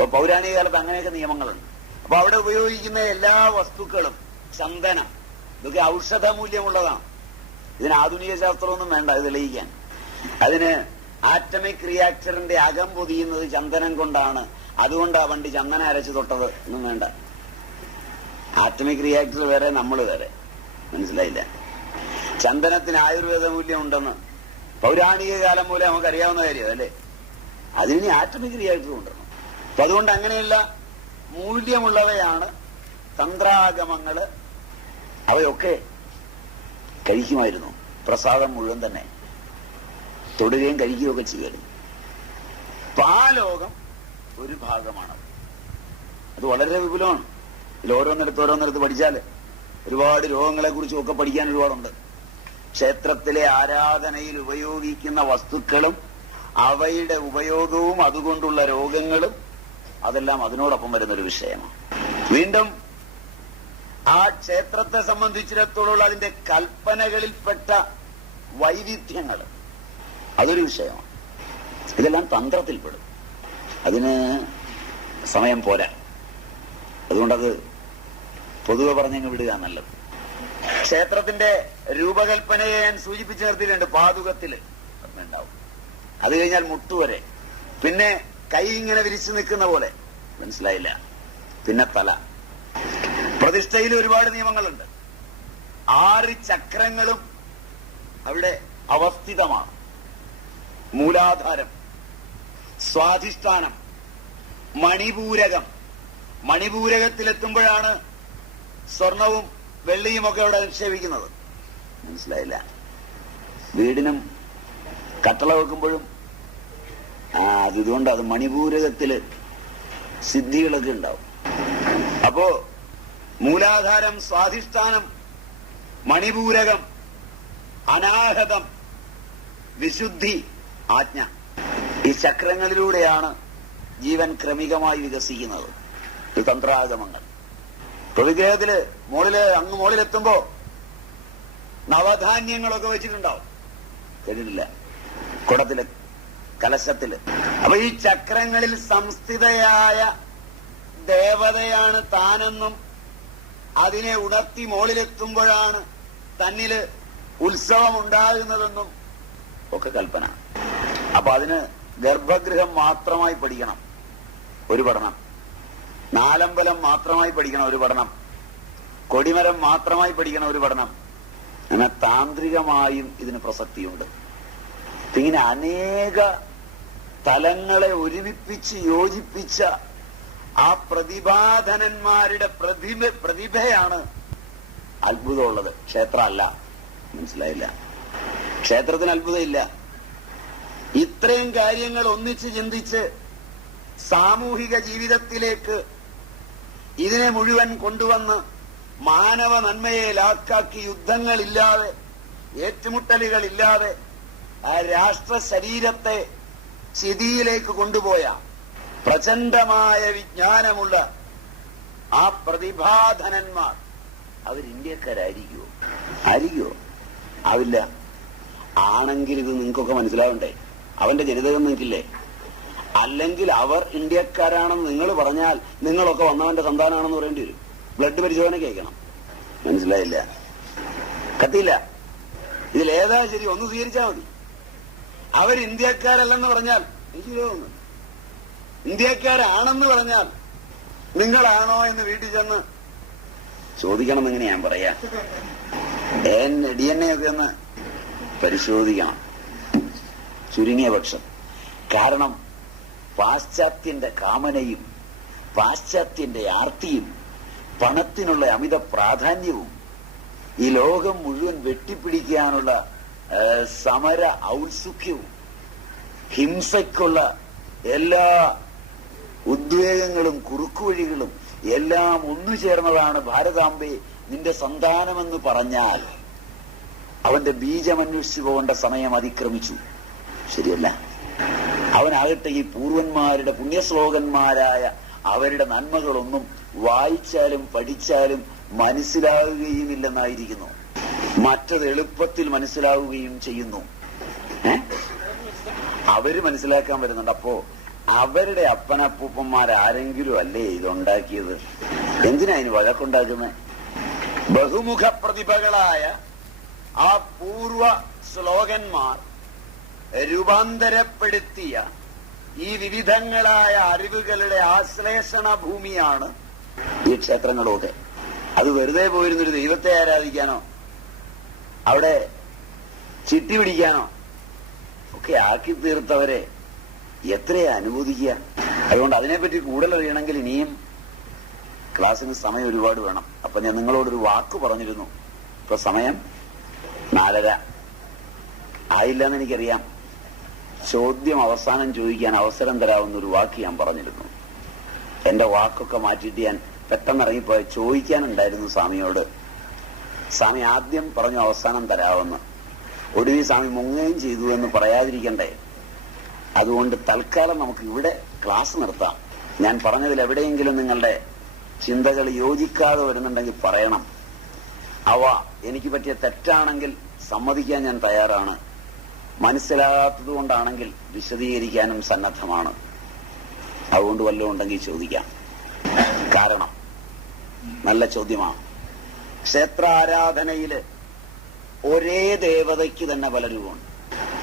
അപ്പൊ പൗരാണിക കാലത്ത് അങ്ങനെയൊക്കെ നിയമങ്ങളുണ്ട്. അപ്പൊ അവിടെ ഉപയോഗിക്കുന്ന എല്ലാ വസ്തുക്കളും, ചന്ദനം, ഇതൊക്കെ ഔഷധ മൂല്യമുള്ളതാണ്. ഇതിന് ആധുനിക ശാസ്ത്രമൊന്നും വേണ്ട ഇത് തെളിയിക്കാൻ. അതിന് ആറ്റമിക് റിയാക്ടറിന്റെ അകം പൊതിയുന്നത് ചന്ദനം കൊണ്ടാണ്, അതുകൊണ്ടാ പണ്ട് ചന്ദനം അരച്ച് തൊട്ടത് ഒന്നും വേണ്ട. ആറ്റമിക് റിയാക്ടർ വേറെ, നമ്മൾ വേറെ. മനസ്സിലായില്ല? ചന്ദനത്തിന് ആയുർവേദ മൂല്യം ഉണ്ടെന്ന് പൗരാണിക കാലം മൂലം നമുക്കറിയാവുന്ന കാര്യം അല്ലേ. അതിന് ആറ്റമിക് റിയാക്ടർ ഉണ്ടെന്ന്. അപ്പൊ അതുകൊണ്ട് അങ്ങനെയുള്ള മൂല്യമുള്ളവയാണ് തന്ത്രാഗമങ്ങള്. അവയൊക്കെ കഴിക്കുമായിരുന്നു. പ്രസാദം മുഴുവൻ തന്നെ തൊടുകയും കഴിക്കുകയൊക്കെ ചെയ്യുമായിരുന്നു. അപ്പൊ ആ ലോകം ഒരു ഭാഗമാണ്. അത് വളരെ വിപുലമാണ്. ഇതിൽ ഓരോന്നിടത്ത് പഠിച്ചാല് ഒരുപാട് രോഗങ്ങളെ കുറിച്ചും ഒക്കെ പഠിക്കാൻ ഒരുപാടുണ്ട്. ക്ഷേത്രത്തിലെ ആരാധനയിൽ ഉപയോഗിക്കുന്ന വസ്തുക്കളും അവയുടെ ഉപയോഗവും അതുകൊണ്ടുള്ള രോഗങ്ങളും അതെല്ലാം അതിനോടൊപ്പം വരുന്നൊരു വിഷയമാണ്. വീണ്ടും ആ ക്ഷേത്രത്തെ സംബന്ധിച്ചിടത്തോളം അതിന്റെ കൽപ്പനകളിൽപ്പെട്ട വൈവിധ്യങ്ങൾ അതൊരു വിഷയമാണ്. ഇതെല്ലാം തന്ത്രത്തിൽപ്പെടും. അതിന് സമയം പോരാ. അതുകൊണ്ടത് പൊതുവെ പറഞ്ഞങ്ങ് വിടുക നല്ലത്. ക്ഷേത്രത്തിന്റെ രൂപകൽപ്പനയെ ഞാൻ സൂചിപ്പിച്ചു നിർത്തിയിട്ടുണ്ട്. പാതുകത്തില് ഉണ്ടാവും. അത് കഴിഞ്ഞാൽ മുട്ടുവരെ, പിന്നെ കൈ ഇങ്ങനെ വിരിച്ചു നിൽക്കുന്ന പോലെ, മനസ്സിലായില്ല, പിന്നെ തല. പ്രതിഷ്ഠയിൽ ഒരുപാട് നിയമങ്ങളുണ്ട്. 6 ചക്രങ്ങളും അവിടെ അവസ്ഥിതമാണ്. മൂലാധാരം, സ്വാധിഷ്ഠാനം, മണിപൂരകം. മണിപൂരകത്തിലെത്തുമ്പോഴാണ് സ്വർണവും വെള്ളിയും ഒക്കെ അവിടെ നിക്ഷേപിക്കുന്നത്. മനസ്സിലായില്ല? വീടിനും കട്ടള വെക്കുമ്പോഴും അതുകൊണ്ട് അത് മണിപൂരകത്തില് സിദ്ധികളൊക്കെ ഉണ്ടാവും. അപ്പോ മൂലാധാരം, സ്വാധിഷ്ഠാനം, മണിപൂരകം, അനാഹതം, വിശുദ്ധി, ആജ്ഞ. ഈ ചക്രങ്ങളിലൂടെയാണ് ജീവൻ ക്രമികമായി വികസിക്കുന്നത്. ഈ തന്ത്രാഗമങ്ങൾ. വിഗ്രഹത്തില് അങ്ങ് മുകളിലെത്തുമ്പോ നവധാന്യങ്ങളൊക്കെ വെച്ചിട്ടുണ്ടാവും. കേട്ടിട്ടില്ല? കുടത്തില്, കലശത്തില്. അപ്പൊ ഈ ചക്രങ്ങളിൽ സംസ്ഥിതയായ ദേവതയാണ് താനെന്നും അതിനെ ഉണർത്തി മുകളിലെത്തുമ്പോഴാണ് തന്നില് ഉത്സവം ഉണ്ടാകുന്നതെന്നും ഒക്കെ കൽപ്പന. അപ്പൊ അതിന് ഗർഭഗൃഹം മാത്രമായി പഠിക്കണം ഒരു പഠനം, നാലമ്പലം മാത്രമായി പഠിക്കണം ഒരു പഠനം, കൊടിമരം മാത്രമായി പഠിക്കണം ഒരു പഠനം. അങ്ങനെ താന്ത്രികമായും ഇതിന് പ്രസക്തിയുണ്ട്. ഇങ്ങനെ അനേക തലങ്ങളെ ഒരുമിപ്പിച്ച് യോജിപ്പിച്ച ആ പ്രതിഭാധനന്മാരുടെ പ്രതിഭയാണ് അത്ഭുതമുള്ളത്. ക്ഷേത്രം അല്ല. മനസ്സിലായില്ല? ക്ഷേത്രത്തിന് അത്ഭുതമില്ല. ഇത്രയും കാര്യങ്ങൾ ഒന്നിച്ച് ചിന്തിച്ച് സാമൂഹിക ജീവിതത്തിലേക്ക് ഇതിനെ മുഴുവൻ കൊണ്ടുവന്ന് മാനവ നന്മയെ ലാക്കാക്കി യുദ്ധങ്ങളില്ലാതെ, ഏറ്റുമുട്ടലുകളില്ലാതെ ആ രാഷ്ട്ര ശരീരത്തെ സ്ഥിതിയിലേക്ക് കൊണ്ടുപോയ പ്രചണ്ഡമായ വിജ്ഞാനമുള്ള ആ പ്രതിഭാധനന്മാർ അവർ ഇന്ത്യക്കാരായിരിക്കുമോ? ആയിരിക്കുമോ? ആവില്ല. ആണെങ്കിൽ ഇത് നിങ്ങൾക്കൊക്കെ മനസ്സിലാവണ്ടേ? അവന്റെ ജനിതകം നിങ്ങൾക്കില്ലേ? അല്ലെങ്കിൽ അവർ ഇന്ത്യക്കാരാണെന്ന് നിങ്ങൾ പറഞ്ഞാൽ നിങ്ങളൊക്കെ വന്നവന്റെ സന്താനമാണെന്ന് പറയേണ്ടി വരും. ബ്ലഡ് പരിശോധന കേൾക്കണം. മനസ്സിലായില്ല? കത്തിയില്ല. ഇതിലേതാ ശരി? ഒന്ന് സ്വീകരിച്ചാൽ മതി. അവർ ഇന്ത്യക്കാരല്ലെന്ന് പറഞ്ഞാൽ എനിക്ക് തോന്നുന്നു, ഇന്ത്യക്കാരാണെന്ന് പറഞ്ഞാൽ നിങ്ങളാണോ എന്ന് വീട്ടിൽ ചെന്ന് ചോദിക്കണം. എങ്ങനെ ഞാൻ പറയാ? DNA ഒക്കെ ഒന്ന് പരിശോധിക്കണം ചുരുങ്ങിയ പക്ഷം. കാരണം പാശ്ചാത്യന്റെ കാമനയും പാശ്ചാത്യന്റെ ആർത്തിയും പണത്തിനുള്ള അമിത പ്രാധാന്യവും ഈ ലോകം മുഴുവൻ വെട്ടിപ്പിടിക്കാനുള്ള സമര ഔത്സുക്യവും ഹിംസയ്ക്കുള്ള എല്ലാ ഉദ്വേഗങ്ങളും കുറുക്കുവഴികളും എല്ലാം ഒന്നു ചേർന്നതാണ് ഭാരതാംബെ നിന്റെ സന്താനമെന്ന് പറഞ്ഞാൽ അവന്റെ ബീജമന്വേഷിച്ചു പോകേണ്ട സമയം അതിക്രമിച്ചു. ശരിയല്ല? അവനാകട്ടെ ഈ പൂർവന്മാരുടെ പുണ്യശ്ലോകന്മാരായ അവരുടെ നന്മകളൊന്നും വായിച്ചാലും പഠിച്ചാലും മനസ്സിലാവുകയുമില്ലെന്നായിരിക്കുന്നു. മറ്റത് എളുപ്പത്തിൽ മനസ്സിലാവുകയും ചെയ്യുന്നു. അവര് മനസ്സിലാക്കാൻ വരുന്നുണ്ട്. അപ്പോ അവരുടെ അപ്പനപ്പൂപ്പന്മാരാരെങ്കിലും അല്ലേ ഇതുണ്ടാക്കിയത്? എന്തിനാ ഇതിന് വഴക്കുണ്ടാക്കുന്നത്? ബഹുമുഖ പ്രതിഭകളായ ആ പൂർവ ശ്ലോകന്മാർ രൂപാന്തരപ്പെടുത്തിയ ഈ വിവിധങ്ങളായ അറിവുകളുടെ ആശ്ലേഷണ ഭൂമിയാണ് ഈ ക്ഷേത്രങ്ങളൊക്കെ. അത് വെറുതെ പോയിരുന്നൊരു ദൈവത്തെ ആരാധിക്കാനോ അവിടെ ചിട്ടി പിടിക്കാനോ ഒക്കെ ആക്കി തീർത്തവരെ എത്രയാ അനുമോദിക്കുക? അതുകൊണ്ട് അതിനെപ്പറ്റി കൂടുതൽ അറിയണമെങ്കിൽ ഇനിയും ക്ലാസ്സിന് സമയം ഒരുപാട് വേണം. അപ്പൊ ഞാൻ നിങ്ങളോടൊരു വാക്ക് പറഞ്ഞിരുന്നു. ഇപ്പൊ സമയം 4:30 ആയില്ലെന്ന് എനിക്കറിയാം. ചോദ്യം അവസാനം ചോദിക്കാൻ അവസരം തരാവുന്നൊരു വാക്ക് ഞാൻ പറഞ്ഞിരുന്നു. എന്റെ വാക്കൊക്കെ മാറ്റിയിട്ട് ഞാൻ പെട്ടെന്ന് ഇറങ്ങിപ്പോയി. ചോദിക്കാനുണ്ടായിരുന്നു സ്വാമിയോട്. സ്വാമി ആദ്യം പറഞ്ഞു അവസാനം തരാമെന്ന്. ഒടുവിൽ സ്വാമി മുങ്ങുകയും ചെയ്തു എന്ന് പറയാതിരിക്കണ്ടേ? അതുകൊണ്ട് തൽക്കാലം നമുക്ക് ഇവിടെ ക്ലാസ് നിർത്താം. ഞാൻ പറഞ്ഞതിൽ എവിടെയെങ്കിലും നിങ്ങളുടെ ചിന്തകൾ യോജിക്കാതെ വരുന്നുണ്ടെങ്കിൽ പറയണം. അവ എനിക്ക് പറ്റിയ തെറ്റാണെങ്കിൽ സമ്മതിക്കാൻ ഞാൻ തയ്യാറാണ്. മനസ്സിലാകാത്തത് കൊണ്ടാണെങ്കിൽ വിശദീകരിക്കാനും സന്നദ്ധമാണ്. അതുകൊണ്ട് വല്ലതും ഉണ്ടെങ്കിൽ ചോദിക്കാം. കാരണം നല്ല ചോദ്യമാണ്. ക്ഷേത്രാരാധനയില് ഒരേ ദേവതയ്ക്ക് തന്നെ പല രൂപമുണ്ട്.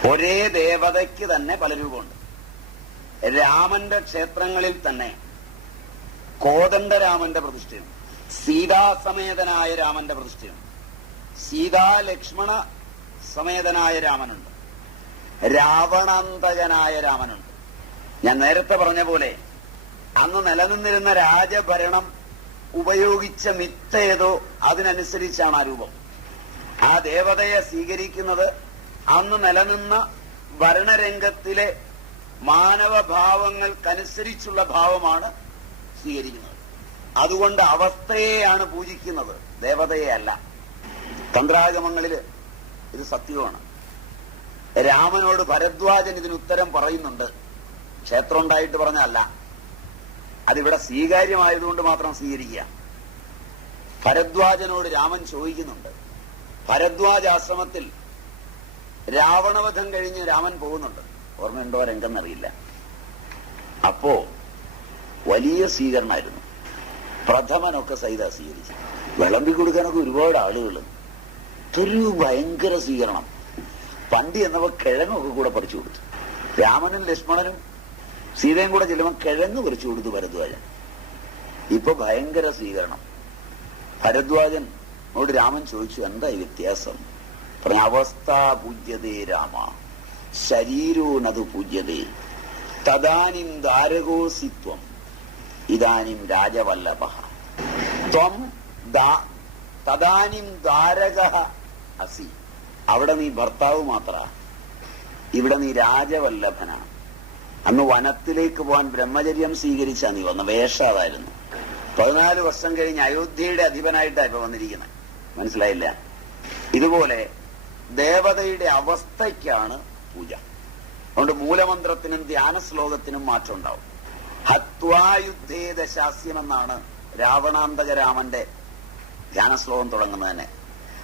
ഒരേ ദേവതയ്ക്ക് തന്നെ പല രൂപമുണ്ട്. രാമന്റെ ക്ഷേത്രങ്ങളിൽ തന്നെ കോദണ്ഡരാമന്റെ പ്രതിഷ്ഠയുണ്ട്, സീതാസമേതനായ രാമന്റെ പ്രതിഷ്ഠയുണ്ട്, സീതാലക്ഷ്മണ സമേതനായ രാമനുണ്ട്, രാവണാന്തകനായ രാമനുണ്ട്. ഞാൻ നേരത്തെ പറഞ്ഞ പോലെ അന്ന് നിലനിന്നിരുന്ന രാജഭരണം ഉപയോഗിച്ച മിത്തേതോ അതിനനുസരിച്ചാണ് ആ രൂപം. ആ ദേവതയെ സ്വീകരിക്കുന്നത് അന്ന് നിലനിന്ന ഭരണരംഗത്തിലെ മാനവഭാവങ്ങൾക്കനുസരിച്ചുള്ള ഭാവമാണ് സ്വീകരിക്കുന്നത്. അതുകൊണ്ട് അവസ്ഥയെയാണ് പൂജിക്കുന്നത്, ദേവതയെ അല്ല. തന്ത്രാഗമങ്ങളില് ഇത് സത്യമാണ്. രാമനോട് ഭരദ്വാജൻ ഇതിന് ഉത്തരം പറയുന്നുണ്ട്. ക്ഷേത്രം ഉണ്ടായിട്ട് പറഞ്ഞല്ല, അതിവിടെ സ്വീകാര്യമായതുകൊണ്ട് മാത്രം സ്വീകരിക്കുക. ഭരദ്വാജനോട് രാമൻ ചോദിക്കുന്നുണ്ട്. ഭരദ്വാജ ആശ്രമത്തിൽ രാവണവധം കഴിഞ്ഞ് രാമൻ പോകുന്നുണ്ട്. ഓർമ്മയുണ്ടോ രംഗെന്നറിയില്ല. അപ്പോ വലിയ സ്വീകരണമായിരുന്നു. പ്രഥമനൊക്കെ സഹിത സ്വീകരിച്ചു. വിളമ്പി കൊടുക്കാനൊക്കെ ഒരുപാട് ആളുകൾ. ഒരു ഭയങ്കര സ്വീകരണം. പണ്ട് എന്നപ്പോ കിഴങ്ങൊക്കെ കൂടെ പറിച്ചു കൊടുത്തു. രാമനും ലക്ഷ്മണനും സീതയും കൂടെ ചെല്ലുമ്പോൾ കിഴങ്ങ് പറിച്ചു കൊടുത്തു ഭരദ്വാജൻ. ഇപ്പൊ ഭയങ്കര സ്വീകരണം. ഭരദ്വാജനോട് രാമൻ ചോദിച്ചു, എന്താ ഈ വ്യത്യാസം? പറഞ്ഞ അവസ്ഥ പൂജ്യതേ രാമ ശരീരോ നതു പൂജ്യതേ തദാനിം ധാരകോസിത്വം ഇദാനിം രാജവല്ലഭ ത്വം തദാനിം ധാരക അസി. അവിടെ നീ ഭർത്താവ് മാത്ര, ഇവിടെ നീ രാജവല്ലഭനാണ്. അന്ന് വനത്തിലേക്ക് പോകാൻ ബ്രഹ്മചര്യം സ്വീകരിച്ചാ നീ വന്ന വേഷം അതായിരുന്നു. 14 വർഷം കഴിഞ്ഞ് അയോധ്യയുടെ അധിപനായിട്ടാണ് ഇപ്പൊ വന്നിരിക്കുന്നത്. മനസ്സിലായില്ല? ഇതുപോലെ ദേവതയുടെ അവസ്ഥയ്ക്കാണ് പൂജ. അതുകൊണ്ട് മൂലമന്ത്രത്തിനും ധ്യാന ശ്ലോകത്തിനും മാറ്റം ഉണ്ടാവും. ഹത്വായുദ്ധേത ശാസ്യം എന്നാണ് രാവണാന്തക രാമന്റെ ധ്യാന ശ്ലോകം തുടങ്ങുന്നത് തന്നെ.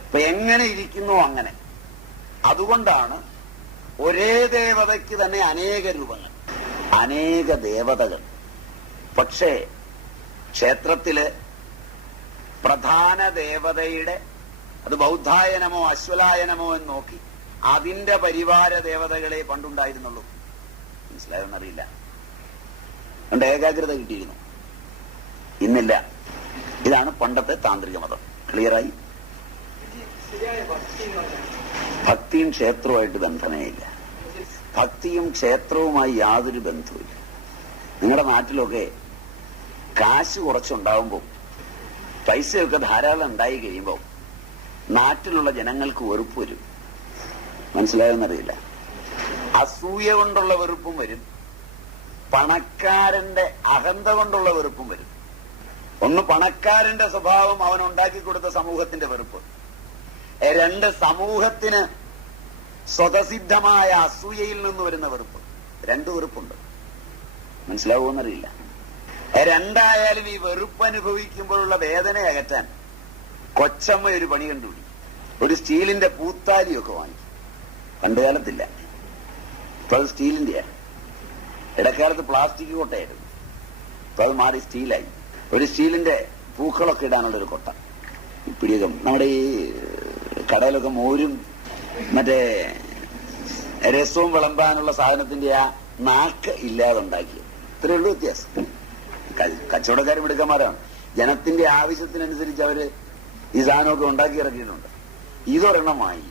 അപ്പൊ എങ്ങനെ ഇരിക്കുന്നോ അങ്ങനെ. അതുകൊണ്ടാണ് ഒരേ ദേവതയ്ക്ക് തന്നെ അനേക രൂപങ്ങൾ, അനേക ദേവതകൾ. പക്ഷേ ക്ഷേത്രത്തില് പ്രധാന ദേവതയുടെ, അത് ബൗദ്ധായനമോ അശ്വലായനമോ എന്ന് നോക്കി അതിന്റെ പരിവാര ദേവതകളെ പണ്ടുണ്ടായിരുന്നുള്ളൂ. മനസ്സിലായെന്നറിയില്ല. അതുകൊണ്ട് ഏകാഗ്രത കിട്ടിയിരുന്നു. ഇന്നില്ല. ഇതാണ് പണ്ടത്തെ താന്ത്രിക മതം. ക്ലിയറായി? ഭക്തിയും ക്ഷേത്രവുമായിട്ട് ബന്ധമേ ഇല്ല. ഭക്തിയും ക്ഷേത്രവുമായി യാതൊരു ബന്ധവുമില്ല. നിങ്ങളുടെ നാട്ടിലൊക്കെ കാശ് കുറച്ചുണ്ടാവുമ്പോൾ, പൈസയൊക്കെ ധാരാളം ഉണ്ടായി കഴിയുമ്പോൾ നാട്ടിലുള്ള ജനങ്ങൾക്ക് വെറുപ്പ് വരും. മനസ്സിലായെന്നറിയില്ല. അസൂയ കൊണ്ടുള്ള വെറുപ്പും വരും, പണക്കാരന്റെ അഹന്ത കൊണ്ടുള്ള വെറുപ്പും വരും. ഒന്ന് പണക്കാരന്റെ സ്വഭാവം, അവൻ ഉണ്ടാക്കി കൊടുത്ത സമൂഹത്തിന്റെ വെറുപ്പ്. 2 സമൂഹത്തിന് സ്വതസിദ്ധമായ അസൂയയിൽ നിന്ന് വരുന്ന വെറുപ്പ്. 2 വെറുപ്പുണ്ട്. മനസ്സിലാവുമെന്നറിയില്ല. 2 ഈ വെറുപ്പ് അനുഭവിക്കുമ്പോഴുള്ള വേദന അകറ്റാൻ കൊച്ചമ്മ ഒരു പണി കണ്ടുപിടി. ഒരു സ്റ്റീലിന്റെ പൂത്താലിയൊക്കെ വാങ്ങിക്കും. പണ്ടുകാലത്തില്ല, ഇപ്പൊ അത് സ്റ്റീലിന്റെയാണ്. ഇടക്കാലത്ത് പ്ലാസ്റ്റിക് കൊട്ടയായിരുന്നു, അപ്പൊ അത് മാറി സ്റ്റീലായി. ഒരു സ്റ്റീലിന്റെ പൂക്കളൊക്കെ ഇടാനുള്ളൊരു കൊട്ട. പിടിയൊക്കെ നമ്മുടെ ഈ കടയിലൊക്കെ മോരും മറ്റേ രസവും വിളമ്പാനുള്ള സാധനത്തിന്റെ ആ നാക്ക് ഇല്ലാതെ ഉണ്ടാക്കിയത്. ഇത്രയേ ഉള്ളൂ വ്യത്യാസം. കച്ചവടക്കാരും മിടുക്കന്മാരാണ്. ജനത്തിന്റെ ആവശ്യത്തിനനുസരിച്ച് അവര് ഈ സാധനമൊക്കെ ഉണ്ടാക്കി ഇറക്കിയിട്ടുണ്ട്. ഇതൊരെണ്ണമായി.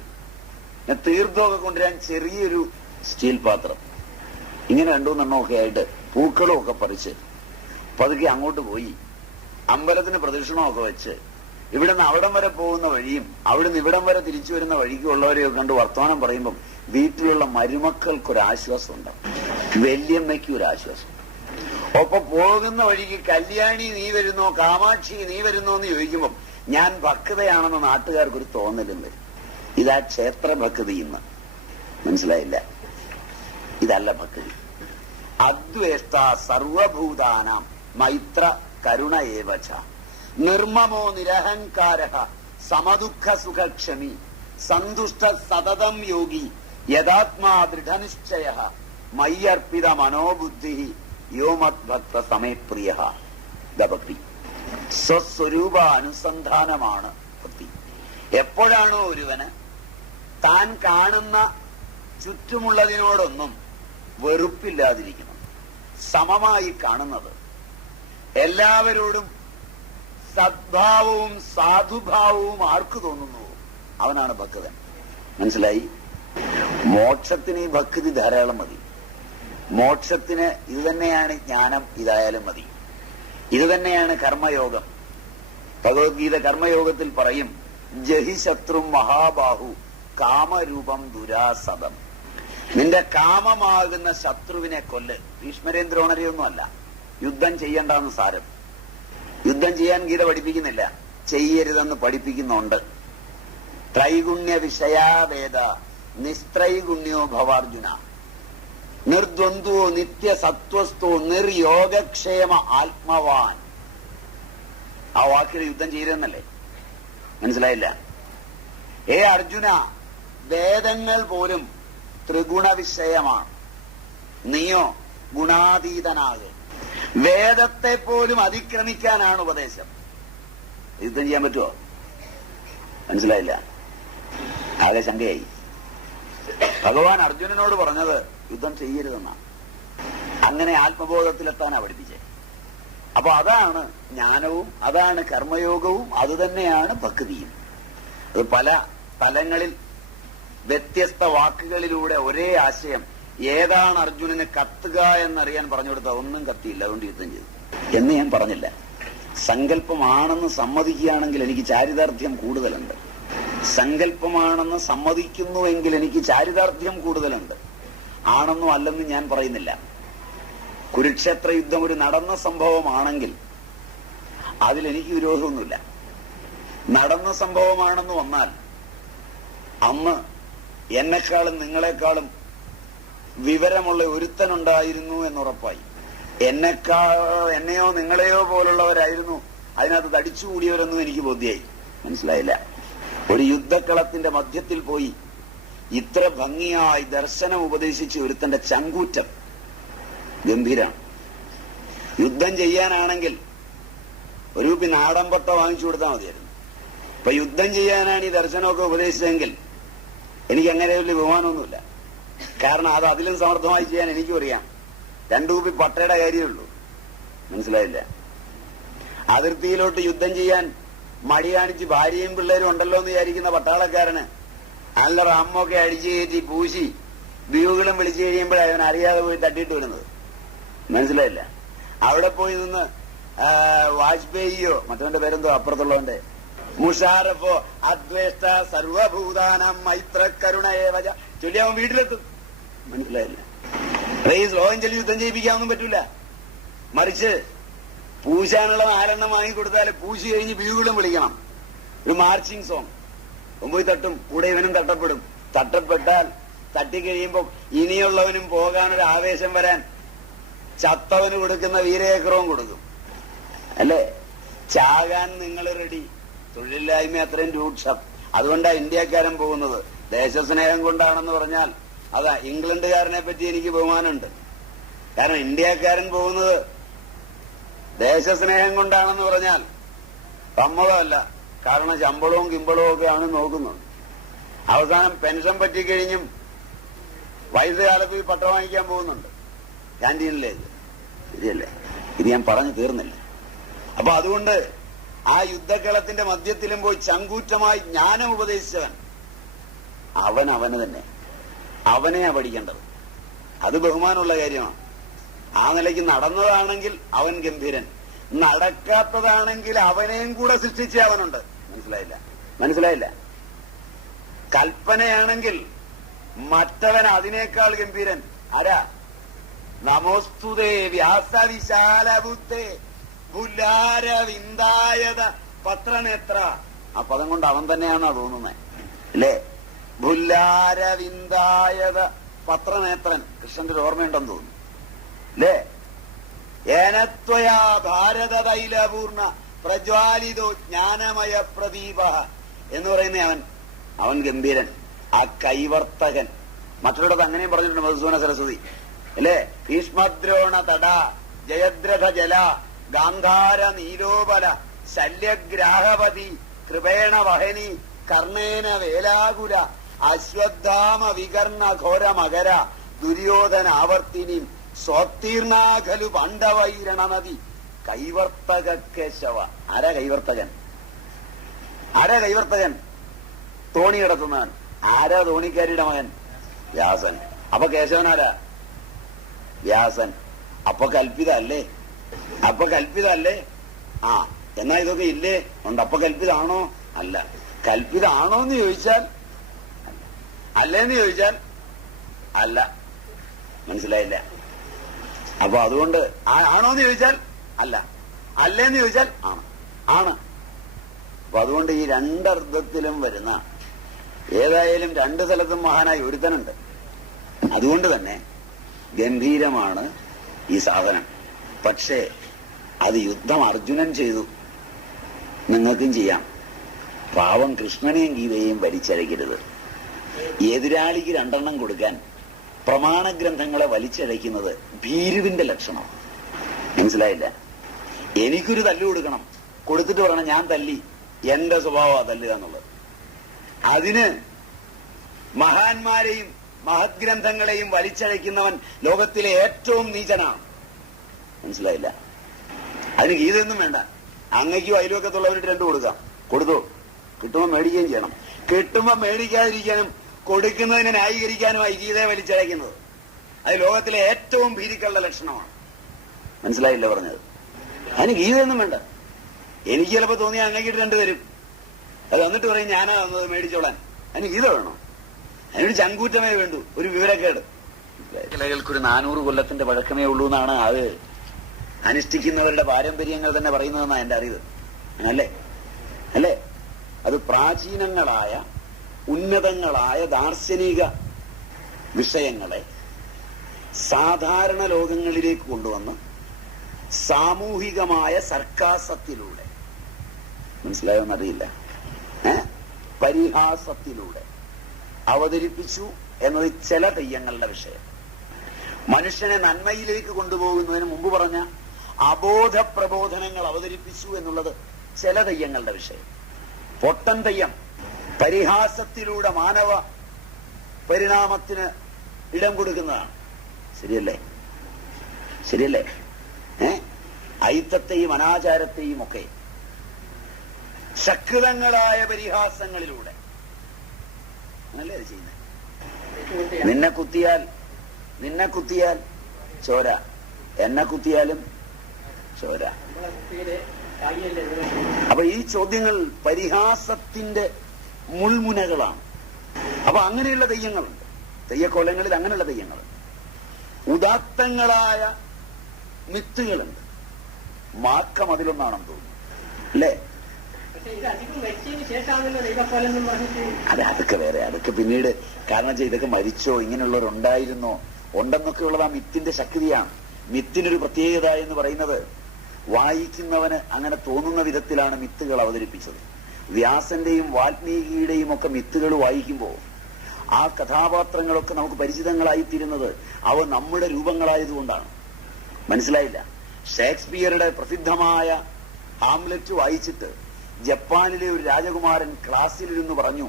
തീർത്ഥമൊക്കെ കൊണ്ടുവരാൻ ചെറിയൊരു സ്റ്റീൽ പാത്രം, ഇങ്ങനെ 2-3 ഒക്കെ ആയിട്ട് പൂക്കളും ഒക്കെ പറിച്ച് പതുക്കെ അങ്ങോട്ട് പോയി അമ്പലത്തിന് പ്രദക്ഷിണമൊക്കെ വെച്ച് ഇവിടുന്ന് അവിടം വരെ പോകുന്ന വഴിയും അവിടുന്ന് ഇവിടം വരെ തിരിച്ചു വരുന്ന വഴിക്കുള്ളവരെയൊക്കെ കണ്ട് വർത്തമാനം പറയുമ്പം വീട്ടിലുള്ള മരുമക്കൾക്കൊരാശ്വാസം ഉണ്ടാവും, വല്യമ്മയ്ക്കും ഒരാശ്വാസം. ഒപ്പം പോകുന്ന വഴിക്ക് കല്യാണി നീ വരുന്നോ, കാമാക്ഷി നീ വരുന്നോ എന്ന് ചോദിക്കുമ്പം ഞാൻ ഭക്തയാണെന്ന് നാട്ടുകാർക്കൊരു തോന്നലും വരും. ഇതാ ക്ഷേത്ര ഭക്തി. ഇന്ന് മനസ്സിലായില്ല, ഇതല്ല ഭക്തി. അദ്വേഷ്ട സർവഭൂതാനാം മൈത്ര കരുണ ഏവച നിർമ്മമോ നിരഹങ്കാര സമദുഃഖ സുഖക്ഷമി സന്തുഷ്ട സതതം യോഗി യഥാത്മാ ദൃഢനിശ്ചയ മയ്യർപ്പിത മനോബുദ്ധി യോമദ്ഭക്ത സമയപ്രിയ. ഭക്തി സ്വസ്വരൂപ അനുസന്ധാനമാണ് ഭക്തി. എപ്പോഴാണോ ഒരുവന് താൻ കാണുന്ന ചുറ്റുമുള്ളതിനോടൊന്നും വെറുപ്പില്ലാതിരിക്കണം, സമമായി കാണുന്നത്, എല്ലാവരോടും സദ്ഭാവവും സാധുഭാവവും ആർക്ക് തോന്നുന്നു അവനാണ് ഭക്തൻ. മനസ്സിലായി? മോക്ഷത്തിന് ഈ ഭക്തി ധാരാളം മതി. മോക്ഷത്തിന് ഇത് തന്നെയാണ് ജ്ഞാനം, ഇതായാലും മതി. ഇത് തന്നെയാണ് കർമ്മയോഗം. ഭഗവത്ഗീത കർമ്മയോഗത്തിൽ പറയും, ജഹി ശത്രു മഹാബാഹു കാമരൂപം ദുരാസതം. നിന്റെ കാമമാകുന്ന ശത്രുവിനെ കൊല്ല്. ഭീഷ്മരേന്ദ്രോണരെയൊന്നും അല്ല, യുദ്ധം ചെയ്യണ്ടെന്ന് സാരം. യുദ്ധം ചെയ്യാൻ ഗീത പഠിപ്പിക്കുന്നില്ല, ചെയ്യരുതെന്ന് പഠിപ്പിക്കുന്നുണ്ട്. ത്രൈഗുണ്യ വിഷയാവേദ നിസ്ത്രൈഗുണ്യോ ഭവാർജുന നിർദ്വന്ദ്വോ നിത്യസത്വസ്ഥോ നിർയോഗക്ഷേമ ആത്മവാൻ. ആ വാക്കിൽ യുദ്ധം ചെയ്യരുതെന്നല്ലേ? മനസ്സിലായില്ല? ഏ അർജുന, വേദങ്ങൾ പോലും ത്രിഗുണ വിഷയമാണ്, നീയോ ഗുണാതീതനാകെ. വേദത്തെ പോലും അതിക്രമിക്കാനാണ് ഉപദേശം. യുദ്ധം ചെയ്യാൻ പറ്റുമോ? മനസ്സിലായില്ല? ആകെ ശങ്കയായി. ഭഗവാൻ അർജുനനോട് പറഞ്ഞത് യുദ്ധം ചെയ്യരുതെന്നാണ്. അങ്ങനെ ആത്മബോധത്തിലെത്താനാ പഠിപ്പിച്ചേ. അപ്പൊ അതാണ് ജ്ഞാനവും, അതാണ് കർമ്മയോഗവും, അത് തന്നെയാണ് ഭക്തിയും. അത് പല തലങ്ങളിൽ വ്യത്യസ്ത വാക്കുകളിലൂടെ ഒരേ ആശയം. ഏതാണ് അർജുനന് കത്തുക എന്നറിയാൻ പറഞ്ഞു കൊടുത്താൽ ഒന്നും കത്തിയില്ല, അതുകൊണ്ട് യുദ്ധം ചെയ്തു എന്ന് ഞാൻ പറഞ്ഞില്ല. സങ്കല്പമാണെന്ന് സമ്മതിക്കുകയാണെങ്കിൽ എനിക്ക് ചാരിതാർത്ഥ്യം കൂടുതലുണ്ട്. സങ്കല്പമാണെന്ന് സമ്മതിക്കുന്നുവെങ്കിൽ എനിക്ക് ചാരിതാർത്ഥ്യം കൂടുതലുണ്ട്. ആണെന്നും അല്ലെന്നും ഞാൻ പറയുന്നില്ല. കുരുക്ഷേത്ര യുദ്ധം ഒരു നടന്ന സംഭവമാണെങ്കിൽ അതിലെനിക്ക് വിരോധമൊന്നുമില്ല. നടന്ന സംഭവമാണെന്ന് വന്നാൽ അന്ന് എന്നെക്കാളും വിവരമുള്ള ഒരുത്തനുണ്ടായിരുന്നു എന്നുറപ്പായി. എന്നെയോ നിങ്ങളെയോ പോലുള്ളവരായിരുന്നു അതിനകത്ത് തടിച്ചുകൂടിയവരൊന്നും എനിക്ക് ബോധ്യായി. മനസ്സിലായില്ല? ഒരു യുദ്ധക്കളത്തിന്റെ മധ്യത്തിൽ പോയി ഇത്ര ഭംഗിയായി ദർശനം ഉപദേശിച്ച് ഒരുത്തന്റെ ചങ്കൂറ്റം ഗംഭീരാണ്. യുദ്ധം ചെയ്യാനാണെങ്കിൽ ഒരു നാടമ്പട്ട വാങ്ങിച്ചു കൊടുത്താൽ മതിയായിരുന്നു. ഇപ്പൊ യുദ്ധം ചെയ്യാനാണ് ഈ ദർശനമൊക്കെ ഉപദേശിച്ചതെങ്കിൽ എനിക്ക് അങ്ങനെ വലിയ ബഹുമാനമൊന്നുമില്ല. കാരണം അത് അതിലും സമർത്ഥമായി ചെയ്യാൻ എനിക്കും അറിയാം. 2 കുപ്പി പട്ടയുടെ കാര്യമുള്ളൂ. മനസ്സിലായില്ല? അതിർത്തിയിലോട്ട് യുദ്ധം ചെയ്യാൻ മടി കാണിച്ച് ഭാര്യയും പിള്ളേരും ഉണ്ടല്ലോ എന്ന് വിചാരിക്കുന്ന പട്ടാളക്കാരന് നല്ല റാമൊക്കെ അടിച്ചു കയറ്റി പൂശി വ്യൂകളും വിളിച്ചു കഴിയുമ്പോഴേ അവൻ അറിയാതെ പോയി തട്ടിയിട്ട് വരുന്നത്. മനസ്സിലായില്ല? അവിടെ പോയി നിന്ന് വാജ്പേയിയോ മറ്റവന്റെ പേരെന്തോ അപ്പുറത്തുള്ളവന്റെ മുഷാറഫോ അദ്വേഷ്ട സർവഭൂതാനം മൈത്ര കരുണയേവച ചൊല്ലി അവൻ വീട്ടിലെത്തും. മനസ്സിലായില്ല? ഈ ശ്ലോകം ചൊല്ലി യുദ്ധം ചെയ്യിപ്പിക്കാനൊന്നും പറ്റൂല. മറിച്ച് പൂശാനുള്ള 4 എണ്ണം വാങ്ങിക്കൊടുത്താൽ പൂശി കഴിഞ്ഞ് വ്യൂകളും വിളിക്കണം. ഒരു മാർച്ചിങ് സോങ്. പോയി തട്ടും, കൂടെ ഇവനും തട്ടപ്പെടും. തട്ടപ്പെട്ടാൽ തട്ടിക്കഴിയുമ്പോൾ ഇനിയുള്ളവനും പോകാനൊരു ആവേശം വരാൻ ചത്തവന് കൊടുക്കുന്ന വീരചക്രവും കൊടുക്കും. അല്ലേ? ചാകാൻ നിങ്ങൾ റെഡി. തൊഴിലില്ലായ്മ അത്രയും രൂക്ഷം. അതുകൊണ്ടാണ് ഇന്ത്യക്കാരൻ പോകുന്നത്. ദേശസ്നേഹം കൊണ്ടാണെന്ന് പറഞ്ഞാൽ അതാ. ഇംഗ്ലണ്ടുകാരനെ പറ്റി എനിക്ക് ബഹുമാനമുണ്ട്. കാരണം ഇന്ത്യക്കാരൻ പോകുന്നത് ദേശസ്നേഹം കൊണ്ടാണെന്ന് പറഞ്ഞാൽ സമ്മതമല്ല. കാരണം ശമ്പളവും കിമ്പളവും ഒക്കെയാണ് നോക്കുന്നത്. അവസാനം പെൻഷൻ പറ്റിക്കഴിഞ്ഞും വയസ്സുകാലത്ത് ഈ പട്ടം വാങ്ങിക്കാൻ പോകുന്നുണ്ട് ക്യാൻറ്റീനിലേക്ക്. ശരിയല്ലേ? ഇത് ഞാൻ പറഞ്ഞു തീർന്നില്ല. അപ്പൊ അതുകൊണ്ട് ആ യുദ്ധക്കളത്തിന്റെ മധ്യത്തിലും പോയി ചങ്കൂറ്റമായി ജ്ഞാനം ഉപദേശിച്ചവൻ അവന് തന്നെ, അവനെയാ പഠിക്കേണ്ടത്. അത് ബഹുമാനമുള്ള കാര്യമാണ്. ആ നിലയ്ക്ക് നടന്നതാണെങ്കിൽ അവൻ ഗംഭീരൻ, നടക്കാത്തതാണെങ്കിൽ അവനെയും കൂടെ സൃഷ്ടിച്ച അവനുണ്ട്. മനസ്സിലായില്ല? കൽപ്പനയാണെങ്കിൽ മറ്റവൻ അതിനേക്കാൾ ഗംഭീരൻ. ആരാ? നമോസ്തുതേ വ്യാസവിശാലബുദ്ധേ ഭുല്ലാരവിന്ദായത പത്രനേത്ര. ആ പദം കൊണ്ട് അവൻ തന്നെയാണെന്നാ തോന്നുന്നത്, അല്ലേ? ഭുല്ലാരവിന്ദായത പത്രനേത്രൻ. കൃഷ്ണന്റെ ഒരു ഓർമ്മയുണ്ടെന്ന് തോന്നുന്നു, അല്ലേ? ഏനത്വയാ ഭാരത തൈലപൂർണ പ്രജ്വാലിതോ ജ്ഞാനമയ പ്രദീപ എന്ന് പറയുന്ന അവൻ ഗംഭീരൻ, ആ കൈവർത്തകൻ. മറ്റുള്ളവരത് അങ്ങനെയും പറഞ്ഞിട്ടുണ്ട് മധുസൂദന സരസ്വതി, അല്ലേ? ഭീഷ്മദ്രോണ തട ജയദ്രഥ ജല ഗാന്ധാര നീലോപല ശല്യഗ്രാഹപതി കൃപേണ വഹനി കർണേന വേലാകുല അശ്വത്ഥാമ വികർണ ഘോര മകര ദുര്യോധന ആവർത്തിനി സ്വോത്തീർണാഖലു പാണ്ഡവൈരണ നദി കൈവർത്തക കേശവ. ആരാ കൈവർത്തകൻ? തോണി കിടത്തുന്നവൻ. ആരാ തോണിക്കാരിയുടെ മകൻ? വ്യാസൻ. അപ്പൊ കേശവൻ ആരാ? വ്യാസൻ. അപ്പൊ കൽപ്പിതല്ലേ? ആ, എന്നാ ഇതൊക്കെ ഇല്ലേ? ഉണ്ട്. അപ്പൊ കൽപ്പിതാണോ? അല്ല. കൽപ്പിതാണോ എന്ന് ചോദിച്ചാൽ അല്ലേന്ന് ചോദിച്ചാൽ അല്ല. മനസ്സിലായില്ല? അപ്പൊ അതുകൊണ്ട് ആണോന്ന് ചോദിച്ചാൽ അല്ല, അല്ലേന്ന് ചോദിച്ചാൽ ആണ്. അപ്പൊ അതുകൊണ്ട് ഈ രണ്ടർത്ഥത്തിലും വരുന്ന, ഏതായാലും രണ്ടു സ്ഥലത്തും മഹാനായി ഒരുത്തനുണ്ട്. അതുകൊണ്ട് തന്നെ ഗംഭീരമാണ് ഈ സാധനം. പക്ഷേ അത് യുദ്ധം അർജുനൻ ചെയ്തു, നിങ്ങൾക്കും ചെയ്യാം. പാവം കൃഷ്ണനെയും ഗീതയെയും വലിച്ചഴക്കരുത്. എതിരാളിക്ക് രണ്ടെണ്ണം കൊടുക്കാൻ പ്രമാണഗ്രന്ഥങ്ങളെ വലിച്ചഴയ്ക്കുന്നത് ഭീരുവിന്റെ ലക്ഷണം. മനസ്സിലായില്ല? എനിക്കൊരു തല്ലു കൊടുക്കണം, കൊടുത്തിട്ട് പറയണം ഞാൻ തല്ലി, എന്റെ സ്വഭാവമാണ് തല്ലുക എന്നുള്ളത്. അതിന് മഹാന്മാരെയും മഹത്ഗ്രന്ഥങ്ങളെയും വലിച്ചഴയ്ക്കുന്നവൻ ലോകത്തിലെ ഏറ്റവും നീചനാണ്. മനസ്സിലായില്ല? അതിന് ഗീതയൊന്നും വേണ്ട. അങ്ങയ്ക്കും അയൽവക്കത്തുള്ളവരുടെ രണ്ടു കൊടുക്കാം. കൊടുത്തോ, കിട്ടുമ്പോൾ മേടിക്കുകയും ചെയ്യണം. കിട്ടുമ്പോൾ മേടിക്കാതിരിക്കാനും കൊടുക്കുന്നതിനെ ന്യായീകരിക്കാനുമായി ഗീതയെ വലിച്ചഴയ്ക്കുന്നത്. അത് ലോകത്തിലെ ഏറ്റവും ഭീതിക്കളുടെ ലക്ഷണമാണ്. മനസ്സിലായില്ല പറഞ്ഞത്? അതിന് ഗീതയൊന്നും വേണ്ട. എനിക്ക് ചിലപ്പോൾ തോന്നിയാൽ അങ്ങയ്ക്കിട്ട് രണ്ടു തരും. അത് വന്നിട്ട് പറയും ഞാനാ വന്നത് മേടിച്ചോളാൻ. അതിന് ഗീത വേണോ? അതിനൊരു ചങ്കൂറ്റമേ വേണ്ടു, ഒരു വിവരക്കേട്. കിളകൾക്കൊരു 400 കൊല്ലത്തിന്റെ പഴക്കമേ ഉള്ളൂ എന്നാണ് അത് അനുഷ്ഠിക്കുന്നവരുടെ പാരമ്പര്യങ്ങൾ തന്നെ പറയുന്നതെന്നാണ് എന്റെ അറിവ്. അല്ലേ? അത് പ്രാചീനങ്ങളായ ഉന്നതങ്ങളായ ദാർശനിക വിഷയങ്ങളെ സാധാരണ ലോകങ്ങളിലേക്ക് കൊണ്ടുവന്ന് സാമൂഹികമായ സർക്കാസത്തിലൂടെ, മനസ്സിലായോന്നറിയില്ല, പരിഹാസത്തിലൂടെ അവതരിപ്പിച്ചു എന്നത് ചില തെയ്യങ്ങളുടെ വിഷയം. മനുഷ്യനെ നന്മയിലേക്ക് കൊണ്ടുപോകുന്നതിന് മുമ്പ് പറഞ്ഞ അബോധ പ്രബോധനങ്ങൾ അവതരിപ്പിച്ചു എന്നുള്ളത് ചില തെയ്യങ്ങളുടെ വിഷയം. പൊട്ടൻ തെയ്യം പരിഹാസത്തിലൂടെ മാനവ പരിണാമത്തിന് ഇടം കൊടുക്കുന്നതാണ്. ശരിയല്ലേ? ഐത്തത്തെയും അനാചാരത്തെയും ഒക്കെ ശക്തങ്ങളായ പരിഹാസങ്ങളിലൂടെ അങ്ങനല്ലേ അത് ചെയ്യുന്നത്. നിന്നെ കുത്തിയാൽ ചോര, എന്നെ കുത്തിയാലും ചോര. അപ്പൊ ഈ ചോദ്യങ്ങൾ പരിഹാസത്തിന്റെ മുൾമുനകളാണ്. അപ്പൊ അങ്ങനെയുള്ള തെയ്യങ്ങളുണ്ട്. തെയ്യക്കൊലങ്ങളിൽ അങ്ങനെയുള്ള തെയ്യങ്ങളുണ്ട്. ഉദാത്തങ്ങളായ മിത്തുകളുണ്ട്. മാക്കം അതിലൊന്നാണെന്ന് തോന്നുന്നു, അല്ലേ? അതൊക്കെ വേറെ, അതൊക്കെ പിന്നീട്. കാരണം ഇതൊക്കെ മരിച്ചോ, ഇങ്ങനെയുള്ളവരുണ്ടായിരുന്നോ, ഉണ്ടെന്നൊക്കെ ഉള്ളത് ആ മിത്തിന്റെ ശക്തിയാണ്. മിത്തിനൊരു പ്രത്യേകത എന്ന് പറയുന്നത് വായിക്കുന്നവന് അങ്ങനെ തോന്നുന്ന വിധത്തിലാണ് മിത്തുകൾ അവതരിപ്പിച്ചത്. വ്യാസന്റെയും വാൽമീകിയുടെയും ഒക്കെ മിത്തുകൾ വായിക്കുമ്പോൾ ആ കഥാപാത്രങ്ങളൊക്കെ നമുക്ക് പരിചിതങ്ങളായിത്തീരുന്നത് അവ നമ്മുടെ രൂപങ്ങളായതുകൊണ്ടാണ്. മനസ്സിലായില്ല. ഷേക്സ്പിയറുടെ പ്രസിദ്ധമായ ഹാംലെറ്റ് വായിച്ചിട്ട് ജപ്പാനിലെ ഒരു രാജകുമാരൻ ക്ലാസ്സിലിരുന്ന് പറഞ്ഞു,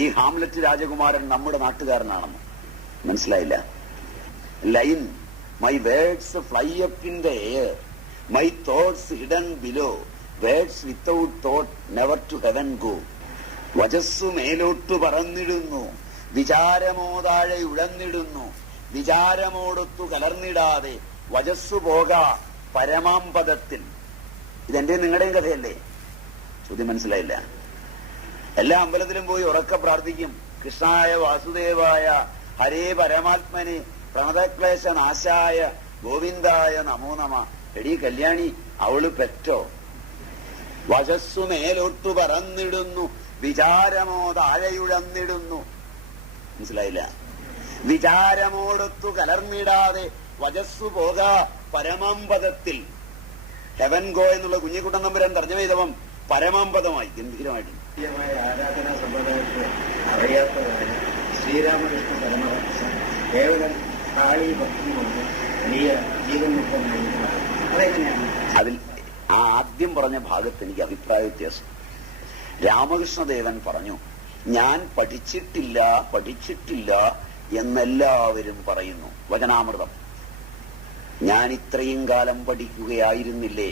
ഈ ഹാംലെറ്റ് രാജകുമാരൻ നമ്മുടെ നാട്ടുകാരനാണെന്ന്. മനസ്സിലായില്ല. Line, my words fly up in the air, my thoughts hidden below, words without thought never to heaven go. വചസ്സു മേലോട്ടു പറന്നിടുന്നു, വിചാരമോ താഴെ ഉഴന്നിടുന്നു, വിചാരമോടൊത്തു കലർന്നിടാതെ വചസ്സു പോക പരമാം പദത്തിൽ. ഇതെന്റെ നിങ്ങളുടെയും കഥയല്ലേ? ചോദ്യം മനസ്സിലായില്ല. എല്ലാ അമ്പലത്തിലും പോയി ഉറക്കെ പ്രാർത്ഥിക്കും, കൃഷ്ണായ വാസുദേവായ ഹരേ പരമാത്മനെ പ്രണതക്ലേശ നാശായ ഗോവിന്ദായ നമോ നമ. എടീ കല്യാണി, അവള് പെറ്റോ? വചസ്സു മേലോട്ടു പറന്നിടുന്നു, വിചാരമോ താഴെയുഴന്നിടുന്നു. മനസ്സിലായില്ല. വിചാരമോടൊത്തു കലർന്നിടാതെ വചസ്സു പോക പരമാംപദത്തിൽ. ഹെവൻ ഗോ എന്നുള്ള കുഞ്ഞിക്കുട്ടൻ തമ്പുരാൻ തർജ്ജമ ചെയ്തവൻ പരമാംപദമായി ഗംഭീരമായിട്ട്. ആരാധനാ സമ്പ്രദായത്തെ അറിയാത്തവരായ ശ്രീരാമകൃഷ്ണ പരമഹംസ കേവലം കാളി ഭക്തി കൊണ്ട് വലിയ ജീവൻ മുക്തനായിരിക്കുന്നതാണ്. അതെങ്ങനെയാണ്? അതിൽ ആ ആദ്യം പറഞ്ഞ ഭാഗത്ത് എനിക്ക് അഭിപ്രായ വ്യത്യാസം. രാമകൃഷ്ണദേവൻ പറഞ്ഞു, ഞാൻ പഠിച്ചിട്ടില്ല എന്നെല്ലാവരും പറയുന്നു. വചനാമൃതം. ഞാൻ ഇത്രയും കാലം പഠിക്കുകയായിരുന്നില്ലേ?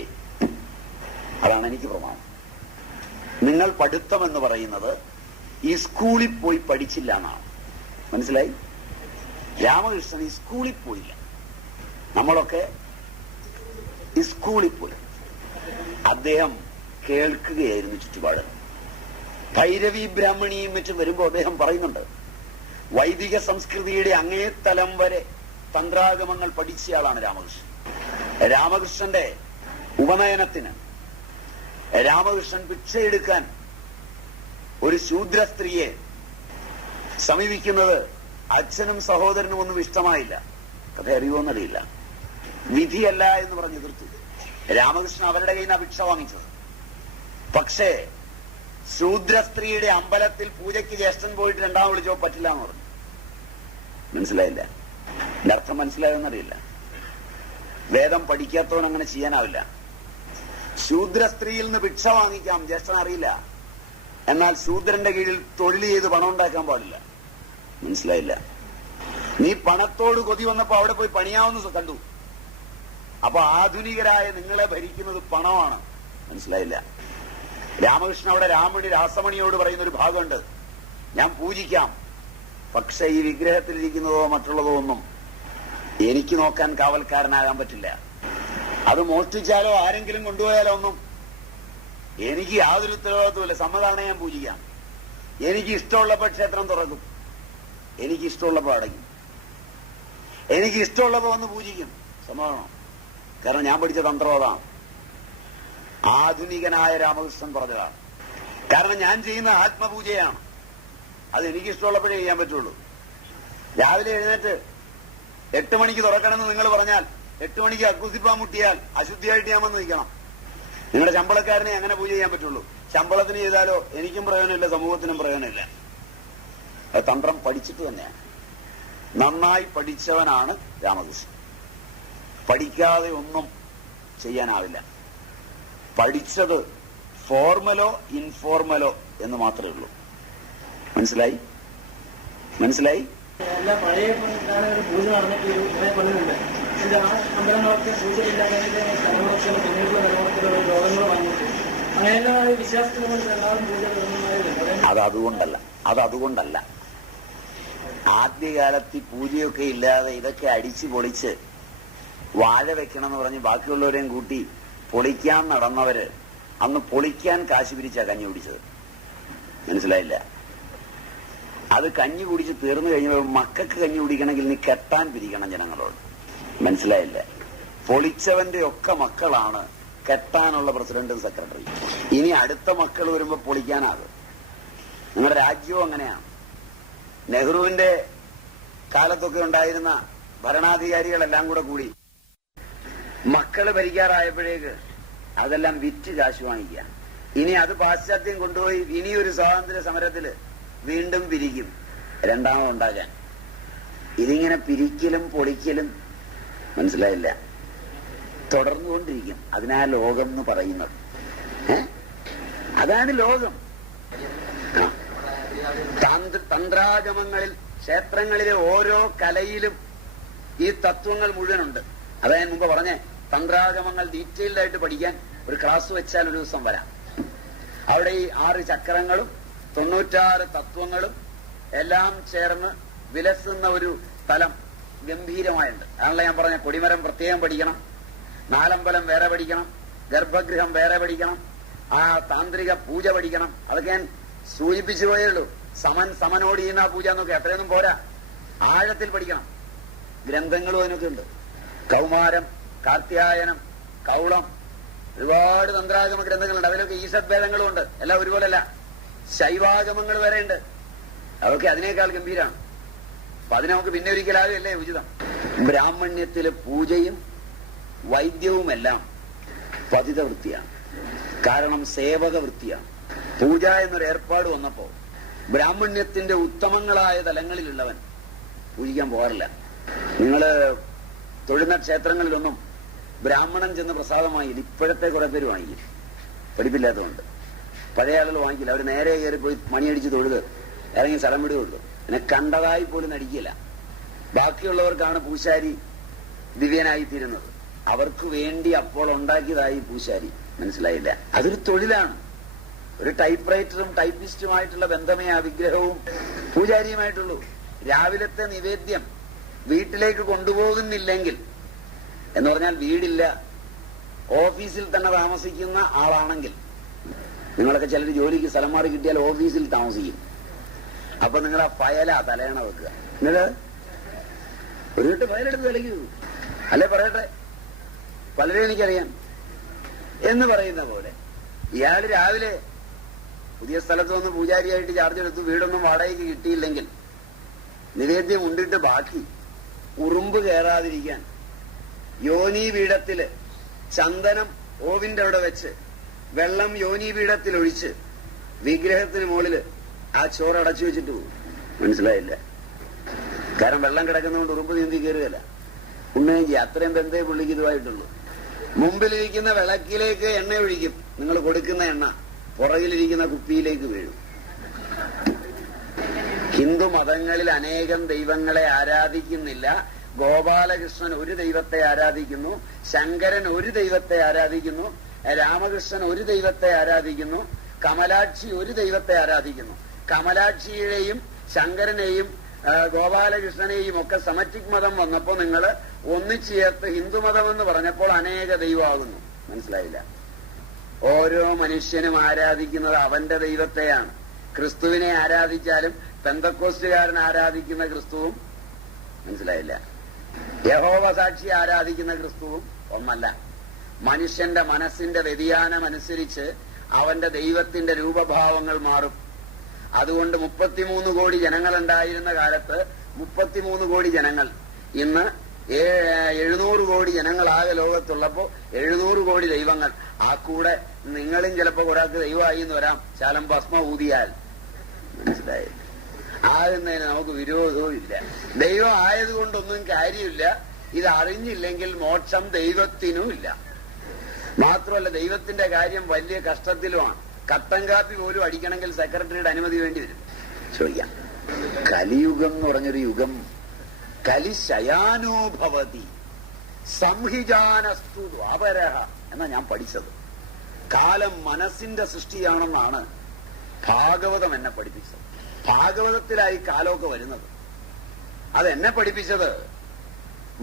അതാണ് എനിക്ക് പ്രമാണം. നിങ്ങൾ പഠിത്തം എന്ന് പറയുന്നത് ഈ സ്കൂളിൽ പോയി പഠിച്ചില്ല എന്നാണ്. മനസ്സിലായി? രാമകൃഷ്ണൻ ഈ സ്കൂളിൽ പോയില്ല. നമ്മളൊക്കെ ഈ സ്കൂളിൽ പോയി. അദ്ദേഹം കേൾക്കുകയായിരുന്നു ചുറ്റുപാട്. ഭൈരവി ബ്രാഹ്മണിയും മറ്റും വരുമ്പോൾ അദ്ദേഹം പറയുന്നുണ്ട്, വൈദിക സംസ്കൃതിയുടെ അങ്ങേത്തലം വരെ തന്ത്രാഗമങ്ങൾ പഠിച്ചയാളാണ് രാമകൃഷ്ണൻ. രാമകൃഷ്ണന്റെ ഉപനയനത്തിന്, രാമകൃഷ്ണൻ ഭിക്ഷയെടുക്കാൻ ഒരു ശൂദ്ര സ്ത്രീയെ സമീപിക്കുന്നത് അച്ഛനും സഹോദരനും ഒന്നും ഇഷ്ടമായില്ല. കഥ അറിയുമോന്നറിയില്ല. വിധിയല്ല എന്ന് പറഞ്ഞ് എതിർത്തു. രാമകൃഷ്ണൻ അവരുടെ കയ്യിൽ നിന്ന് ഭിക്ഷ വാങ്ങിച്ചത്. പക്ഷേ ശൂദ്ര സ്ത്രീയുടെ അമ്പലത്തിൽ പൂജയ്ക്ക് ജ്യേഷ്ഠൻ പോയിട്ട് രണ്ടാം വിളിച്ചോ പറ്റില്ല എന്ന് പറഞ്ഞു. മനസ്സിലായില്ല. എന്റെ അർത്ഥം മനസ്സിലായെന്നറിയില്ല. വേദം പഠിക്കാത്തവൻ അങ്ങനെ ചെയ്യാനാവില്ല. ശൂദ്ര സ്ത്രീയിൽ നിന്ന് ഭിക്ഷ വാങ്ങിക്കാം, ജ്യേഷ്ഠൻ അറിയില്ല. എന്നാൽ ശൂദ്രന്റെ കീഴിൽ തൊഴിൽ ചെയ്ത് പണം ഉണ്ടാക്കാൻ പാടില്ല. മനസ്സിലായില്ല. നീ പണത്തോട് കൊതി വന്നപ്പോ അവിടെ പോയി പണിയാവുന്ന കണ്ടു. അപ്പൊ ആധുനികരായ നിങ്ങളെ ഭരിക്കുന്നത് പണമാണ്. മനസ്സിലായില്ല. രാമകൃഷ്ണൻ അവിടെ രാസമണിയോട് പറയുന്ന ഒരു ഭാഗമുണ്ട്, ഞാൻ പൂജിക്കാം, പക്ഷെ ഈ വിഗ്രഹത്തിലിരിക്കുന്നതോ മറ്റുള്ളതോ ഒന്നും എനിക്ക് നോക്കാൻ കാവൽക്കാരനാകാൻ പറ്റില്ല. അത് മോഷ്ടിച്ചാലോ ആരെങ്കിലും കൊണ്ടുപോയാലോ ഒന്നും എനിക്ക് യാതൊരു ഉത്തരവാദിത്വമില്ല. സമ്മതാണ് ഞാൻ പൂജിക്കാം. എനിക്ക് ഇഷ്ടമുള്ളപ്പോ ക്ഷേത്രം തുറക്കും, എനിക്ക് ഇഷ്ടമുള്ളപ്പോ അടയ്ക്കും, എനിക്ക് ഇഷ്ടമുള്ളപ്പോ വന്ന് പൂജിക്കും. സമ്മതമാണോ? കാരണം ഞാൻ പഠിച്ച തന്ത്രം അതാണ്. ആധുനികനായ രാമകൃഷ്ണൻ പറഞ്ഞതാണ്. കാരണം ഞാൻ ചെയ്യുന്ന ആത്മപൂജയാണ്. അത് എനിക്ക് ഇഷ്ടമുള്ളപ്പോഴേ ചെയ്യാൻ പറ്റുള്ളൂ. രാവിലെ എഴുന്നേറ്റ് 8 മണിക്ക് തുറക്കണമെന്ന് നിങ്ങൾ പറഞ്ഞാൽ 8 മണിക്ക് അക്കുസിപ്പാൻ മുട്ടിയാൽ അശുദ്ധിയായിട്ട് ഞാൻ വന്ന് നിൽക്കണം. നിങ്ങളുടെ ശമ്പളക്കാരനെ അങ്ങനെ പൂജ ചെയ്യാൻ പറ്റുള്ളൂ. ശമ്പളത്തിന് ചെയ്താലോ എനിക്കും പ്രയോജനമില്ല, സമൂഹത്തിനും പ്രയോജനമില്ല. അത് തന്ത്രം പഠിച്ചിട്ട് തന്നെയാണ്. നന്നായി പഠിച്ചവനാണ് രാമകൃഷ്ണൻ. പഠിക്കാതെ ഒന്നും ചെയ്യാനാവില്ല. പഠിച്ചത് ഫോർമലോ ഇൻഫോർമലോ എന്ന് മാത്രമേ ഉള്ളൂ. മനസ്സിലായി? മനസ്സിലായി? എല്ലാ പഴയ പൂജ നടന്നിട്ട് കുറെ കൊല്ലമുണ്ട്. ആ അമ്പലങ്ങളൊക്കെ പൂജയില്ലാതെ തലമുറക്കിലുള്ള പിന്നീടുള്ള തലമുറക്കിലുള്ള രോഗങ്ങൾ വന്നിട്ട് അങ്ങനെയുള്ള വിശ്വാസത്തിൽ നമ്മൾ രണ്ടാമതും പൂജ തുടങ്ങുന്നതായിരുന്നു. അതുകൊണ്ടല്ല. ആദ്യകാലത്ത് പൂജയൊക്കെ ഇല്ലാതെ ഇതൊക്കെ അടിച്ചു പൊളിച്ച് വാഴ വെക്കണം എന്ന് പറഞ്ഞ് ബാക്കിയുള്ളവരെയും കൂട്ടി പൊളിക്കാൻ നടന്നവര് അന്ന് പൊളിക്കാൻ കാശ് പിരിച്ചാ കഞ്ഞി കുടിച്ചത്. മനസ്സിലായില്ല? അത് കഞ്ഞി കുടിച്ച് തീർന്നു കഴിഞ്ഞപ്പോൾ മക്കൾക്ക് കഞ്ഞി കുടിക്കണമെങ്കിൽ നീ കെട്ടാൻ പിരിക്കണം ജനങ്ങളോട്. മനസ്സിലായില്ല? പൊളിച്ചവന്റെ ഒക്കെ മക്കളാണ് കെട്ടാനുള്ള പ്രസിഡന്റും സെക്രട്ടറി. ഇനി അടുത്ത മക്കൾ വരുമ്പോ പൊളിക്കാനാകും. നിങ്ങളുടെ രാജ്യവും അങ്ങനെയാണ്. നെഹ്റുവിന്റെ കാലത്തൊക്കെ ഉണ്ടായിരുന്ന ഭരണാധികാരികളെല്ലാം കൂടി മക്കള് ഭരിക്കാറായപ്പോഴേക്ക് അതെല്ലാം വിറ്റ് കാശ് വാങ്ങിക്കുക. ഇനി അത് പാശ്ചാത്യം കൊണ്ടുപോയി ഇനിയൊരു സ്വാതന്ത്ര്യ സമരത്തില് വീണ്ടും പിരിക്കും, രണ്ടാമതുണ്ടാകാൻ. ഇതിങ്ങനെ പിരിക്കലും പൊളിക്കലും. മനസ്സിലായില്ല? തുടർന്നുകൊണ്ടിരിക്കും. അതിനാ ലോകം എന്ന് പറയുന്നത്. അതാണ് ലോകം. തന്ത്രാഗമങ്ങളിൽ, ക്ഷേത്രങ്ങളിലെ ഓരോ കലയിലും ഈ തത്വങ്ങൾ മുഴുവനുണ്ട്. അതാ ഞാൻ മുമ്പ് പറഞ്ഞേ, തന്ത്രാഗമങ്ങൾ ഡീറ്റെയിൽഡ് ആയിട്ട് പഠിക്കാൻ ഒരു ക്ലാസ് വെച്ചാൽ ഒരു ദിവസം വരാം. അവിടെ ഈ 6 ചക്രങ്ങളും 96 തത്വങ്ങളും എല്ലാം ചേർന്ന് വിലസുന്ന ഒരു തലം ഗംഭീരമായുണ്ട്. അതാണല്ലോ ഞാൻ പറഞ്ഞ, കൊടിമരം പ്രത്യേകം പഠിക്കണം, നാലമ്പലം വേറെ പഠിക്കണം, ഗർഭഗൃഹം വേറെ പഠിക്കണം, ആ താന്ത്രിക പൂജ പഠിക്കണം. അതൊക്കെ ഞാൻ സൂചിപ്പിച്ചു പോയേ ഉള്ളൂ. സമനോട് ചെയ്യുന്ന ആ പൂജ എന്നൊക്കെ അത്രയൊന്നും പോരാ, ആഴത്തിൽ പഠിക്കണം. ഗ്രന്ഥങ്ങളും അതിനൊക്കെ ഉണ്ട്. കൗമാരം, കാർത്യായനം, കൗളം, ഒരുപാട് തന്ത്രാഗമ ഗ്രന്ഥങ്ങളുണ്ട്. അതിലൊക്കെ ഈശദ്ഭേദങ്ങളും ഉണ്ട്. എല്ലാം ഒരുപോലല്ല. ശൈവാഗമങ്ങൾ വരെ ഉണ്ട്. അതൊക്കെ അതിനേക്കാൾ ഗംഭീരമാണ്. അപ്പൊ അതിന് നമുക്ക് പിന്നെ ഒരിക്കലാകല്ലേ ഉചിതം. ബ്രാഹ്മണ്യത്തിലെ പൂജയും വൈദ്യവുമെല്ലാം പതിത വൃത്തിയാണ്. കാരണം സേവക വൃത്തിയാണ്. പൂജ എന്നൊരു ഏർപ്പാട് വന്നപ്പോ ബ്രാഹ്മണ്യത്തിന്റെ ഉത്തമങ്ങളായ തലങ്ങളിലുള്ളവൻ പൂജിക്കാൻ പോകാറില്ല. നിങ്ങള് തൊഴുന്ന ക്ഷേത്രങ്ങളിലൊന്നും ബ്രാഹ്മണൻ ചെന്ന് പ്രസാദം വാങ്ങിയില്ല. ഇപ്പോഴത്തെ കുറെ പേര് വാങ്ങിക്കും, പഠിപ്പില്ലാത്തതുകൊണ്ട്. പഴയ ആളുകൾ വാങ്ങിക്കില്ല. അവർ നേരെ കയറി പോയി മണിയടിച്ച് തൊഴുത് ഇറങ്ങി സ്ഥലം വിടുകയുള്ളൂ. പിന്നെ കണ്ടതായി പോലും നടിക്കില്ല. ബാക്കിയുള്ളവർക്കാണ് പൂശാരി ദിവ്യനായിത്തീരുന്നത്. അവർക്ക് വേണ്ടി അപ്പോൾ ഉണ്ടാക്കിയതായി പൂശാരി. മനസ്സിലായില്ല? അതൊരു തൊഴിലാണ്. ഒരു ടൈപ്പ് റൈറ്ററും ടൈപ്പിസ്റ്റുമായിട്ടുള്ള ബന്ധമേ ആ വിഗ്രഹവും പൂജാരിയുമായിട്ടുള്ളൂ. രാവിലത്തെ നിവേദ്യം വീട്ടിലേക്ക് കൊണ്ടുപോകുന്നില്ലെങ്കിൽ എന്ന് പറഞ്ഞാൽ, വീടില്ല, ഓഫീസിൽ തന്നെ താമസിക്കുന്ന ആളാണെങ്കിൽ, നിങ്ങളൊക്കെ ചിലർ ജോലിക്ക് സ്ഥലം മാറി കിട്ടിയാൽ ഓഫീസിൽ താമസിക്കും. അപ്പൊ നിങ്ങൾ ആ ഫയലാ തലയണ വെക്കുക. എന്നിട്ട് ഒരു കെട്ട് ഫയലെടുത്ത് തലയ്ക്കൂ. അല്ലെ പറയട്ടെ, പലരും എനിക്കറിയാം എന്ന് പറയുന്ന പോലെ ഇയാള് രാവിലെ പുതിയ സ്ഥലത്ത് വന്ന് പൂജാരിയായിട്ട് ചാർജ് എടുത്തു, വീടൊന്നും വാടകയ്ക്ക് കിട്ടിയില്ലെങ്കിൽ നിവേദ്യം ഉണ്ടിട്ട് ബാക്കി ഉറുമ്പ് കയറാതിരിക്കാൻ യോനീപീഠത്തില് ചന്ദനം ഓവിന്റെ അവിടെ വെച്ച് വെള്ളം യോനീപീഠത്തിൽ ഒഴിച്ച് വിഗ്രഹത്തിന് മുകളില് ആ ചോറ് അടച്ചു വെച്ചിട്ട് പോകും. മനസ്സിലായില്ല? കാരണം വെള്ളം കിടക്കുന്നതുകൊണ്ട് ഉറുമ്പ് നീന്തി കയറുകയല്ല, ഉണ്ണയും ചെയ്യും. അത്രയും ബന്ധേ പുള്ളിക്ക് ഇതുമായിട്ടുള്ളൂ. മുമ്പിലിരിക്കുന്ന വിളക്കിലേക്ക് എണ്ണ ഒഴിക്കും. നിങ്ങൾ കൊടുക്കുന്ന എണ്ണ പുറകിലിരിക്കുന്ന കുപ്പിയിലേക്ക് വീഴും. ഹിന്ദു മതങ്ങളിൽ അനേകം ദൈവങ്ങളെ ആരാധിക്കുന്നില്ല. ഗോപാലകൃഷ്ണൻ ഒരു ദൈവത്തെ ആരാധിക്കുന്നു, ശങ്കരൻ ഒരു ദൈവത്തെ ആരാധിക്കുന്നു, രാമകൃഷ്ണൻ ഒരു ദൈവത്തെ ആരാധിക്കുന്നു, കമലാക്ഷി ഒരു ദൈവത്തെ ആരാധിക്കുന്നു. കമലാക്ഷിയെയും ശങ്കരനെയും ഗോപാലകൃഷ്ണനെയും ഒക്കെ സമറ്റിക് മതം വന്നപ്പോ നിങ്ങൾ ഒന്നിച്ചു ചേർത്ത് ഹിന്ദുമതം എന്ന് പറഞ്ഞപ്പോൾ അനേക ദൈവമാകുന്നു. മനസ്സിലായില്ല? ഓരോ മനുഷ്യനും ആരാധിക്കുന്നത് അവന്റെ ദൈവത്തെയാണ്. ക്രിസ്തുവിനെ ആരാധിച്ചാലും പെന്തക്കോസ്റ്റുകാരൻ ആരാധിക്കുന്ന ക്രിസ്തുവും, മനസ്സിലായില്ല, യഹോവ സാക്ഷി ആരാധിക്കുന്ന ക്രിസ്തുവും ഒന്നല്ല. മനുഷ്യന്റെ മനസ്സിന്റെ വ്യതിയാനം അനുസരിച്ച് അവന്റെ ദൈവത്തിന്റെ രൂപഭാവങ്ങൾ മാറും. അതുകൊണ്ട് 33 കോടി ജനങ്ങളുണ്ടായിരുന്ന കാലത്ത് 33 കോടി ജനങ്ങൾ, ഇന്ന് 700 കോടി ജനങ്ങളാകെ ലോകത്തുള്ളപ്പോ 700 കോടി ദൈവങ്ങൾ. ആ കൂടെ നിങ്ങളും ചിലപ്പോ ഒരാൾക്ക് ദൈവമായി എന്ന് വരാം, ശാലം ഭസ്മ ഊതിയാൽ. മനസ്സിലായി? ആകുന്നതിന് നമുക്ക് വിരോധവും ഇല്ല. ദൈവം ആയതുകൊണ്ടൊന്നും കാര്യമില്ല. ഇത് അറിഞ്ഞില്ലെങ്കിൽ മോക്ഷം ദൈവത്തിനും ഇല്ല. മാത്രമല്ല, ദൈവത്തിന്റെ കാര്യം വലിയ കഷ്ടത്തിലുമാണ്. കട്ടൻ കാപ്പി പോലും അടിക്കണമെങ്കിൽ സെക്രട്ടറിയുടെ അനുമതി വേണ്ടി വരും. ചോദിക്കാം, കലിയുഗം എന്ന് പറഞ്ഞൊരു യുഗം, കലിശയാനോഭവതി സംഹിജാനസ്തു ദ്വാപരഃ എന്നാ ഞാൻ പഠിച്ചത്. കാലം മനസ്സിന്റെ സൃഷ്ടിയാണെന്നാണ് ഭാഗവതം എന്നെ പഠിപ്പിച്ചത്. ഭാഗവതത്തിലായി കാലമൊക്കെ വരുന്നത്. അതെന്നെ പഠിപ്പിച്ചത്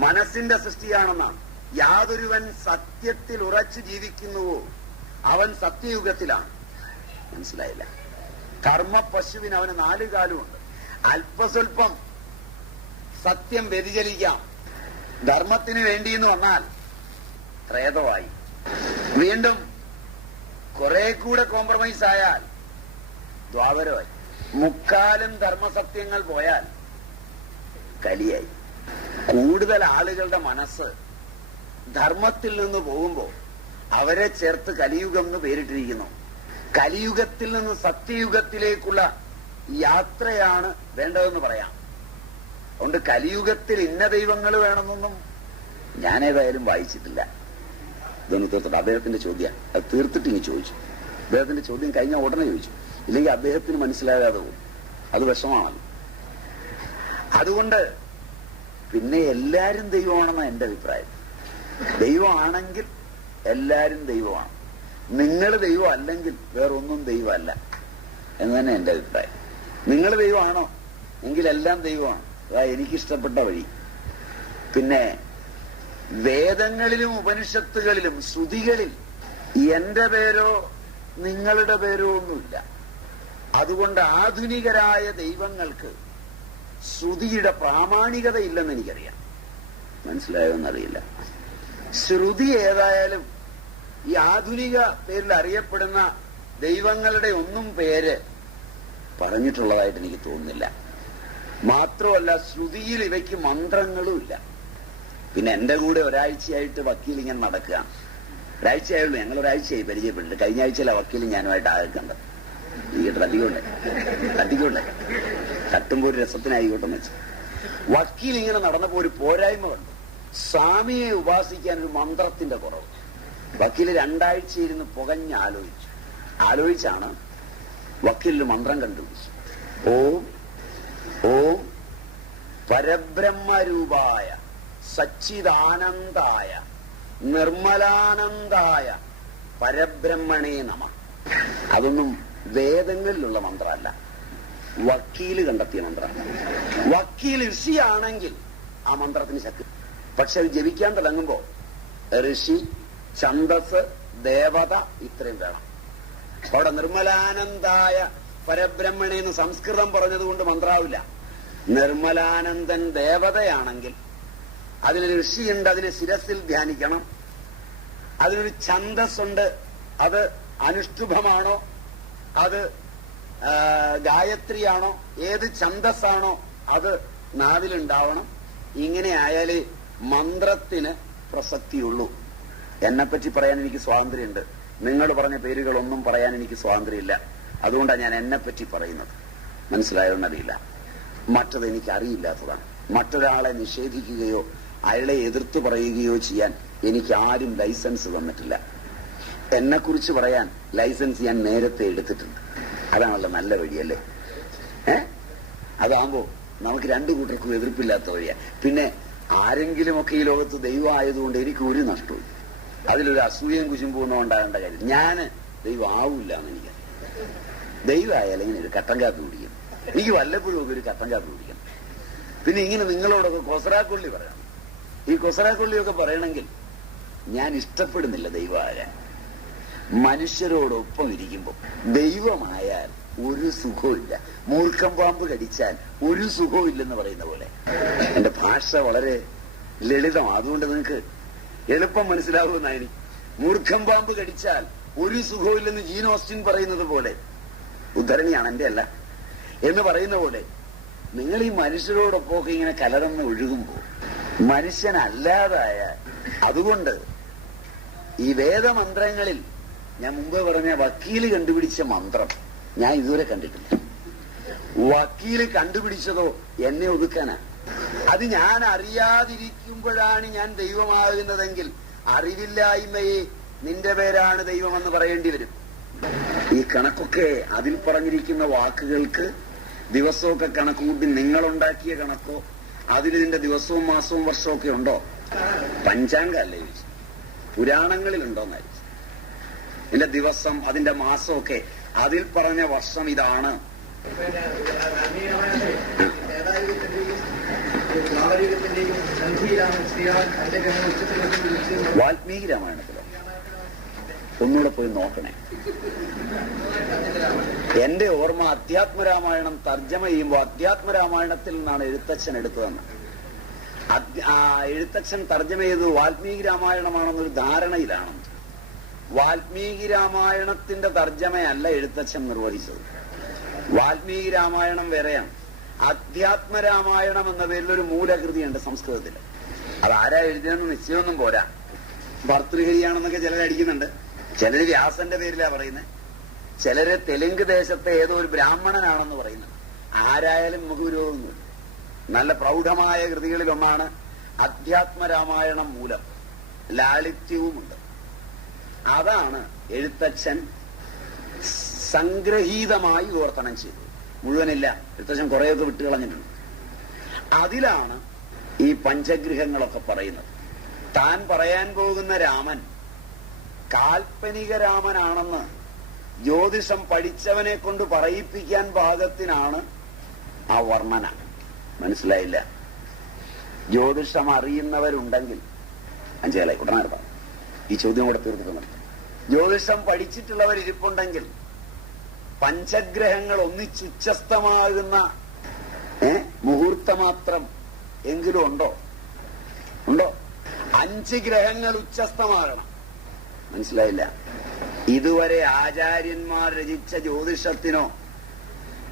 മനസ്സിന്റെ സൃഷ്ടിയാണെന്നാണ്. യാതൊരുവൻ സത്യത്തിൽ ഉറച്ചു ജീവിക്കുന്നുവോ അവൻ സത്യയുഗത്തിലാണ്. മനസ്സിലായില്ല? കർമ്മ പശുവിന് അവന് 4 കാലുമുണ്ട്. അല്പസ്വല്പം സത്യം വ്യതിചലിക്കാം. ധർമ്മത്തിന് വേണ്ടിയെന്ന് വന്നാൽ ത്രേതമായി. വീണ്ടും കുറെ കൂടെ കോംപ്രമൈസ് ആയാൽ ദ്വാപരമായി. മുക്കാലും ധർമ്മസത്യങ്ങൾ പോയാൽ കലിയായി. കൂടുതൽ ആളുകളുടെ മനസ്സ് ധർമ്മത്തിൽ നിന്ന് പോകുമ്പോൾ അവരെ ചേർത്ത് കലിയുഗം എന്ന് പേരിട്ടിരിക്കുന്നു. കലിയുഗത്തിൽ നിന്ന് സത്യയുഗത്തിലേക്കുള്ള യാത്രയാണ് വേണ്ടതെന്ന് പറയാം. അതുകൊണ്ട് കലിയുഗത്തിൽ ഇന്ന ദൈവങ്ങൾ വേണമെന്നൊന്നും ഞാനേതായാലും വായിച്ചിട്ടില്ല. ഇതൊന്ന് തീർത്തിട്ട് അദ്ദേഹത്തിന്റെ ചോദ്യം അത് തീർത്തിട്ട് ഇനി ചോദിച്ചു. അദ്ദേഹത്തിന്റെ ചോദ്യം കഴിഞ്ഞ ഉടനെ ചോദിച്ചു, ഇല്ലെങ്കിൽ അദ്ദേഹത്തിന് മനസ്സിലാകാതെ പോകും. അത് വിഷമാണല്ലോ. അതുകൊണ്ട് പിന്നെ എല്ലാരും ദൈവമാണെന്നാണ് എന്റെ അഭിപ്രായം. ദൈവമാണെങ്കിൽ എല്ലാരും ദൈവമാണ്. നിങ്ങൾ ദൈവം അല്ലെങ്കിൽ വേറൊന്നും ദൈവമല്ല എന്ന് തന്നെ എന്റെ അഭിപ്രായം. നിങ്ങൾ ദൈവമാണോ എങ്കിൽ എല്ലാം ദൈവമാണ്. അതാ എനിക്കിഷ്ടപ്പെട്ട വഴി. പിന്നെ വേദങ്ങളിലും ഉപനിഷത്തുകളിലും ശ്രുതികളിൽ എന്റെ പേരോ നിങ്ങളുടെ പേരോ ഒന്നുമില്ല. അതുകൊണ്ട് ആധുനികരായ ദൈവങ്ങൾക്ക് ശ്രുതിയുടെ പ്രാമാണികത ഇല്ലെന്ന് എനിക്കറിയാം. മനസ്സിലായോന്നറിയില്ല. ശ്രുതി ഏതായാലും ഈ ആധുനിക പേരിൽ അറിയപ്പെടുന്ന ദൈവങ്ങളുടെ ഒന്നും പേര് പറഞ്ഞിട്ടുള്ളതായിട്ട് എനിക്ക് തോന്നുന്നില്ല. മാത്രമല്ല ശ്രുതിയിൽ ഇവയ്ക്ക് മന്ത്രങ്ങളും ഇല്ല. പിന്നെ എന്റെ കൂടെ ഒരാഴ്ചയായിട്ട് വക്കീൽ ഇങ്ങനെ നടക്കുക. ഒരാഴ്ചയായുള്ളൂ, ഞങ്ങൾ ഒരാഴ്ചയായി പരിചയപ്പെട്ടിട്ട്. കഴിഞ്ഞ ആഴ്ചയിലെ വക്കീലും ഞാനുമായിട്ട് ആകേണ്ടത്. ഈ തട്ടിക്കോട്ടെ തട്ടുമ്പോ ഒരു രസത്തിനായിക്കോട്ടെന്ന് വെച്ചു. വക്കീൽ ഇങ്ങനെ നടന്നപ്പോ ഒരു പോരായ്മ കണ്ടു. സ്വാമിയെ ഉപാസിക്കാൻ ഒരു മന്ത്രത്തിന്റെ കുറവ്. വക്കീൽ 2 ആഴ്ച ഇരുന്ന് ആലോചിച്ചാണ് വക്കീലിന് മന്ത്രം കണ്ടുപിടിച്ചു. ഓം ഓം പരബ്രഹ്മരൂപായ സച്ചിദാനന്ദായ നിർമ്മലാനന്ദായ പരബ്രഹ്മണേ നമഃ. അതൊന്നും വേദങ്ങളിലുള്ള മന്ത്രമല്ല, വക്കീല് കണ്ടെത്തിയ മന്ത്രമാണ്. വക്കീൽ ഋഷിയാണെങ്കിൽ ആ മന്ത്രത്തിന് ശക്തി. പക്ഷെ അത് ജപിക്കാൻ തുടങ്ങുമ്പോ ഋഷി, ഛന്ദസ്, ദേവത ഇത്രയും വേണം. അവിടെ നിർമ്മലാനന്ദായ പരബ്രഹ്മണേ എന്ന് സംസ്കൃതം പറഞ്ഞതുകൊണ്ട് മന്ത്രാവില്ല. നിർമ്മലാനന്ദൻ ദേവതയാണെങ്കിൽ അതിന് ഋഷിയുണ്ട്, അതിനെ ശിരസിൽ ധ്യാനിക്കണം. അതിനൊരു ഛന്ദസ്സുണ്ട്, അത് അനുഷ്ഠുഭമാണോ അത് ഗായത്രിയാണോ ഏത് ഛന്ദസ്സാണോ അത് നാവിലുണ്ടാവണം. ഇങ്ങനെ ആയാലേ മന്ത്രത്തിന് പ്രസക്തിയുള്ളൂ. എന്നെപ്പറ്റി പറയാൻ എനിക്ക് സ്വാതന്ത്ര്യമുണ്ട്. നിങ്ങൾ പറഞ്ഞ പേരുകളൊന്നും പറയാൻ എനിക്ക് സ്വാതന്ത്ര്യമില്ല. അതുകൊണ്ടാണ് ഞാൻ എന്നെപ്പറ്റി പറയുന്നത്. മനസ്സിലായോന്നറിയില്ല. മറ്റത് എനിക്ക് അറിയില്ലാത്തതാണ്. മറ്റൊരാളെ നിഷേധിക്കുകയോ അയാളെ എതിർത്ത് പറയുകയോ ചെയ്യാൻ എനിക്ക് ആരും ലൈസൻസ് തന്നിട്ടില്ല. എന്നെക്കുറിച്ച് പറയാൻ ലൈസൻസ് ഞാൻ നേരത്തെ എടുത്തിട്ടുണ്ട്. അതാണല്ലോ നല്ല വഴിയല്ലേ? അതാകുമ്പോ നമുക്ക് 2 കൂട്ടർക്കും എതിർപ്പില്ലാത്ത വഴിയാ. പിന്നെ ആരെങ്കിലുമൊക്കെ ഈ ലോകത്ത് ദൈവം ആയതുകൊണ്ട് എനിക്ക് ഒരു നഷ്ടവും. അതിലൊരു അസൂയം കുശുമ്പൊന്നും ഉണ്ടാകേണ്ട കാര്യം. ഞാന് ദൈവം ആവില്ല എന്ന് എനിക്കറിയാം. ദൈവമായാലും ഇങ്ങനെ ഒരു കട്ടൻ കാപ്പി കുടിക്കും. എനിക്ക് വല്ലപ്പോഴും ഒക്കെ ഒരു കട്ടൻ കാപ്പി കുടിക്കണം. പിന്നെ ഇങ്ങനെ നിങ്ങളോടൊക്കെ കൊസറാക്കൊള്ളി പറയണം. ഈ കൊസറാക്കൊള്ളിയൊക്കെ പറയണമെങ്കിൽ ഞാൻ ഇഷ്ടപ്പെടുന്നില്ല ദൈവമാകാൻ. മനുഷ്യരോടൊപ്പം ഇരിക്കുമ്പോൾ ദൈവമായാൽ ഒരു സുഖമില്ല. മൂർഖം പാമ്പ് കടിച്ചാൽ ഒരു സുഖവും ഇല്ലെന്ന് പറയുന്ന പോലെ. എന്റെ ഭാഷ വളരെ ലളിതമാണ്, അതുകൊണ്ട് നിങ്ങൾക്ക് എളുപ്പം മനസ്സിലാവുമെന്നാണ് എനിക്ക്. മൂർഖം പാമ്പ് കടിച്ചാൽ ഒരു സുഖവും ഇല്ലെന്ന് ജീൻ ഓസ്റ്റിൻ പറയുന്നത് പോലെ, ഉദ്ധരണിയാണ് എന്റെ അല്ല, എന്ന് പറയുന്ന പോലെ നിങ്ങൾ ഈ മനുഷ്യരോടൊപ്പമൊക്കെ ഇങ്ങനെ കലർന്ന് ഒഴുകുമ്പോൾ മനുഷ്യനല്ലാതായ. അതുകൊണ്ട് ഈ വേദമന്ത്രങ്ങളിൽ ഞാൻ മുമ്പ് പറഞ്ഞ വക്കീല് കണ്ടുപിടിച്ച മന്ത്രം ഞാൻ ഇതുവരെ കണ്ടിട്ടില്ല. വക്കീല് കണ്ടുപിടിച്ചതോ എന്നെ ഒതുക്കാനാ. അത് ഞാൻ അറിയാതിരിക്കുമ്പോഴാണ് ഞാൻ ദൈവമാകുന്നതെങ്കിൽ അറിവില്ലായ്മയെ നിന്റെ പേരാണ് ദൈവമെന്ന് പറയേണ്ടി വരും. ഈ കണക്കൊക്കെ അതിൽ പറഞ്ഞിരിക്കുന്ന വാക്കുകൾക്ക് ദിവസമൊക്കെ കണക്കുകൂട്ടി നിങ്ങളുണ്ടാക്കിയ കണക്കോ അതിലിതിന്റെ ദിവസവും മാസവും വർഷവും ഒക്കെ ഉണ്ടോ? പഞ്ചാംഗ അല്ലേ ചോദിച്ചു? പുരാണങ്ങളിലുണ്ടോന്നായിരിക്കും. ഇതിന്റെ ദിവസം അതിന്റെ മാസമൊക്കെ അതിൽ പറഞ്ഞ വർഷം ഇതാണ്. വാൽമീകി രാമായണത്തിലോ? ഒന്നുകൂടെ പോയി നോക്കണേ. എന്റെ ഓർമ്മ അധ്യാത്മരാമായണം തർജ്ജമ ചെയ്യുമ്പോൾ അധ്യാത്മരാമായണത്തിൽ നിന്നാണ് എഴുത്തച്ഛൻ എടുത്തതെന്ന്. എഴുത്തച്ഛൻ തർജ്ജമ ചെയ്തത് വാൽമീകി രാമായണമാണെന്നൊരു ധാരണയിലാണ്. വാൽമീകി രാമായണത്തിന്റെ തർജ്ജമയല്ല എഴുത്തച്ഛൻ നിർവഹിച്ചത്. വാൽമീകി രാമായണം വേറെയാണ്. അധ്യാത്മരാമായണം എന്ന പേരിലൊരു മൂലകൃതിയുണ്ട് സംസ്കൃതത്തിൽ. അത് ആരാ എഴുതിയെന്ന് നിശ്ചയമൊന്നും പോരാ. ഭർതൃഹരിയാണെന്നൊക്കെ ചിലരടിക്കുന്നുണ്ട്. ചിലര് വ്യാസന്റെ പേരിലാ പറയുന്നത്. ചിലര് തെലുങ്ക് ദേശത്തെ ഏതോ ഒരു ബ്രാഹ്മണനാണെന്ന് പറയുന്നുണ്ട്. ആരായാലും നമുക്ക് വിരോധമൊന്നുമില്ല. നല്ല പ്രൗഢമായ കൃതികളിൽ ഒന്നാണ് അധ്യാത്മരാമായണം. മൂലം ലാളിത്യവുമുണ്ട്. അതാണ് എഴുത്തച്ഛൻ സംഗ്രഹീതമായി വിവർത്തനം ചെയ്തത്. മുഴുവനില്ല, എഴുത്തച്ഛൻ കുറേയൊക്കെ വിട്ടുകളഞ്ഞിട്ടുണ്ട്. അതിലാണ് ഈ പഞ്ചഗ്രഹങ്ങളൊക്കെ പറയുന്നത്. താൻ പറയാൻ പോകുന്ന രാമൻ കാൽപ്പനിക രാമനാണെന്ന് ജ്യോതിഷം പഠിച്ചവനെ കൊണ്ട് പറയിപ്പിക്കാൻ പാകത്തിനാണ് ആ വർണ്ണന. മനസ്സിലായില്ല? ജ്യോതിഷം അറിയുന്നവരുണ്ടെങ്കിൽ അഞ്ചേലായി ഉടനെ പറഞ്ഞു ഈ ചോദ്യം കൂടെ തീർത്തിട്ട് നിർത്തും. ജ്യോതിഷം പഠിച്ചിട്ടുള്ളവരിപ്പുണ്ടെങ്കിൽ പഞ്ചഗ്രഹങ്ങൾ ഒന്നിച്ചുച്ചസ്ഥമാകുന്ന മുഹൂർത്തമാത്രം എങ്കിലും ഉണ്ടോ? 5 ഗ്രഹങ്ങൾ ഉച്ചസ്ഥമാകണം. മനസ്സിലായില്ല? ഇതുവരെ ആചാര്യന്മാർ രചിച്ച ജ്യോതിഷത്തിനോ,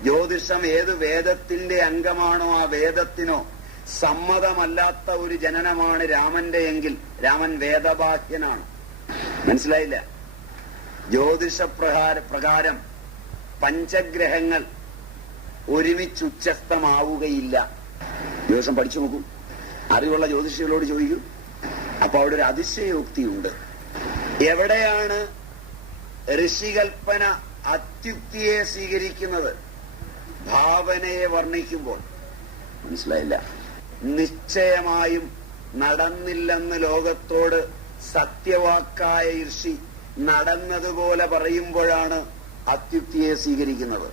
ജ്യോതിഷം ഏത് വേദത്തിന്റെ അംഗമാണോ ആ വേദത്തിനോ സമ്മതമല്ലാത്ത ഒരു ജനനമാണ് രാമന്റെ എങ്കിൽ രാമൻ വേദബാഹ്യനാണ്. മനസ്സിലായില്ല? ജ്യോതിഷ പ്രകാരം പഞ്ചഗ്രഹങ്ങൾ ഒരുമിച്ചുച്ചസ്ഥമാവുകയില്ല. ജ്യോതിഷം പഠിച്ചു നോക്കൂ, അറിവുള്ള ജ്യോതിഷികളോട് ചോദിക്കൂ. അപ്പൊ അവിടെ ഒരു അതിശയോക്തിയുണ്ട്. എവിടെയാണ് ഋഷികൽപ്പന അത്യുക്തിയെ സ്വീകരിക്കുന്നത്? ഭാവനയെ വർണ്ണിക്കുമ്പോൾ. മനസ്സിലായില്ല? നിശ്ചയമായും നടന്നില്ലെന്ന് ലോകത്തോട് സത്യവാക്കായ ഋഷി നടന്നതുപോലെ പറയുമ്പോഴാണ് അത്യുക്തിയെ സ്വീകരിക്കുന്നത്.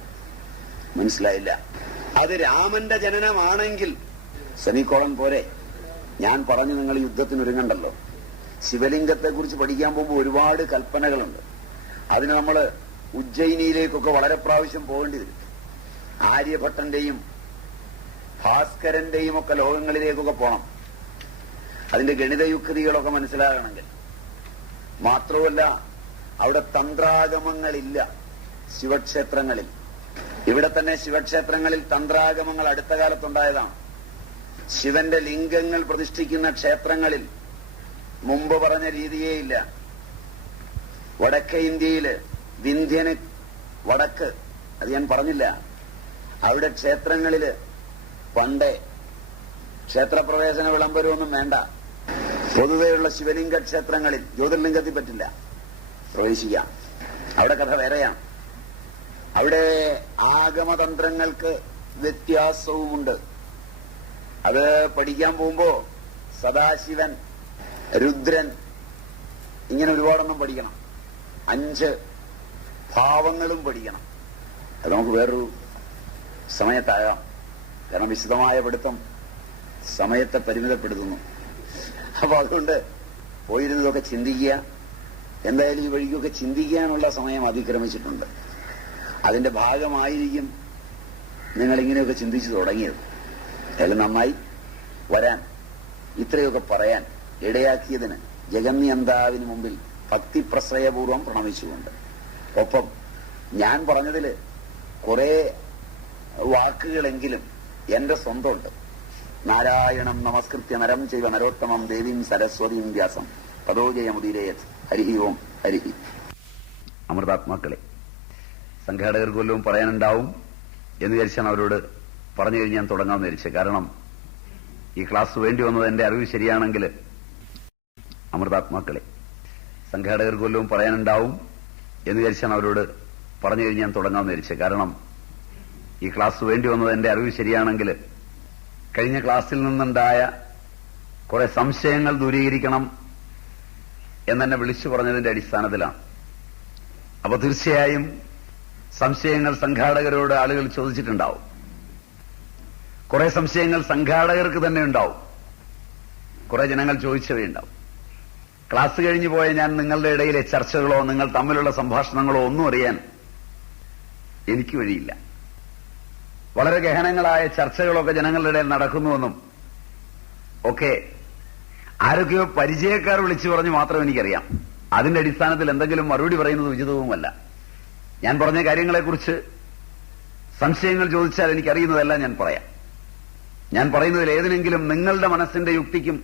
മനസ്സിലായില്ല? അത് രാമന്റെ ജനനമാണെങ്കിൽ സെമിക്കോളൻ പോരെ. ഞാൻ പറഞ്ഞു നിങ്ങൾ യുദ്ധത്തിനൊരുങ്ങണ്ടല്ലോ. ശിവലിംഗത്തെ കുറിച്ച് പഠിക്കാൻ പോകുമ്പോൾ ഒരുപാട് കൽപ്പനകളുണ്ട്. അതിന് നമ്മൾ ഉജ്ജയിനിയിലേക്കൊക്കെ വളരെ പ്രാവശ്യം പോകേണ്ടി വരും. ആര്യഭട്ടന്റെയും ഭാസ്കരന്റെയും ഒക്കെ ലോകങ്ങളിലേക്കൊക്കെ പോകണം. അതിന്റെ ഗണിതയുക്തികളൊക്കെ മനസ്സിലാകണമെങ്കിൽ. മാത്രമല്ല അവിടെ തന്ത്രാഗമങ്ങളില്ല ശിവക്ഷേത്രങ്ങളിൽ. ഇവിടെ തന്നെ ശിവക്ഷേത്രങ്ങളിൽ തന്ത്രാഗമങ്ങൾ അടുത്ത കാലത്തുണ്ടായതാണ്. ശിവന്റെ ലിംഗങ്ങൾ പ്രതിഷ്ഠിക്കുന്ന ക്ഷേത്രങ്ങളിൽ മുമ്പ് പറഞ്ഞ രീതിയേ ഇല്ല. വടക്കേ ഇന്ത്യയില് വിന്ധ്യന് വടക്ക്, അത് ഞാൻ പറഞ്ഞില്ല, അവിടെ ക്ഷേത്രങ്ങളില് പണ്ടേ ക്ഷേത്രപ്രവേശന വിളംബരമൊന്നും വേണ്ട. പൊതുവെയുള്ള ശിവലിംഗ ക്ഷേത്രങ്ങളിൽ ജ്യോതിർലിംഗത്തിൽ പറ്റില്ല പ്രവേശിക്കാം. അവിടെ കഥ വേറെയാണ്. അവിടെ ആഗമതന്ത്രങ്ങൾക്ക് വ്യത്യാസവുമുണ്ട്. അത് പഠിക്കാൻ പോകുമ്പോ സദാശിവൻ, രുദ്രൻ, ഇങ്ങനെ ഒരുപാടൊന്നും പഠിക്കണം. 5 ഭാവങ്ങളും പഠിക്കണം. അത് നമുക്ക് വേറൊരു സമയത്താകാം. കാരണം വിശദമായ പഠിത്തം സമയത്തെ പരിമിതപ്പെടുത്തുന്നു. അപ്പൊ അതുകൊണ്ട് പോയിരുന്നതൊക്കെ ചിന്തിക്കുക. എന്തായാലും ഈ വഴിക്കൊക്കെ ചിന്തിക്കാനുള്ള സമയം അതിക്രമിച്ചിട്ടുണ്ട്. അതിന്റെ ഭാഗമായിരിക്കും നിങ്ങളിങ്ങനെയൊക്കെ ചിന്തിച്ചു തുടങ്ങിയത്. അതിൽ നന്നായി വരാൻ, ഇത്രയൊക്കെ പറയാൻ ഇടയാക്കിയതിന് ജഗന്യന്താവിന് മുമ്പിൽ ഭക്തിപ്രശ്രയപൂർവം പ്രണമിച്ചുകൊണ്ട്, ഒപ്പം ഞാൻ പറഞ്ഞതില് കുറെ വാക്കുകളെങ്കിലും എന്റെ സ്വന്തമുണ്ട്. നാരായണം നമസ്കൃത്യ നരം ചെയ്വ നരോത്തമം ദേവീം സരസ്വതീം വ്യാസം പദോജയമുദീരയത്. ഹരി ഓം ഹരി. അമൃതാത്മാക്കളെ, സംഘാടകർക്ക് വല്ലതും പറയാനുണ്ടാവും എന്ന് വിചാരിച്ചാണ് അവരോട് പറഞ്ഞു കഴിഞ്ഞ് ഞാൻ തുടങ്ങാമെന്ന് വിചാരിച്ചത്. കാരണം ഈ ക്ലാസ് വേണ്ടി വന്നത് എന്റെ അറിവ് ശരിയാണെങ്കിൽ, അമൃതാത്മാക്കളെ, സംഘാടകർക്ക് വല്ലതും പറയാനുണ്ടാവും എന്ന് വിചാരിച്ചാണ് അവരോട് പറഞ്ഞു കഴിഞ്ഞ് ഞാൻ തുടങ്ങാമെന്ന് വിചാരിച്ചത്. കാരണം ഈ ക്ലാസ് വേണ്ടി വന്നത് എന്റെ അറിവ് ശരിയാണെങ്കിൽ കഴിഞ്ഞ ക്ലാസ്സിൽ നിന്നുണ്ടായ കുറെ സംശയങ്ങൾ ദൂരീകരിക്കണം എന്നെ വിളിച്ചു പറഞ്ഞതിന്റെ അടിസ്ഥാനത്തിലാണ്. അപ്പൊ തീർച്ചയായും സംശയങ്ങൾ സംഘാടകരോട് ആളുകൾ ചോദിച്ചിട്ടുണ്ടാവും. കുറെ സംശയങ്ങൾ സംഘാടകർക്ക് തന്നെ ഉണ്ടാവും. കുറെ ജനങ്ങൾ ചോദിച്ചവയുണ്ടാവും. ക്ലാസ് കഴിഞ്ഞു പോയ ഞാൻ നിങ്ങളുടെ ഇടയിലെ ചർച്ചകളോ നിങ്ങൾ തമ്മിലുള്ള സംഭാഷണങ്ങളോ ഒന്നും അറിയാൻ എനിക്ക് വഴിയില്ല. വളരെ ഗഹനങ്ങളായ ചർച്ചകളൊക്കെ ജനങ്ങളുടെ ഇടയിൽ നടക്കുന്നുവെന്നും ഒക്കെ ആരൊക്കെയോ പരിചയക്കാർ വിളിച്ചു പറഞ്ഞു മാത്രം എനിക്കറിയാം. അതിന്റെ അടിസ്ഥാനത്തിൽ എന്തെങ്കിലും മറുപടി പറയുന്നത് ഉചിതവുമല്ല. ഞാൻ പറഞ്ഞ കാര്യങ്ങളെക്കുറിച്ച് സംശയങ്ങൾ ചോദിച്ചാൽ എനിക്കറിയുന്നതെല്ലാം ഞാൻ പറയാം. ഞാൻ പറയുന്നതിൽ ഏതിനെങ്കിലും നിങ്ങളുടെ മനസ്സിന്റെ യുക്തിക്കും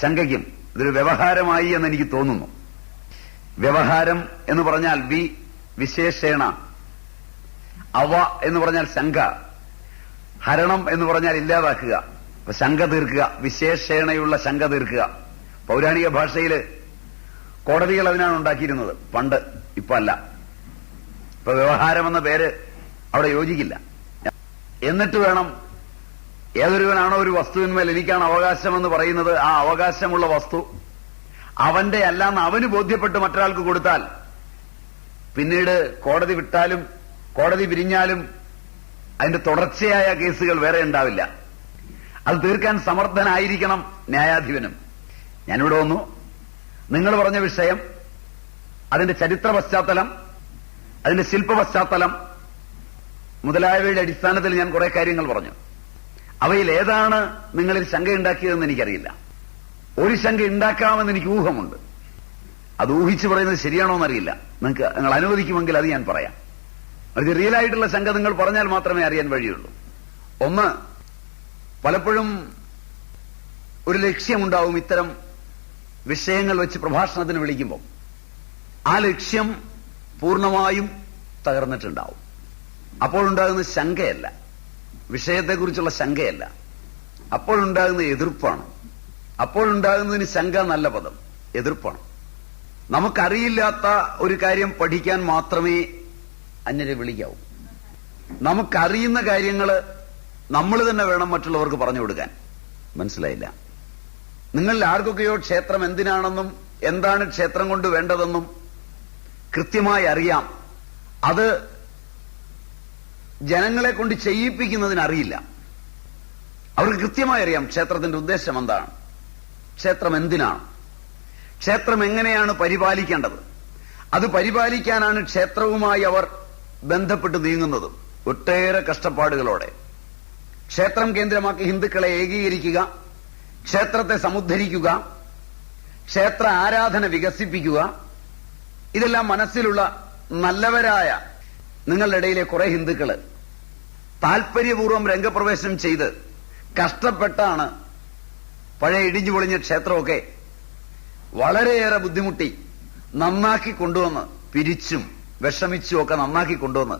ശങ്കയ്ക്കും ഇതൊരു വ്യവഹാരമായി എന്ന് എനിക്ക് തോന്നുന്നു. വ്യവഹാരം എന്ന് പറഞ്ഞാൽ വിശേഷേണ, അവ എന്ന് പറഞ്ഞാൽ ശങ്ക, ഹരണം എന്ന് പറഞ്ഞാൽ ഇല്ലാതാക്കുക, ശങ്ക തീർക്കുക, വിശേഷേണയുള്ള ശങ്ക തീർക്കുക. പൗരാണിക ഭാഷയിൽ കോടതികൾ അതിനാണ് ഉണ്ടാക്കിയിരുന്നത് പണ്ട്. ഇപ്പൊ അല്ല. ഇപ്പൊ വ്യവഹാരമെന്ന പേര് അവിടെ യോജിക്കില്ല. എന്നിട്ട് വേണം ഏതൊരുവനാണോ ഒരു വസ്തുവിന്മേൽ എനിക്കാണ് അവകാശമെന്ന് പറയുന്നത്, ആ അവകാശമുള്ള വസ്തു അവന്റെ അല്ലാന്ന് അവന് ബോധ്യപ്പെട്ട് മറ്റൊരാൾക്ക് കൊടുത്താൽ പിന്നീട് കോടതി വിട്ടാലും കോടതി പിരിഞ്ഞാലും അതിന്റെ തുടർച്ചയായ കേസുകൾ വേറെ ഉണ്ടാവില്ല. അത് തീർക്കാൻ സമർത്ഥനായിരിക്കണം ന്യായാധിപനും. ഞാനിവിടെ വന്നു, നിങ്ങൾ പറഞ്ഞ വിഷയം, അതിന്റെ ചരിത്ര പശ്ചാത്തലം, അതിന്റെ ശില്പ പശ്ചാത്തലം മുതലായവയുടെ അടിസ്ഥാനത്തിൽ ഞാൻ കുറെ കാര്യങ്ങൾ പറഞ്ഞു. അവയിൽ ഏതാണ് നിങ്ങളിൽ ശങ്കയുണ്ടാക്കിയതെന്ന് എനിക്കറിയില്ല. ഒരു ശങ്ക ഉണ്ടാക്കാമെന്ന് എനിക്ക് ഊഹമുണ്ട്. അത് ഊഹിച്ചു പറയുന്നത് ശരിയാണോ എന്നറിയില്ല. നിങ്ങൾ അനുവദിക്കുമെങ്കിൽ അത് ഞാൻ പറയാം. അത് റിയലായിട്ടുള്ള ശങ്ക നിങ്ങൾ പറഞ്ഞാൽ മാത്രമേ അറിയാൻ വഴിയുള്ളൂ. ഒന്ന്, പലപ്പോഴും ഒരു ലക്ഷ്യമുണ്ടാവും ഇത്തരം വിഷയങ്ങൾ വെച്ച് പ്രഭാഷണത്തിന് വിളിക്കുമ്പോൾ. ആ ലക്ഷ്യം പൂർണ്ണമായും തകർന്നിട്ടുണ്ടാവും. അപ്പോഴുണ്ടാകുന്ന ശങ്കയല്ല, വിഷയത്തെക്കുറിച്ചുള്ള ശങ്കയല്ല, അപ്പോഴുണ്ടാകുന്ന എതിർപ്പാണ്. അപ്പോഴുണ്ടാകുന്നതിന് ശങ്ക നല്ല പദം, എതിർപ്പാണ്. നമുക്കറിയില്ലാത്ത ഒരു കാര്യം പഠിക്കാൻ മാത്രമേ അന്യരെ വിളിക്കാവൂ. നമുക്കറിയുന്ന കാര്യങ്ങൾ നമ്മൾ തന്നെ വേണം മറ്റുള്ളവർക്ക് പറഞ്ഞു കൊടുക്കാൻ. മനസ്സിലായില്ല? നിങ്ങളിൽ ആർക്കൊക്കെയോ ക്ഷേത്രം എന്തിനാണെന്നും എന്താണ് ക്ഷേത്രം കൊണ്ട് വേണ്ടതെന്നും കൃത്യമായി അറിയാം. അത് ജനങ്ങളെ കൊണ്ട് ചെയ്യിപ്പിക്കുന്നതിനറിയില്ല. അവർക്ക് കൃത്യമായി അറിയാം ക്ഷേത്രത്തിന്റെ ഉദ്ദേശം എന്താണ്, ക്ഷേത്രം എന്തിനാണ്, ക്ഷേത്രം എങ്ങനെയാണ് പരിപാലിക്കേണ്ടത്. അത് പരിപാലിക്കാനാണ് ക്ഷേത്രവുമായി അവർ ബന്ധപ്പെട്ട് നീങ്ങുന്നതും ഒട്ടേറെ കഷ്ടപ്പാടുകളോടെ. ക്ഷേത്രം കേന്ദ്രമാക്കി ഹിന്ദുക്കളെ ഏകീകരിക്കുക, ക്ഷേത്രത്തെ സമുദ്ധരിക്കുക, ക്ഷേത്ര ആരാധന വികസിപ്പിക്കുക, ഇതെല്ലാം മനസ്സിലുള്ള നല്ലവരായ നിങ്ങളുടെ ഇടയിലെ കുറെ ഹിന്ദുക്കള് താൽപര്യപൂർവ്വം രംഗപ്രവേശനം ചെയ്ത് കഷ്ടപ്പെട്ടാണ് പഴയ ഇടിഞ്ഞു പൊളിഞ്ഞ ക്ഷേത്രമൊക്കെ വളരെയേറെ ബുദ്ധിമുട്ടി നന്നാക്കി കൊണ്ടുവന്ന്, പിരിച്ചും വിഷമിച്ചും ഒക്കെ നന്നാക്കി കൊണ്ടുവന്ന്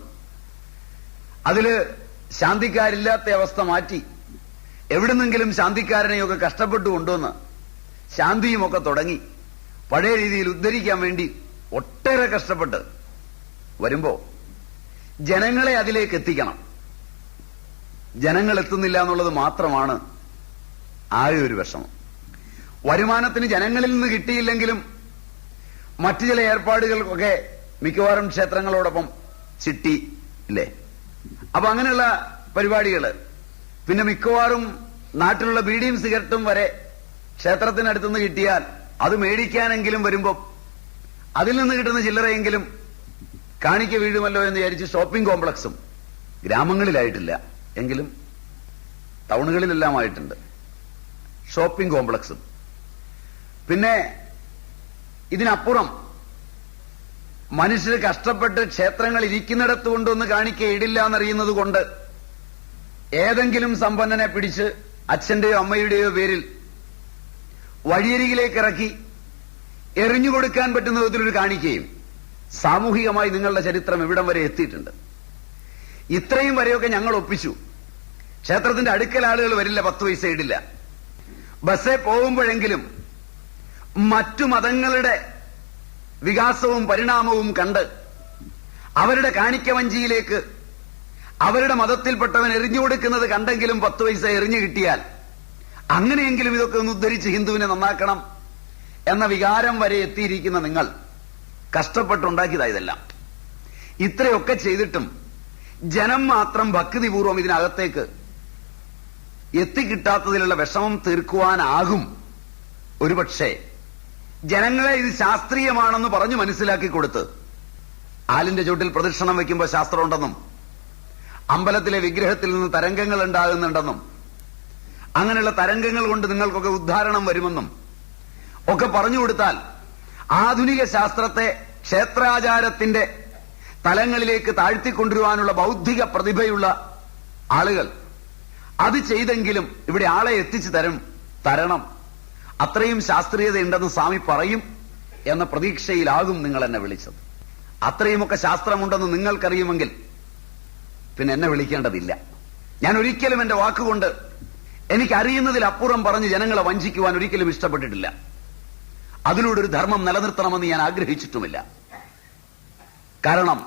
അതില് ശാന്തിക്കാരില്ലാത്ത അവസ്ഥ മാറ്റി എവിടുന്നെങ്കിലും ശാന്തിക്കാരനെയൊക്കെ കഷ്ടപ്പെട്ടു കൊണ്ടുവന്ന് ശാന്തിയുമൊക്കെ തുടങ്ങി പഴയ രീതിയിൽ ഉദ്ധരിക്കാൻ വേണ്ടി ഒട്ടേറെ കഷ്ടപ്പെട്ട് വരുമ്പോ ജനങ്ങളെ അതിലേക്ക് എത്തിക്കണം. ജനങ്ങൾ എത്തുന്നില്ല എന്നുള്ളത് മാത്രമാണ് ആകെ ഒരു വിഷമം. വരുമാനത്തിന് ജനങ്ങളിൽ നിന്ന് കിട്ടിയില്ലെങ്കിലും മറ്റു ചില ഏർപ്പാടുകൾക്കൊക്കെ മിക്കവാറും ക്ഷേത്രങ്ങളോടൊപ്പം ചിട്ടി ഇല്ലേ. അപ്പൊ അങ്ങനെയുള്ള പരിപാടികള്, പിന്നെ മിക്കവാറും നാട്ടിലുള്ള ബീഡിയും സിഗരറ്റും വരെ ക്ഷേത്രത്തിനടുത്തുനിന്ന് കിട്ടിയാൽ അത് മേടിക്കാനെങ്കിലും വരുമ്പോ അതിൽ നിന്ന് കിട്ടുന്ന ചില്ലറയെങ്കിലും കാണിക്ക വീഴുമല്ലോ എന്ന് വിചാരിച്ച് ഷോപ്പിംഗ് കോംപ്ലക്സും ഗ്രാമങ്ങളിലായിട്ടില്ല എങ്കിലും ടൗണുകളിലെല്ലാമായിട്ടുണ്ട് ഷോപ്പിംഗ് കോംപ്ലക്സും. പിന്നെ ഇതിനപ്പുറം മനുഷ്യർ കഷ്ടപ്പെട്ട് ക്ഷേത്രങ്ങൾ ഇരിക്കുന്നിടത്ത് കൊണ്ടൊന്ന് കാണിക്കയിടില്ല എന്നറിയുന്നത് കൊണ്ട് ഏതെങ്കിലും സമ്പന്നനെ പിടിച്ച് അച്ഛന്റെയോ അമ്മയുടെയോ പേരിൽ വഴിയരികിലേക്ക് ഇറക്കി എറിഞ്ഞുകൊടുക്കാൻ പറ്റുന്ന വിധത്തിലൊരു കാണിക്കുകയും. സാമൂഹികമായി നിങ്ങളുടെ ചരിത്രം ഇവിടം വരെ എത്തിയിട്ടുണ്ട്. ഇത്രയും വരെയൊക്കെ ഞങ്ങൾ ഒപ്പിച്ചു. ക്ഷേത്രത്തിന്റെ അടുക്കൽ ആളുകൾ വരില്ല, 10 പൈസ ഇടില്ല. ബസ്സേ പോകുമ്പോഴെങ്കിലും മറ്റു മതങ്ങളുടെ വികാസവും പരിണാമവും കണ്ട് അവരുടെ കാണിക്കവഞ്ചിയിലേക്ക് അവരുടെ മതത്തിൽപ്പെട്ടവൻ എറിഞ്ഞു കൊടുക്കുന്നത് കണ്ടെങ്കിലും 10 പൈസ എറിഞ്ഞു കിട്ടിയാൽ അങ്ങനെയെങ്കിലും ഇതൊക്കെ ഒന്ന് ഉദ്ധരിച്ച് ഹിന്ദുവിനെ നന്നാക്കണം എന്ന വികാരം വരെ എത്തിയിരിക്കുന്ന നിങ്ങൾ കഷ്ടപ്പെട്ടുണ്ടാക്കിയതായതെല്ലാം. ഇത്രയൊക്കെ ചെയ്തിട്ടും ജനം മാത്രം ഭക്തിപൂർവം ഇതിനകത്തേക്ക് എത്തിക്കിട്ടാത്തതിലുള്ള വിഷമം തീർക്കുവാനാകും ഒരുപക്ഷെ ജനങ്ങളെ ഇത് ശാസ്ത്രീയമാണെന്ന് പറഞ്ഞു മനസ്സിലാക്കി കൊടുത്ത് ആലിന്റെ ചുവട്ടിൽ പ്രദക്ഷിണം വയ്ക്കുമ്പോൾ ശാസ്ത്രമുണ്ടെന്നും അമ്പലത്തിലെ വിഗ്രഹത്തിൽ നിന്ന് തരംഗങ്ങൾ ഉണ്ടാകുന്നുണ്ടെന്നും അങ്ങനെയുള്ള തരംഗങ്ങൾ കൊണ്ട് നിങ്ങൾക്കൊക്കെ ഉദ്ധാരണം വരുമെന്നും ഒക്കെ പറഞ്ഞു കൊടുത്താൽ ആധുനിക ശാസ്ത്രത്തെ ക്ഷേത്രാചാരത്തിന്റെ തലങ്ങളിലേക്ക് താഴ്ത്തിക്കൊണ്ടുവരുവാനുള്ള ബൗദ്ധിക പ്രതിഭയുള്ള ആളുകൾ അത് ചെയ്തെങ്കിലും ഇവിടെ ആളെ എത്തിച്ചു തരണം, അത്രയും ശാസ്ത്രീയതയുണ്ടെന്ന് സ്വാമി പറയും എന്ന പ്രതീക്ഷയിലാകും നിങ്ങൾ എന്നെ വിളിച്ചത്. അത്രയുമൊക്കെ ശാസ്ത്രമുണ്ടെന്ന് നിങ്ങൾക്കറിയുമെങ്കിൽ പിന്നെ എന്നെ വിളിക്കേണ്ടതില്ല. ഞാൻ ഒരിക്കലും എന്റെ വാക്കുകൊണ്ട് എനിക്കറിയുന്നതിലപ്പുറം പറഞ്ഞ് ജനങ്ങളെ വഞ്ചിക്കുവാൻ ഒരിക്കലും ഇഷ്ടപ്പെട്ടിട്ടില്ല. അതിലൂടെ ഒരു ധർമ്മം നിലനിർത്തണമെന്ന് ഞാൻ ആഗ്രഹിച്ചിട്ടുമില്ല. കാരണം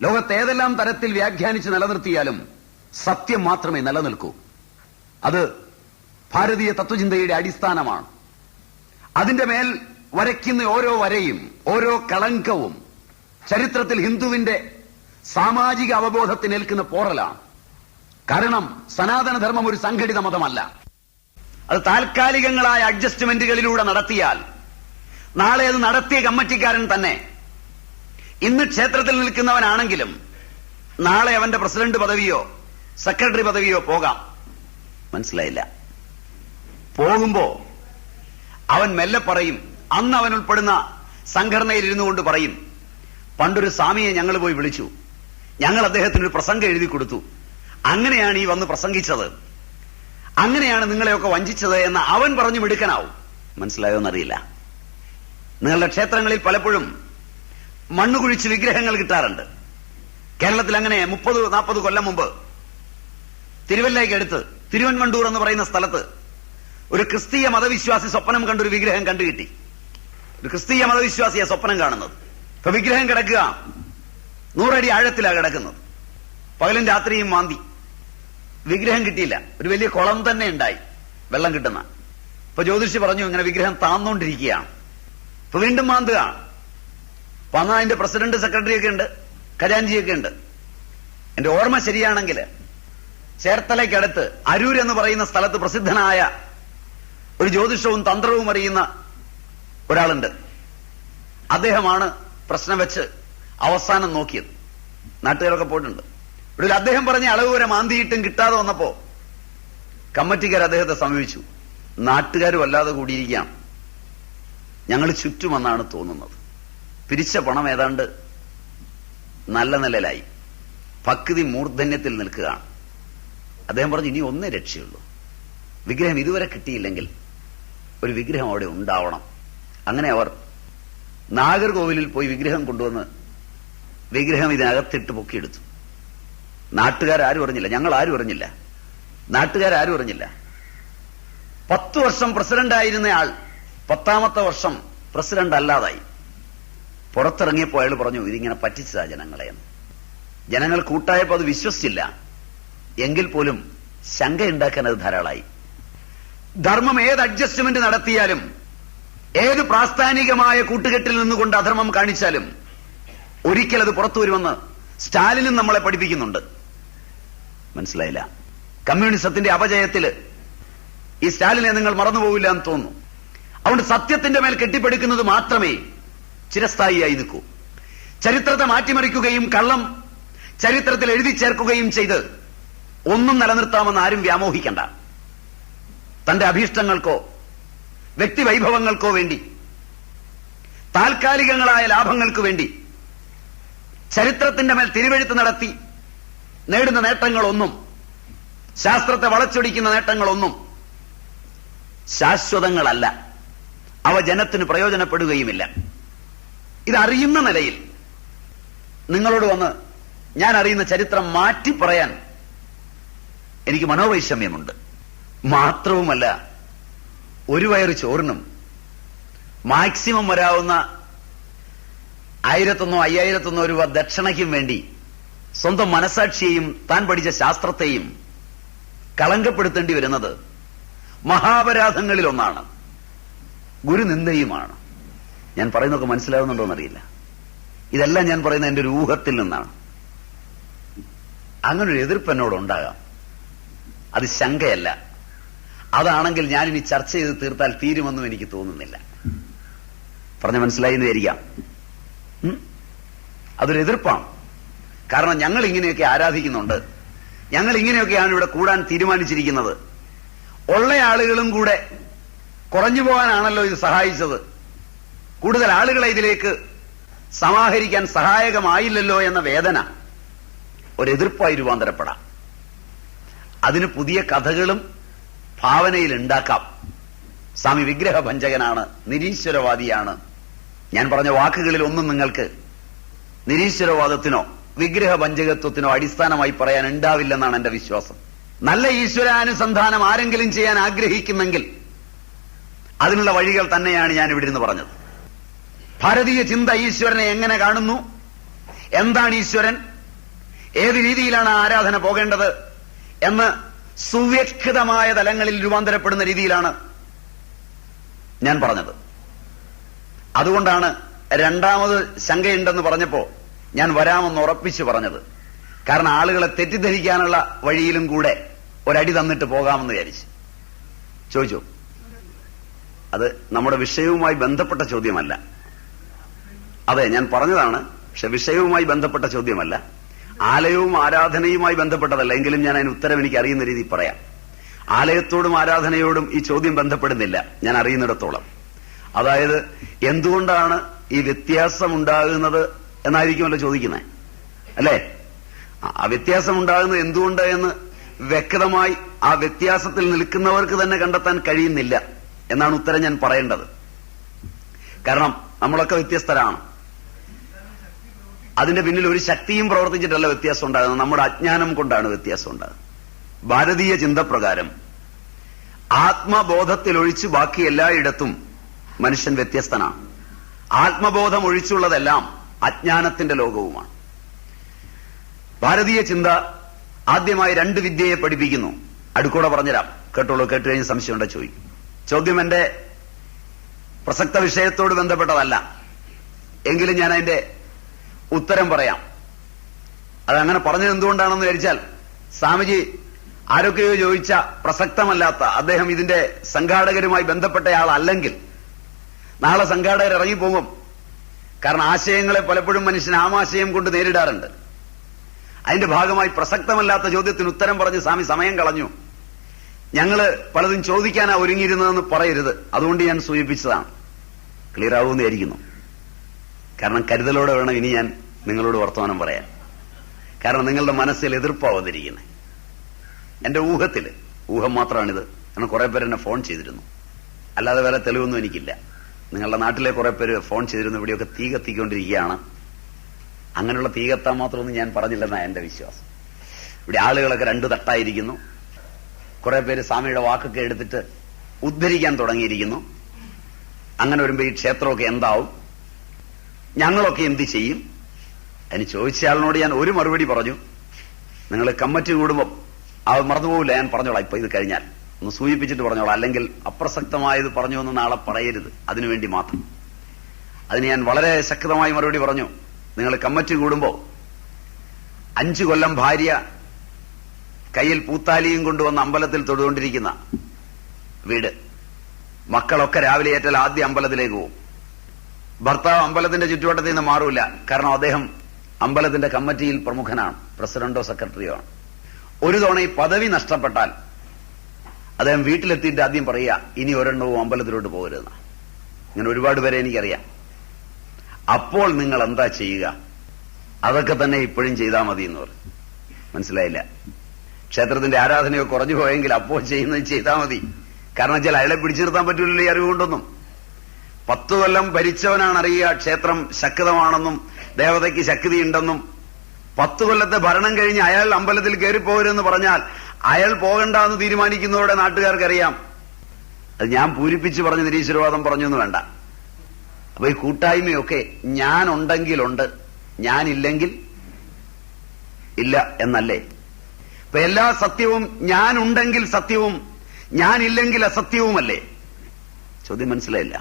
ലോകത്ത് ഏതെല്ലാം തരത്തിൽ വ്യാഖ്യാനിച്ച് നിലനിർത്തിയാലും സത്യം മാത്രമേ നിലനിൽക്കൂ. അത് ഭാരതീയ തത്വചിന്തയുടെ അടിസ്ഥാനമാണ്. അതിന്റെ മേൽ വരയ്ക്കുന്ന ഓരോ വരയും ഓരോ കളങ്കവും ചരിത്രത്തിൽ ഹിന്ദുവിന്റെ സാമാജിക അവബോധത്തിനേൽക്കുന്ന പോറലാണ്. കാരണം സനാതനധർമ്മം ഒരു സംഘടിത മതമല്ല. അത് താൽക്കാലികങ്ങളായ അഡ്ജസ്റ്റ്മെന്റുകളിലൂടെ നടത്തിയാൽ നാളെ അത് നടത്തിയ കമ്മിറ്റിക്കാരൻ തന്നെ ഇന്ന് ക്ഷേത്രത്തിൽ നിൽക്കുന്നവനാണെങ്കിലും നാളെ അവന്റെ പ്രസിഡന്റ് പദവിയോ സെക്രട്ടറി പദവിയോ പോകാം. മനസ്സിലായില്ല? പോകുമ്പോ അവൻ മെല്ലെ പറയും, അന്ന് അവൻ ഉൾപ്പെടുന്ന സംഘടനയിൽ ഇരുന്നു കൊണ്ട് പറയും, പണ്ടൊരു സ്വാമിയെ ഞങ്ങൾ പോയി വിളിച്ചു, ഞങ്ങൾ അദ്ദേഹത്തിനൊരു പ്രസംഗം എഴുതി കൊടുത്തു, അങ്ങനെയാണ് ഈ വന്ന് പ്രസംഗിച്ചത്, അങ്ങനെയാണ് നിങ്ങളെയൊക്കെ വഞ്ചിച്ചത് എന്ന് അവൻ പറഞ്ഞു മിടുക്കനാവും. മനസ്സിലായോന്നറിയില്ല. നിങ്ങളുടെ ക്ഷേത്രങ്ങളിൽ പലപ്പോഴും മണ്ണ് കുഴിച്ച് വിഗ്രഹങ്ങൾ കിട്ടാറുണ്ട്. കേരളത്തിൽ അങ്ങനെ 30-40 കൊല്ലം മുമ്പ് തിരുവല്ലയ്ക്കടുത്ത് തിരുവൻവണ്ടൂർ എന്ന് പറയുന്ന സ്ഥലത്ത് ഒരു ക്രിസ്തീയ മതവിശ്വാസി സ്വപ്നം കണ്ടൊരു വിഗ്രഹം കണ്ടുകിട്ടി. ഒരു ക്രിസ്തീയ മതവിശ്വാസിയെ സ്വപ്നം കാണുന്നത്. ഇപ്പൊ വിഗ്രഹം കിടക്കുക 100 അടി ആഴത്തിലാണ് കിടക്കുന്നത്. പകലും രാത്രിയും മാന്തി, വിഗ്രഹം കിട്ടിയില്ല. ഒരു വലിയ കുളം തന്നെ ഉണ്ടായി, വെള്ളം കിട്ടുന്ന. ഇപ്പൊ ജ്യോതിഷി പറഞ്ഞു, ഇങ്ങനെ വിഗ്രഹം താന്നോണ്ടിരിക്കുകയാണ്. ഇപ്പൊ വീണ്ടും മാന്തുക. അപ്പൊ അന്ന് അതിന്റെ പ്രസിഡന്റ് സെക്രട്ടറി ഒക്കെ ഉണ്ട്, ഖജാൻജിയൊക്കെ ഉണ്ട്. എന്റെ ഓർമ്മ ശരിയാണെങ്കിൽ ചേർത്തലയ്ക്കടുത്ത് അരൂർ എന്ന് പറയുന്ന സ്ഥലത്ത് പ്രസിദ്ധനായ ഒരു ജ്യോതിഷവും തന്ത്രവും അറിയുന്ന ഒരാളുണ്ട്. അദ്ദേഹമാണ് പ്രശ്നം വെച്ച് അവസാനം നോക്കിയത്. നാട്ടുകാരൊക്കെ പോയിട്ടുണ്ട്. ഒടുവിൽ അദ്ദേഹം പറഞ്ഞ അളവ് വരെ മാന്തിയിട്ടും കിട്ടാതെ വന്നപ്പോ കമ്മിറ്റിക്കാർ അദ്ദേഹത്തെ സമീപിച്ചു. നാട്ടുകാരും അല്ലാതെ കൂടിയിരിക്കുകയാണ്, ഞങ്ങൾ ചുറ്റുമെന്നാണ് തോന്നുന്നത്. പിരിച്ച പണം ഏതാണ്ട് നല്ല നിലയിലായി, ഭക്തി മൂർധന്യത്തിൽ നിൽക്കുകയാണ്. അദ്ദേഹം പറഞ്ഞു, ഇനി ഒന്നേ രക്ഷയുള്ളൂ, വിഗ്രഹം ഇതുവരെ കിട്ടിയില്ലെങ്കിൽ ഒരു വിഗ്രഹം അവിടെ ഉണ്ടാവണം. അങ്ങനെ അവർ നാഗർകോവിലിൽ പോയി വിഗ്രഹം കൊണ്ടുവന്ന് വിഗ്രഹം ഇതിനകത്തിട്ട് പൊക്കിയെടുത്തു. നാട്ടുകാരും അറിഞ്ഞില്ല, ഞങ്ങൾ ആരും അറിഞ്ഞില്ല, നാട്ടുകാരും അറിഞ്ഞില്ല. 10 വർഷം പ്രസിഡന്റായിരുന്ന ആൾ 10ാമത്തെ വർഷം പ്രസിഡന്റ് അല്ലാതായി. പുറത്തിറങ്ങിയപ്പോൾ അയാൾ പറഞ്ഞു, ഇതിങ്ങനെ പറ്റിച്ചതാ ജനങ്ങളെ. ജനങ്ങൾ കൂട്ടായപ്പോൾ അത് വിശ്വസിച്ചില്ല. എങ്കിൽ പോലും ശങ്കയുണ്ടാക്കാൻ അത് ധാരാളമായി. ധർമ്മം ഏത് അഡ്ജസ്റ്റ്മെന്റ് നടത്തിയാലും, ഏത് പ്രാസ്ഥാനികമായ കൂട്ടുകെട്ടിൽ നിന്നുകൊണ്ട് അധർമ്മം കാണിച്ചാലും ഒരിക്കൽ അത് പുറത്തു വരുമെന്ന് സ്റ്റാലിനും നമ്മളെ പഠിപ്പിക്കുന്നുണ്ട്. മനസ്സിലായില്ല? കമ്മ്യൂണിസത്തിന്റെ അപജയത്തില് ഈ സ്റ്റാലിനെ നിങ്ങൾ മറന്നുപോകില്ല എന്ന് തോന്നുന്നു. അതുകൊണ്ട് സത്യത്തിന്റെ മേൽ കെട്ടിപ്പടുക്കുന്നത് മാത്രമേ ചിരസ്ഥായിയായി നിൽക്കൂ. ചരിത്രത്തെ മാറ്റിമറിക്കുകയും കള്ളം ചരിത്രത്തിൽ എഴുതി ചേർക്കുകയും ചെയ്ത് ഒന്നും നിലനിർത്താമെന്ന് ആരും വ്യാമോഹിക്കണ്ട. തന്റെ അഭീഷ്ടങ്ങൾക്കോ വ്യക്തിവൈഭവങ്ങൾക്കോ വേണ്ടി, താൽക്കാലികങ്ങളായ ലാഭങ്ങൾക്ക് വേണ്ടി ചരിത്രത്തിന്റെ മേൽ തിരുവെഴുത്ത് നടത്തി നേടുന്ന നേട്ടങ്ങളൊന്നും, ശാസ്ത്രത്തെ വളച്ചൊടിക്കുന്ന നേട്ടങ്ങളൊന്നും ശാശ്വതങ്ങളല്ല. അവ ജനത്തിന് പ്രയോജനപ്പെടുകയുമില്ല. ഇതറിയുന്ന നിലയിൽ നിങ്ങളോട് വന്ന് ഞാൻ അറിയുന്ന ചരിത്രം മാറ്റി പറയാൻ എനിക്ക് മനോവൈഷമ്യമുണ്ട്. മാത്രവുമല്ല, ഒരു വയറ് ചോറിനും മാക്സിമം വരാവുന്ന 1000-500 രൂപ ദക്ഷിണയ്ക്കും വേണ്ടി സ്വന്തം മനസാക്ഷിയെയും താൻ പഠിച്ച ശാസ്ത്രത്തെയും കളങ്കപ്പെടുത്തേണ്ടി വരുന്നത് മഹാപരാധങ്ങളിൽ ഒന്നാണ്, ഗുരുനിന്ദയുമാണ്. ഞാൻ പറയുന്നതൊക്കെ മനസ്സിലാവുന്നുണ്ടോന്നറിയില്ല. ഇതെല്ലാം ഞാൻ പറയുന്ന എന്റെ ഒരു ഊഹത്തിൽ നിന്നാണ്. അങ്ങനൊരു എതിർപ്പ് എന്നോടുണ്ടാകാം, അത് ശങ്കയല്ല. അതാണെങ്കിൽ ഞാനിനി ചർച്ച ചെയ്ത് തീർത്താൽ തീരുമെന്നും എനിക്ക് തോന്നുന്നില്ല. പറഞ്ഞ മനസ്സിലായി എന്ന് വിചാരിക്കാം. അതൊരു എതിർപ്പാണ്. കാരണം ഞങ്ങൾ ഇങ്ങനെയൊക്കെ ആരാധിക്കുന്നുണ്ട്, ഞങ്ങൾ ഇങ്ങനെയൊക്കെയാണ് ഇവിടെ കൂടാൻ തീരുമാനിച്ചിരിക്കുന്നത്. ഉള്ള ആളുകളും കൂടെ കുറഞ്ഞു പോകാനാണല്ലോ ഇത് സഹായിച്ചത്. കൂടുതൽ ആളുകളെ ഇതിലേക്ക് സമാഹരിക്കാൻ സഹായകമായില്ലല്ലോ എന്ന വേദന ഒരു എതിർപ്പായി രൂപാന്തരപ്പെടാം. അതിന് പുതിയ കഥകളും ഭാവനയിൽ ഉണ്ടാക്കാം. സ്വാമി വിഗ്രഹഭഞ്ജകനാണ്, നിരീശ്വരവാദിയാണ്. ഞാൻ പറഞ്ഞ വാക്കുകളിൽ ഒന്നും നിങ്ങൾക്ക് നിരീശ്വരവാദത്തിനോ വിഗ്രഹഭഞ്ജകത്വത്തിനോ അടിസ്ഥാനമായി പറയാൻ ഉണ്ടാവില്ലെന്നാണ് എന്റെ വിശ്വാസം. നല്ല ഈശ്വരാനുസന്ധാനം ആരെങ്കിലും ചെയ്യാൻ ആഗ്രഹിക്കുന്നെങ്കിൽ അതിനുള്ള വഴികൾ തന്നെയാണ് ഞാൻ ഇവിടെ നിന്ന് പറഞ്ഞത്. ഭാരതീയ ചിന്ത ഈശ്വരനെ എങ്ങനെ കാണുന്നു, എന്താണ് ഈശ്വരൻ, ഏത് രീതിയിലാണ് ആരാധന പോകേണ്ടത് എന്ന് സുവ്യക്തമായ തലങ്ങളിൽ രൂപാന്തരപ്പെടുന്ന രീതിയിലാണ് ഞാൻ പറഞ്ഞത്. അതുകൊണ്ടാണ് രണ്ടാമത് ശങ്കയുണ്ടെന്ന് പറഞ്ഞപ്പോ ഞാൻ വരാമെന്ന് ഉറപ്പിച്ചു പറഞ്ഞത്. കാരണം ആളുകളെ തെറ്റിദ്ധരിക്കാനുള്ള വഴിയിലും കൂടെ ഒരടി തന്നിട്ട് പോകാമെന്ന് വിചാരിച്ചു. ചോദിച്ചു. അത് നമ്മുടെ വിഷയവുമായി ബന്ധപ്പെട്ട ചോദ്യമല്ല. അതെ, ഞാൻ പറഞ്ഞതാണ്, പക്ഷെ വിഷയവുമായി ബന്ധപ്പെട്ട ചോദ്യമല്ല. ആലയവും ആരാധനയുമായി ബന്ധപ്പെട്ടതല്ല. എങ്കിലും ഞാൻ അതിന് ഉത്തരം എനിക്ക് അറിയുന്ന രീതിയിൽ പറയാം. ആലയത്തോടും ആരാധനയോടും ഈ ചോദ്യം ബന്ധപ്പെടുന്നില്ല ഞാൻ അറിയുന്നിടത്തോളം. അതായത് എന്തുകൊണ്ടാണ് ഈ വ്യത്യാസം ഉണ്ടാകുന്നത് എന്നായിരിക്കുമല്ലോ ചോദിക്കുന്നത്, അല്ലേ? ആ വ്യത്യാസം ഉണ്ടാകുന്നത് എന്തുകൊണ്ട് എന്ന് വ്യക്തമായി ആ വ്യത്യാസത്തിൽ നിൽക്കുന്നവർക്ക് തന്നെ കണ്ടെത്താൻ കഴിയുന്നില്ല എന്നാണ് ഉത്തരം ഞാൻ പറയേണ്ടത്. കാരണം നമ്മളൊക്കെ വ്യത്യസ്തരാണ്. അതിന്റെ പിന്നിൽ ഒരു ശക്തിയും പ്രവർത്തിച്ചിട്ടല്ല വ്യത്യാസം ഉണ്ടാകുന്നത്, നമ്മുടെ അജ്ഞാനം കൊണ്ടാണ് വ്യത്യാസം ഉണ്ടാകുന്നത്. ഭാരതീയ ചിന്തപ്രകാരം ആത്മബോധത്തിൽ ഒഴിച്ച് ബാക്കി എല്ലായിടത്തും മനുഷ്യൻ വ്യത്യസ്തനാണ്. ആത്മബോധം ഒഴിച്ചുള്ളതെല്ലാം അജ്ഞാനത്തിന്റെ ലോകവുമാണ്. ഭാരതീയ ചിന്ത ആദ്യമായി 2 വിദ്യയെ പഠിപ്പിക്കുന്നു. അടുക്കൂടെ പറഞ്ഞുതരാം, കേട്ടോളൂ. കേട്ട് കഴിഞ്ഞ് സംശയം ഉണ്ടോ ചോദിക്കും. ചോദ്യം എന്റെ പ്രസക്ത വിഷയത്തോട് ബന്ധപ്പെട്ടതല്ല, എങ്കിലും ഞാൻ അതിന്റെ ഉത്തരം പറയാം. അതങ്ങനെ പറഞ്ഞത് എന്തുകൊണ്ടാണെന്ന് വിചാരിച്ചാൽ, സ്വാമിജി ആരൊക്കെയോ ചോദിച്ച പ്രസക്തമല്ലാത്ത, അദ്ദേഹം ഇതിന്റെ സംഘാടകരുമായി ബന്ധപ്പെട്ടയാളല്ലെങ്കിൽ നാളെ സംഘാടകർ ഇറങ്ങിപ്പോകും. കാരണം ആശയങ്ങളെ പലപ്പോഴും മനുഷ്യൻ ആമാശയം കൊണ്ട് നേരിടാറുണ്ട്. അതിന്റെ ഭാഗമായി പ്രസക്തമല്ലാത്ത ചോദ്യത്തിന് ഉത്തരം പറഞ്ഞ് സ്വാമി സമയം കളഞ്ഞു, ഞങ്ങള് പലതും ചോദിക്കാനാ ഒരുങ്ങിയിരുന്നതെന്ന് പറയരുത്. അതുകൊണ്ട് ഞാൻ സൂചിപ്പിച്ചതാണ്. ക്ലിയർ ആവുമെന്ന് വിചാരിക്കുന്നു. കാരണം കരുതലോടെ വേണം ഇനി ഞാൻ നിങ്ങളോട് വർത്തമാനം പറയാൻ. കാരണം നിങ്ങളുടെ മനസ്സിൽ എതിർപ്പാണ് വന്നിരിക്കുന്നത്. എന്റെ ഊഹം മാത്രമാണിത്. കാരണം കുറെ പേര് എന്നെ ഫോൺ ചെയ്തിരുന്നു, അല്ലാതെ വേറെ തെളിവൊന്നും എനിക്കില്ല. നിങ്ങളുടെ നാട്ടിലെ കുറെ പേര് ഫോൺ ചെയ്തിരുന്നു, ഇവിടെയൊക്കെ തീ കത്തിക്കൊണ്ടിരിക്കുകയാണ്. അങ്ങനെയുള്ള തീ കത്താൻ മാത്രമൊന്നും ഞാൻ പറഞ്ഞില്ലെന്നാണ് എന്റെ വിശ്വാസം. ഇവിടെ ആളുകളൊക്കെ 2 തട്ടായിരിക്കുന്നു. കുറെ പേര് സ്വാമിയുടെ വാക്കൊക്കെ എടുത്തിട്ട് ഉദ്ധരിക്കാൻ തുടങ്ങിയിരിക്കുന്നു. അങ്ങനെ വരുമ്പോ ഈ ക്ഷേത്രമൊക്കെ എന്താവും, ഞങ്ങളൊക്കെ എന്ത് ചെയ്യും? അതിന് ചോദിച്ചയാളിനോട് ഞാൻ ഒരു മറുപടി പറഞ്ഞു. നിങ്ങൾ കമ്മിറ്റി കൂടുമ്പോൾ അത് മറന്നുപോകില്ല, ഞാൻ പറഞ്ഞോളാം. ഇപ്പൊ ഇത് കഴിഞ്ഞാൽ ഒന്ന് സൂചിപ്പിച്ചിട്ട് പറഞ്ഞോളാം. അല്ലെങ്കിൽ അപ്രസക്തമായത് പറഞ്ഞു എന്ന് നാളെ പറയരുത്, അതിനുവേണ്ടി മാത്രം. അതിന് ഞാൻ വളരെ ശക്തമായി മറുപടി പറഞ്ഞു. നിങ്ങൾ കമ്മിറ്റി കൂടുമ്പോ 5 കൊല്ലം ഭാര്യ കയ്യിൽ പൂത്താലിയും കൊണ്ടുവന്ന് അമ്പലത്തിൽ തൊടുകൊണ്ടിരിക്കുന്ന വീട്, മക്കളൊക്കെ രാവിലെ ഏറ്റാൽ ആദ്യം അമ്പലത്തിലേക്ക് പോകും. ഭർത്താവ് അമ്പലത്തിന്റെ ചുറ്റുവട്ടത്തിൽ നിന്ന് മാറൂല. കാരണം അദ്ദേഹം അമ്പലത്തിന്റെ കമ്മിറ്റിയിൽ പ്രമുഖനാണ്, പ്രസിഡന്റോ സെക്രട്ടറിയോ ആണ്. ഒരു തവണ ഈ പദവി നഷ്ടപ്പെട്ടാൽ അദ്ദേഹം വീട്ടിലെത്തിയിട്ട് ആദ്യം പറയുക, ഇനി ഒരെണ്ണവും അമ്പലത്തിലോട്ട് പോകരുതെന്ന. ഇങ്ങനെ ഒരുപാട് പേരെ എനിക്കറിയാം. അപ്പോൾ നിങ്ങൾ എന്താ ചെയ്യുക? അതൊക്കെ തന്നെ ഇപ്പോഴും ചെയ്താൽ മതി എന്ന് പറയും. മനസ്സിലായില്ല? ക്ഷേത്രത്തിന്റെ ആരാധനയോ കുറഞ്ഞു പോയെങ്കിൽ അപ്പോൾ ചെയ്യുന്നത് ചെയ്താൽ മതി. കാരണം വെച്ചാൽ അയാളെ പിടിച്ചു നിർത്താൻ പറ്റൂലല്ലോ ഈ അറിവ് കൊണ്ടൊന്നും. 10 കൊല്ലം ഭരിച്ചവനാണ് അറിയുക ക്ഷേത്രം ശക്തമാണെന്നും ദേവതയ്ക്ക് ശക്തിയുണ്ടെന്നും. 10 കൊല്ലത്തെ ഭരണം കഴിഞ്ഞ് അയാൾ അമ്പലത്തിൽ കയറിപ്പോകരുതെന്ന് പറഞ്ഞാൽ അയാൾ പോകണ്ടെന്ന് തീരുമാനിക്കുന്നതോടെ നാട്ടുകാർക്കറിയാം. അത് ഞാൻ പൂരിപ്പിച്ച് പറഞ്ഞ് നിരീശ്വരവാദം പറഞ്ഞൊന്നും വേണ്ട. അപ്പൊ ഈ കൂട്ടായ്മയൊക്കെ ഞാൻ ഉണ്ടെങ്കിലുണ്ട്, ഞാനില്ലെങ്കിൽ ഇല്ല എന്നല്ലേ? ഇപ്പൊ എല്ലാ സത്യവും ഞാൻ ഉണ്ടെങ്കിൽ സത്യവും ഞാനില്ലെങ്കിൽ അസത്യവുമല്ലേ? ചോദ്യം മനസ്സിലായില്ല.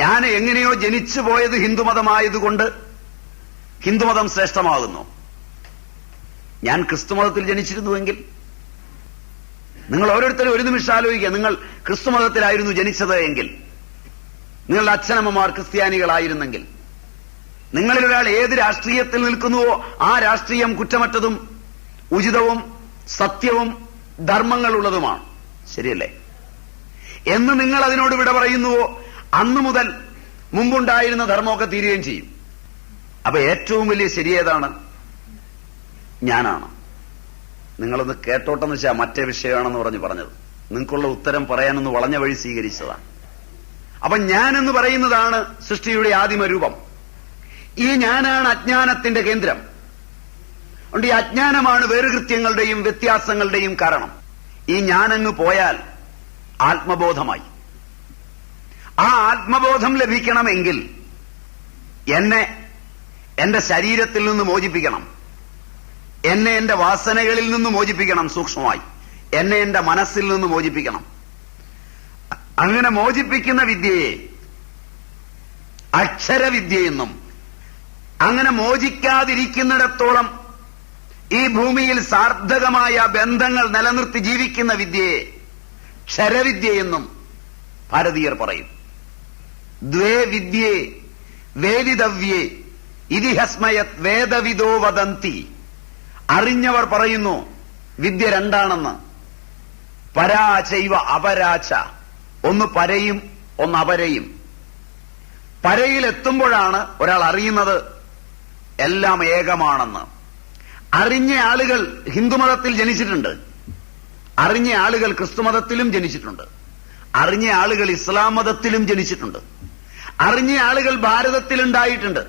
ഞാൻ എങ്ങനെയോ ജനിച്ചു പോയത് ഹിന്ദുമതമായതുകൊണ്ട് ഹിന്ദുമതം ശ്രേഷ്ഠമാകുന്നു. ഞാൻ ക്രിസ്തുമതത്തിൽ ജനിച്ചിരുന്നുവെങ്കിൽ, നിങ്ങൾ ഓരോരുത്തരും ഒരു നിമിഷം ആലോചിക്കുക, നിങ്ങൾ ക്രിസ്തുമതത്തിലായിരുന്നു ജനിച്ചത് എങ്കിൽ, നിങ്ങളുടെ അച്ഛനമ്മമാർ ക്രിസ്ത്യാനികളായിരുന്നെങ്കിൽ, നിങ്ങളിൽ ഒരാൾ ഏത് രാഷ്ട്രീയത്തിൽ നിൽക്കുന്നുവോ ആ രാഷ്ട്രീയം കുറ്റമറ്റതും ഉചിതവും സത്യവും ധർമ്മങ്ങളുള്ളതുമാണ്. ശരിയല്ലേ? എന്ന് നിങ്ങൾ അതിനോട് വിട പറയുന്നുവോ അന്നു മുതൽ മുമ്പുണ്ടായിരുന്ന ധർമ്മമൊക്കെ തീരുകയും ചെയ്യും. അപ്പൊ ഏറ്റവും വലിയ ശരിയേതാണ്? ഞാനാണ്. നിങ്ങളൊന്ന് കേട്ടോട്ടെന്ന് വെച്ചാൽ മറ്റേ വിഷയമാണെന്ന് പറഞ്ഞത്. നിങ്ങൾക്കുള്ള ഉത്തരം പറയാനൊന്ന് വളഞ്ഞ വഴി സ്വീകരിച്ചതാണ്. അപ്പൊ ഞാനെന്ന് പറയുന്നതാണ് സൃഷ്ടിയുടെ ആദിമ രൂപം. ഈ ഞാനാണ് അജ്ഞാനത്തിന്റെ കേന്ദ്രം. അതുകൊണ്ട് ഈ അജ്ഞാനമാണ് വേറുകൃത്യങ്ങളുടെയും വ്യത്യാസങ്ങളുടെയും കാരണം. ഈ ഞാനങ്ങ് പോയാൽ ആത്മബോധമായി. ആ ആത്മബോധം ലഭിക്കണമെങ്കിൽ എന്നെ എന്റെ ശരീരത്തിൽ നിന്ന് മോചിപ്പിക്കണം, എന്നെ എന്റെ വാസനകളിൽ നിന്ന് മോചിപ്പിക്കണം, സൂക്ഷ്മമായി എന്നെ എന്റെ മനസ്സിൽ നിന്ന് മോചിപ്പിക്കണം. അങ്ങനെ മോചിപ്പിക്കുന്ന വിദ്യയെ അക്ഷരവിദ്യയെന്നും, അങ്ങനെ മോചിക്കാതിരിക്കുന്നിടത്തോളം ഈ ഭൂമിയിൽ സാർത്ഥകമായ ബന്ധങ്ങൾ നിലനിർത്തി ജീവിക്കുന്ന വിദ്യയെ ക്ഷരവിദ്യയെന്നും ഭാരതീയർ പറയും. ദ്വേ വിദ്യേ വേദിതവ്യേ ഇതിഹസ്മയത് വേദവിദോ വദന്തി. അറിഞ്ഞവർ പറയുന്നു വിദ്യ രണ്ടാണെന്ന്. പരാചൈവ അപരാച്ച, ഒന്ന് പരയും ഒന്ന് അപരയും. പരയിലെത്തുമ്പോഴാണ് ഒരാൾ അറിയുന്നത് എല്ലാം ഏകമാണെന്ന്. അറിഞ്ഞ ആളുകൾ ഹിന്ദുമതത്തിൽ ജനിച്ചിട്ടുണ്ട്, അറിഞ്ഞ ആളുകൾ ക്രിസ്തുമതത്തിലും ജനിച്ചിട്ടുണ്ട്, അറിഞ്ഞ ആളുകൾ ഇസ്ലാം മതത്തിലും ജനിച്ചിട്ടുണ്ട്, അറിഞ്ഞ ആളുകൾ ഭാരതത്തിലുണ്ടായിട്ടുണ്ട്,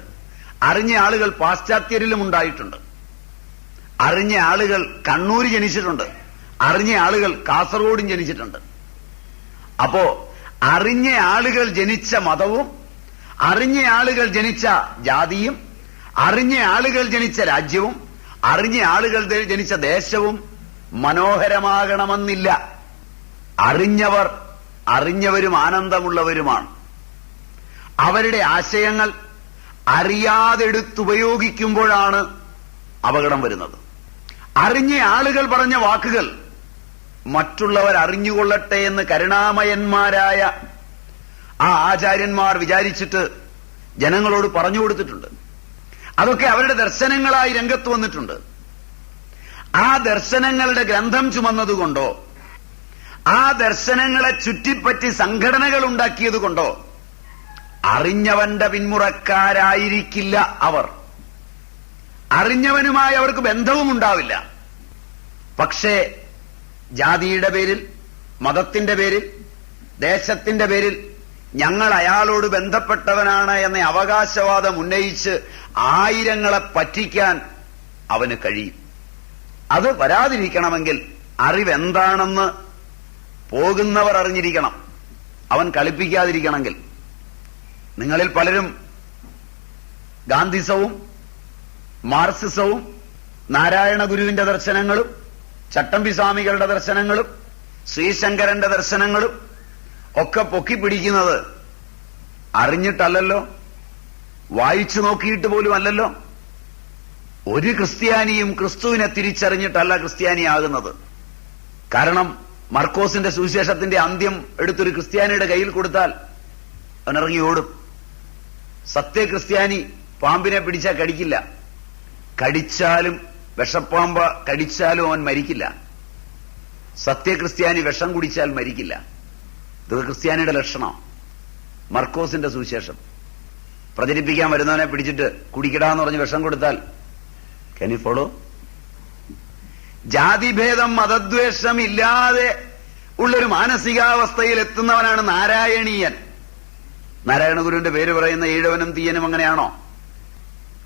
അറിഞ്ഞ ആളുകൾ പാശ്ചാത്യരിലും ഉണ്ടായിട്ടുണ്ട്, അറിഞ്ഞ ആളുകൾ കണ്ണൂർ ജനിച്ചിട്ടുണ്ട്, അറിഞ്ഞ ആളുകൾ കാസർഗോഡും ജനിച്ചിട്ടുണ്ട്. അപ്പോ അറിഞ്ഞ ആളുകൾ ജനിച്ച മതവും, അറിഞ്ഞ ആളുകൾ ജനിച്ച ജാതിയും, അറിഞ്ഞ ആളുകൾ ജനിച്ച രാജ്യവും, അറിഞ്ഞ ആളുകൾ ജനിച്ച ദേശവും മനോഹരമാകണമെന്നില്ല. അറിഞ്ഞവർ അറിഞ്ഞവരും ആനന്ദമുള്ളവരുമാണ്. അവരുടെ ആശയങ്ങൾ അറിയാതെടുത്തുപയോഗിക്കുമ്പോഴാണ് അപകടം വരുന്നത്. അറിഞ്ഞ ആളുകൾ പറഞ്ഞ വാക്കുകൾ മറ്റുള്ളവർ അറിഞ്ഞുകൊള്ളട്ടെ എന്ന് കരുണാമയന്മാരായ ആ ആചാര്യന്മാർ വിചാരിച്ചിട്ട് ജനങ്ങളോട് പറഞ്ഞു കൊടുത്തിട്ടുണ്ട്. അതൊക്കെ അവരുടെ ദർശനങ്ങളായി രംഗത്ത് വന്നിട്ടുണ്ട്. ആ ദർശനങ്ങളുടെ ഗ്രന്ഥം ചുമന്നതുകൊണ്ടോ ആ ദർശനങ്ങളെ ചുറ്റിപ്പറ്റി സംഘടനകൾ ഉണ്ടാക്കിയതുകൊണ്ടോ അറിഞ്ഞവന്റെ പിന്മുറക്കാരായിരിക്കില്ല അവർ. അറിഞ്ഞവനുമായി അവർക്ക് ബന്ധവും ഉണ്ടാവില്ല. പക്ഷേ ജാതിയുടെ പേരിൽ, മതത്തിന്റെ പേരിൽ, ദേശത്തിന്റെ പേരിൽ ഞങ്ങൾ അയാളോട് ബന്ധപ്പെട്ടവനാണ് എന്ന അവകാശവാദം ഉന്നയിച്ച് ആയിരങ്ങളെ പറ്റിക്കാൻ അവന് കഴിയും. അത് വരാതിരിക്കണമെങ്കിൽ അറിവെന്താണെന്ന് പോകുന്നവർ അറിഞ്ഞിരിക്കണം, അവൻ കളിപ്പിക്കാതിരിക്കണമെങ്കിൽ. നിങ്ങളിൽ പലരും ഗാന്ധിസവും മാർക്സിസവും നാരായണ ഗുരുവിന്റെ ദർശനങ്ങളും ചട്ടമ്പി സ്വാമികളുടെ ദർശനങ്ങളും ശ്രീശങ്കരന്റെ ദർശനങ്ങളും ഒക്കെ പൊക്കിപ്പിടിക്കുന്നത് അറിഞ്ഞിട്ടല്ലല്ലോ, വായിച്ചു നോക്കിയിട്ട് പോലും അല്ലല്ലോ. ഒരു ക്രിസ്ത്യാനിയും ക്രിസ്തുവിനെ തിരിച്ചറിഞ്ഞിട്ടല്ല ക്രിസ്ത്യാനിയാകുന്നത്. കാരണം മർക്കോസിന്റെ സുവിശേഷത്തിന്റെ അന്ത്യം എടുത്തൊരു ക്രിസ്ത്യാനിയുടെ കയ്യിൽ കൊടുത്താൽ അവനിറങ്ങി ഓടും. സത്യക്രിസ്ത്യാനി പാമ്പിനെ പിടിച്ചാൽ കടിക്കില്ല, കടിച്ചാലും വിഷപ്പാമ്പ് കടിച്ചാലും അവൻ മരിക്കില്ല. സത്യക്രിസ്ത്യാനി വിഷം കുടിച്ചാൽ മരിക്കില്ല. ഇത് ക്രിസ്ത്യാനിയുടെ ലക്ഷണം. മർക്കോസിന്റെ സുവിശേഷം പ്രചരിപ്പിക്കാൻ വരുന്നവനെ പിടിച്ചിട്ട് കുടിക്കടാന്ന് പറഞ്ഞ് വിഷം കൊടുത്താൽ can you follow? ജാതിഭേദം മതദ്വേഷം ഇല്ലാതെ ഉള്ളൊരു മാനസികാവസ്ഥയിൽ എത്തുന്നവനാണ് നാരായണീയൻ. നാരായണ ഗുരുവിന്റെ പേര് പറയുന്ന ഈഴവനും തീയനും അങ്ങനെയാണോ?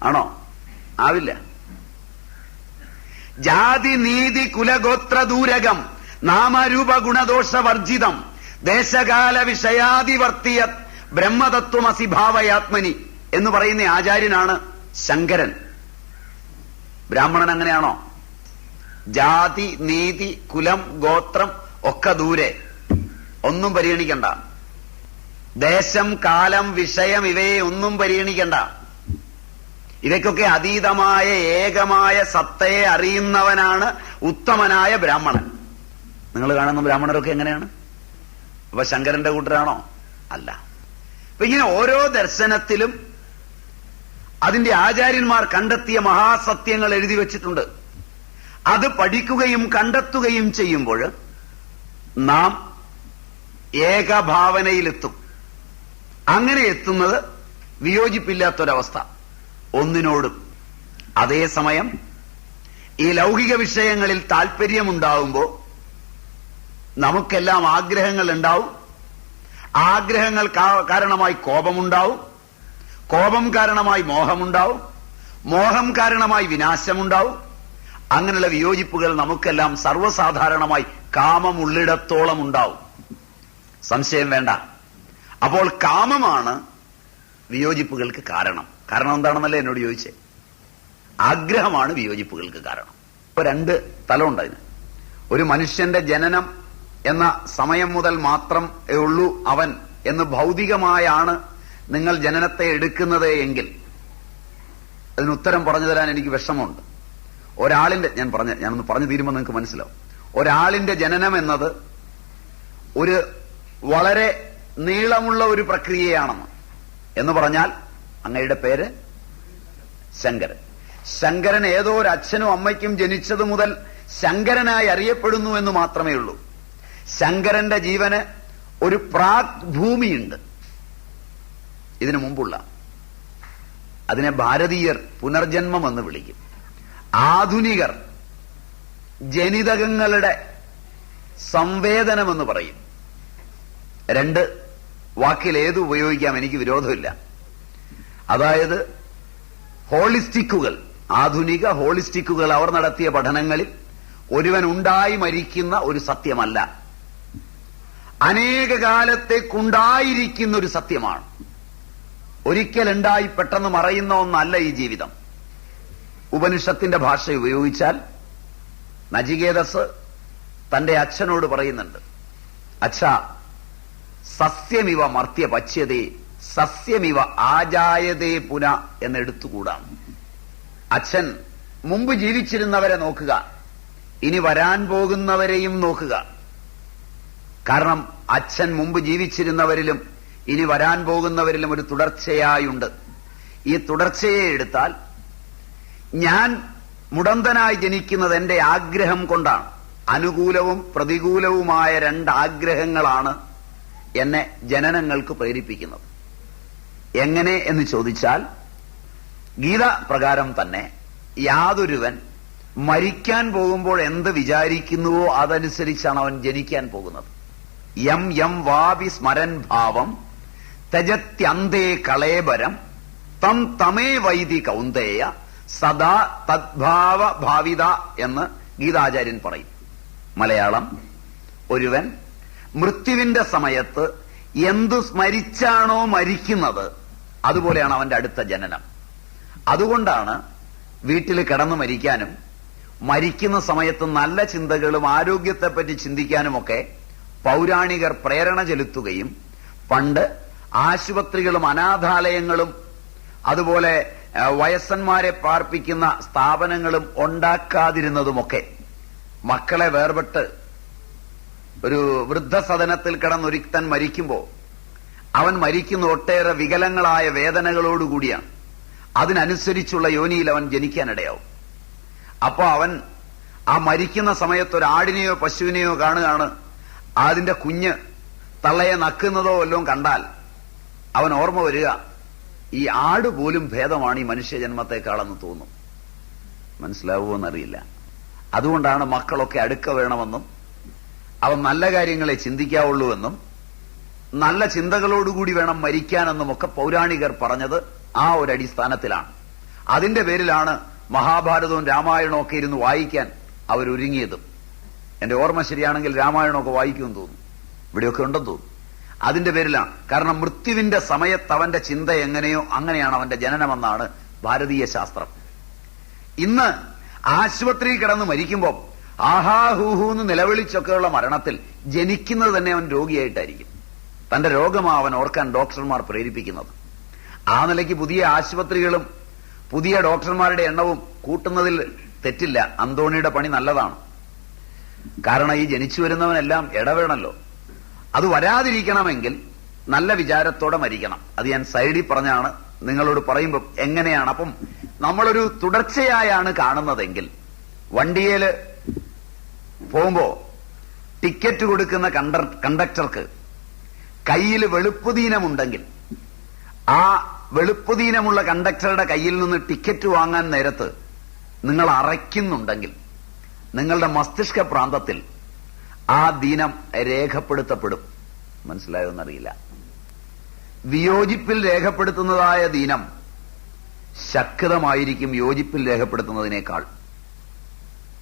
ആണോ? ആവില്ല. ജാതി നീതി കുലഗോത്ര ദൂരകം നാമരൂപ ഗുണദോഷ വർജിതം ദേശകാല വിഷയാതിവർത്തിയ ബ്രഹ്മതത്വമസി ഭാവയാത്മനി എന്ന് പറയുന്ന ആചാര്യനാണ് ശങ്കരൻ. ബ്രാഹ്മണൻ അങ്ങനെയാണോ? ജാതി നീതി കുലം ഗോത്രം ഒക്കെ ദൂരെ, ഒന്നും പരിഗണിക്കണ്ട. ദേശം കാലം വിഷയം ഇവയെ ഒന്നും പരിഗണിക്കണ്ട. ഇവയ്ക്കൊക്കെ അതീതമായ ഏകമായ സത്തയെ അറിയുന്നവനാണ് ഉത്തമനായ ബ്രാഹ്മണൻ. നിങ്ങൾ കാണുന്ന ബ്രാഹ്മണരൊക്കെ എങ്ങനെയാണ്? അപ്പൊ ശങ്കരന്റെ കൂട്ടരാണോ? അല്ല. അപ്പൊ ഇങ്ങനെ ഓരോ ദർശനത്തിലും അതിന്റെ ആചാര്യന്മാർ കണ്ടെത്തിയ മഹാസത്യങ്ങൾ എഴുതി വച്ചിട്ടുണ്ട്. അത് പഠിക്കുകയും കണ്ടെത്തുകയും ചെയ്യുമ്പോൾ നാം ഏകഭാവനയിലെത്തും. അങ്ങനെ എത്തുന്നത് വിയോജിപ്പില്ലാത്തൊരവസ്ഥ ഒന്നിനോടും. അതേസമയം ഈ ലൗകിക വിഷയങ്ങളിൽ താല്പര്യമുണ്ടാവുമ്പോൾ നമുക്കെല്ലാം ആഗ്രഹങ്ങൾ ഉണ്ടാവും. ആഗ്രഹങ്ങൾ കാരണമായി കോപമുണ്ടാവും, കോപം കാരണമായി മോഹമുണ്ടാവും, മോഹം കാരണമായി വിനാശമുണ്ടാവും. അങ്ങനെയുള്ള വിയോജിപ്പുകൾ നമുക്കെല്ലാം സർവ്വസാധാരണമായി കാമമുള്ളിടത്തോളം ഉണ്ടാവും. സംശയം വേണ്ട. അപ്പോൾ കാമമാണ് വിയോജിപ്പുകൾക്ക് കാരണം. കാരണം എന്താണെന്നല്ലേ എന്നോട് ചോദിച്ചേ? ആഗ്രഹമാണ് വിയോജിപ്പുകൾക്ക് കാരണം. ഇപ്പൊ രണ്ട് തലമുണ്ട് അതിന്. ഒരു മനുഷ്യന്റെ ജനനം എന്ന സമയം മുതൽ മാത്രം ഉള്ളൂ അവൻ എന്ന് ഭൗതികമായാണ് നിങ്ങൾ ജനനത്തെ എടുക്കുന്നത് എങ്കിൽ അതിന് ഉത്തരം പറഞ്ഞു തരാൻ എനിക്ക് വിഷമമുണ്ട്. ഒരാളിന്റെ ഞാനൊന്ന് പറഞ്ഞു തീരുമ്പോൾ നിങ്ങൾക്ക് മനസ്സിലാവും. ഒരാളിന്റെ ജനനം എന്നത് ഒരു വളരെ നീളമുള്ള ഒരു പ്രക്രിയയാണെന്ന്. എന്ന് പറഞ്ഞാൽ അങ്ങയുടെ പേര് ശങ്കരൻ. ശങ്കരൻ ഏതോ ഒരു അച്ഛനും അമ്മയ്ക്കും ജനിച്ചത് മുതൽ ശങ്കരനായി അറിയപ്പെടുന്നു എന്ന് മാത്രമേ ഉള്ളൂ. ശങ്കരന്റെ ജീവന് ഒരു പ്രാക് ഭൂമിയുണ്ട്, ഇതിനു മുമ്പുള്ള. അതിനെ ഭാരതീയർ പുനർജന്മം എന്ന് വിളിക്കും. ആധുനികർ ജനിതകങ്ങളുടെ സംവേദനമെന്ന് പറയും. രണ്ട് വാക്കിൽ ഏത് ഉപയോഗിക്കാം, എനിക്ക് വിരോധമില്ല. അതായത് ഹോളിസ്റ്റിക്കുകൾ, ആധുനിക ഹോളിസ്റ്റിക്കുകൾ അവർ നടത്തിയ പഠനങ്ങളിൽ ഒരുവൻ ഉണ്ടായി മരിക്കുന്ന ഒരു സത്യമല്ല, അനേക കാലത്തേക്കുണ്ടായിരിക്കുന്ന ഒരു സത്യമാണ്. ഒരിക്കലുണ്ടായി പെട്ടെന്ന് മറയുന്ന ഒന്നല്ല ഈ ജീവിതം. ഉപനിഷത്തിന്റെ ഭാഷ ഉപയോഗിച്ചാൽ നചികേതസ് തന്റെ അച്ഛനോട് പറയുന്നുണ്ട്, അച്ഛാ, സസ്യമിവ മർത്യ പച്യതേ സസ്യമിവ ആജായതേ പുന എന്നെടുത്തുകൂടാം. അച്ഛൻ മുമ്പ് ജീവിച്ചിരുന്നവരെ നോക്കുക, ഇനി വരാൻ പോകുന്നവരെയും നോക്കുക. കാരണം അച്ഛൻ മുമ്പ് ജീവിച്ചിരുന്നവരിലും ഇനി വരാൻ പോകുന്നവരിലും ഒരു തുടർച്ചയായുണ്ട്. ഈ തുടർച്ചയെ എടുത്താൽ ഞാൻ മുടന്തനായി ജനിക്കുന്നത് എന്റെ ആഗ്രഹം കൊണ്ടാണ്. അനുകൂലവും പ്രതികൂലവുമായ രണ്ട് ആഗ്രഹങ്ങളാണ് എന്നെ ജനനങ്ങൾക്ക് പ്രേരിപ്പിക്കുന്നത്. എങ്ങനെ എന്ന് ചോദിച്ചാൽ, ഗീത പ്രകാരം തന്നെ യാതൊരുവൻ മരിക്കാൻ പോകുമ്പോൾ എന്ത് വിചാരിക്കുന്നുവോ അതനുസരിച്ചാണ് അവൻ ജനിക്കാൻ പോകുന്നത്. യം യം വാപി സ്മരൻ ഭാവം തജത്യന്തേ കളേബരം തം തമേ വൈദി കൗന്ദേയ സദാ തദ്ഭാവ ഭാവിത എന്ന് ഗീതാചാര്യൻ പറയും. മലയാളം, ഒരുവൻ മൃത്യുവിന്റെ സമയത്ത് എന്തു സ്മരിച്ചാണോ മരിക്കുന്നത് അതുപോലെയാണ് അവന്റെ അടുത്ത ജനനം. അതുകൊണ്ടാണ് വീട്ടിൽ കിടന്നു മരിക്കാനും മരിക്കുന്ന സമയത്ത് നല്ല ചിന്തകളും ആരോഗ്യത്തെപ്പറ്റി ചിന്തിക്കാനുമൊക്കെ പൗരാണികർ പ്രേരണ ചെലുത്തുകയും പണ്ട് ആശുപത്രികളും അനാഥാലയങ്ങളും അതുപോലെ വയസ്സന്മാരെ പാർപ്പിക്കുന്ന സ്ഥാപനങ്ങളും ഉണ്ടാക്കാതിരുന്നതുമൊക്കെ. മക്കളെ വേർപെട്ട് ഒരു വൃദ്ധസദനത്തിൽ കിടന്നൊരുത്തൻ മരിക്കുമ്പോൾ അവൻ മരിക്കുന്ന ഒട്ടേറെ വികലങ്ങളായ വേദനകളോടുകൂടിയാണ്. അതിനനുസരിച്ചുള്ള യോനിയിൽ അവൻ ജനിക്കാനിടയാവും. അപ്പോ അവൻ ആ മരിക്കുന്ന സമയത്ത് ഒരു ആടിനെയോ പശുവിനെയോ കാണുകയാണ്, അതിന്റെ കുഞ്ഞ് തള്ളയെ നക്കുന്നതോ വല്ലതും കണ്ടാൽ അവൻ ഓർമ്മ വരിക, ഈ ആട് പോലും ഭേദമാണ് ഈ മനുഷ്യജന്മത്തെക്കാളെന്ന് തോന്നും. മനസ്സിലാവുമോന്നറിയില്ല. അതുകൊണ്ടാണ് മക്കളൊക്കെ അടുക്ക വേണമെന്നും അവൻ നല്ല കാര്യങ്ങളെ ചിന്തിക്കാവുള്ളൂവെന്നും നല്ല ചിന്തകളോടുകൂടി വേണം മരിക്കാനെന്നും ഒക്കെ പൗരാണികർ പറഞ്ഞത് ആ ഒരു അടിസ്ഥാനത്തിലാണ്. അതിന്റെ പേരിലാണ് മഹാഭാരതവും രാമായണവും ഒക്കെ ഇരുന്ന് വായിക്കാൻ അവരൊരുങ്ങിയതും. എന്റെ ഓർമ്മ ശരിയാണെങ്കിൽ രാമായണമൊക്കെ വായിക്കുമെന്ന് തോന്നുന്നു, ഇവിടെയൊക്കെ ഉണ്ടെന്ന് തോന്നുന്നു. അതിന്റെ പേരിലാണ്. കാരണം മൃത്യുവിന്റെ സമയത്ത് അവന്റെ ചിന്ത എങ്ങനെയോ അങ്ങനെയാണ് അവന്റെ ജനനമെന്നാണ് ഭാരതീയ ശാസ്ത്രം. ഇന്ന് ആശുപത്രിയിൽ കിടന്ന് മരിക്കുമ്പോൾ ആഹാഹൂഹു എന്ന് നിലവിളിച്ചൊക്കെയുള്ള മരണത്തിൽ ജനിക്കുന്നത് തന്നെ അവൻ രോഗിയായിട്ടായിരിക്കും. തന്റെ രോഗമാണ് അവൻ ഓർക്കാൻ ഡോക്ടർമാർ പ്രേരിപ്പിക്കുന്നത്. ആ നിലയ്ക്ക് പുതിയ ആശുപത്രികളും പുതിയ ഡോക്ടർമാരുടെ എണ്ണവും കൂട്ടുന്നതിൽ തെറ്റില്ല. അന്തോണിയുടെ പണി നല്ലതാണ്. കാരണം ഈ ജനിച്ചു വരുന്നവനെല്ലാം ഇടവേണല്ലോ. അത് വരാതിരിക്കണമെങ്കിൽ നല്ല വിചാരത്തോടെ മരിക്കണം. അത് ഞാൻ സൈഡിൽ പറഞ്ഞാണ് നിങ്ങളോട് പറയുമ്പോൾ എങ്ങനെയാണ്. അപ്പം നമ്മളൊരു തുടർച്ചയായാണ് കാണുന്നതെങ്കിൽ വണ്ടിയേല് പോകുമ്പോ ടിക്കറ്റ് കൊടുക്കുന്ന കണ്ടക്ടർക്ക് കയ്യിൽ വെളുപ്പുദീനമുണ്ടെങ്കിൽ ആ വെളുപ്പുദീനമുള്ള കണ്ടക്ടറുടെ കയ്യിൽ നിന്ന് ടിക്കറ്റ് വാങ്ങാൻ നേരത്ത് നിങ്ങൾ അറയ്ക്കുന്നുണ്ടെങ്കിൽ നിങ്ങളുടെ മസ്തിഷ്ക പ്രാന്തത്തിൽ ആ ദീനം രേഖപ്പെടുത്തപ്പെടും. മനസ്സിലായോന്നറിയില്ല. വിയോജിപ്പിൽ രേഖപ്പെടുത്തുന്നതായ ദീനം ശക്തമായിരിക്കും യോജിപ്പിൽ രേഖപ്പെടുത്തുന്നതിനേക്കാൾ.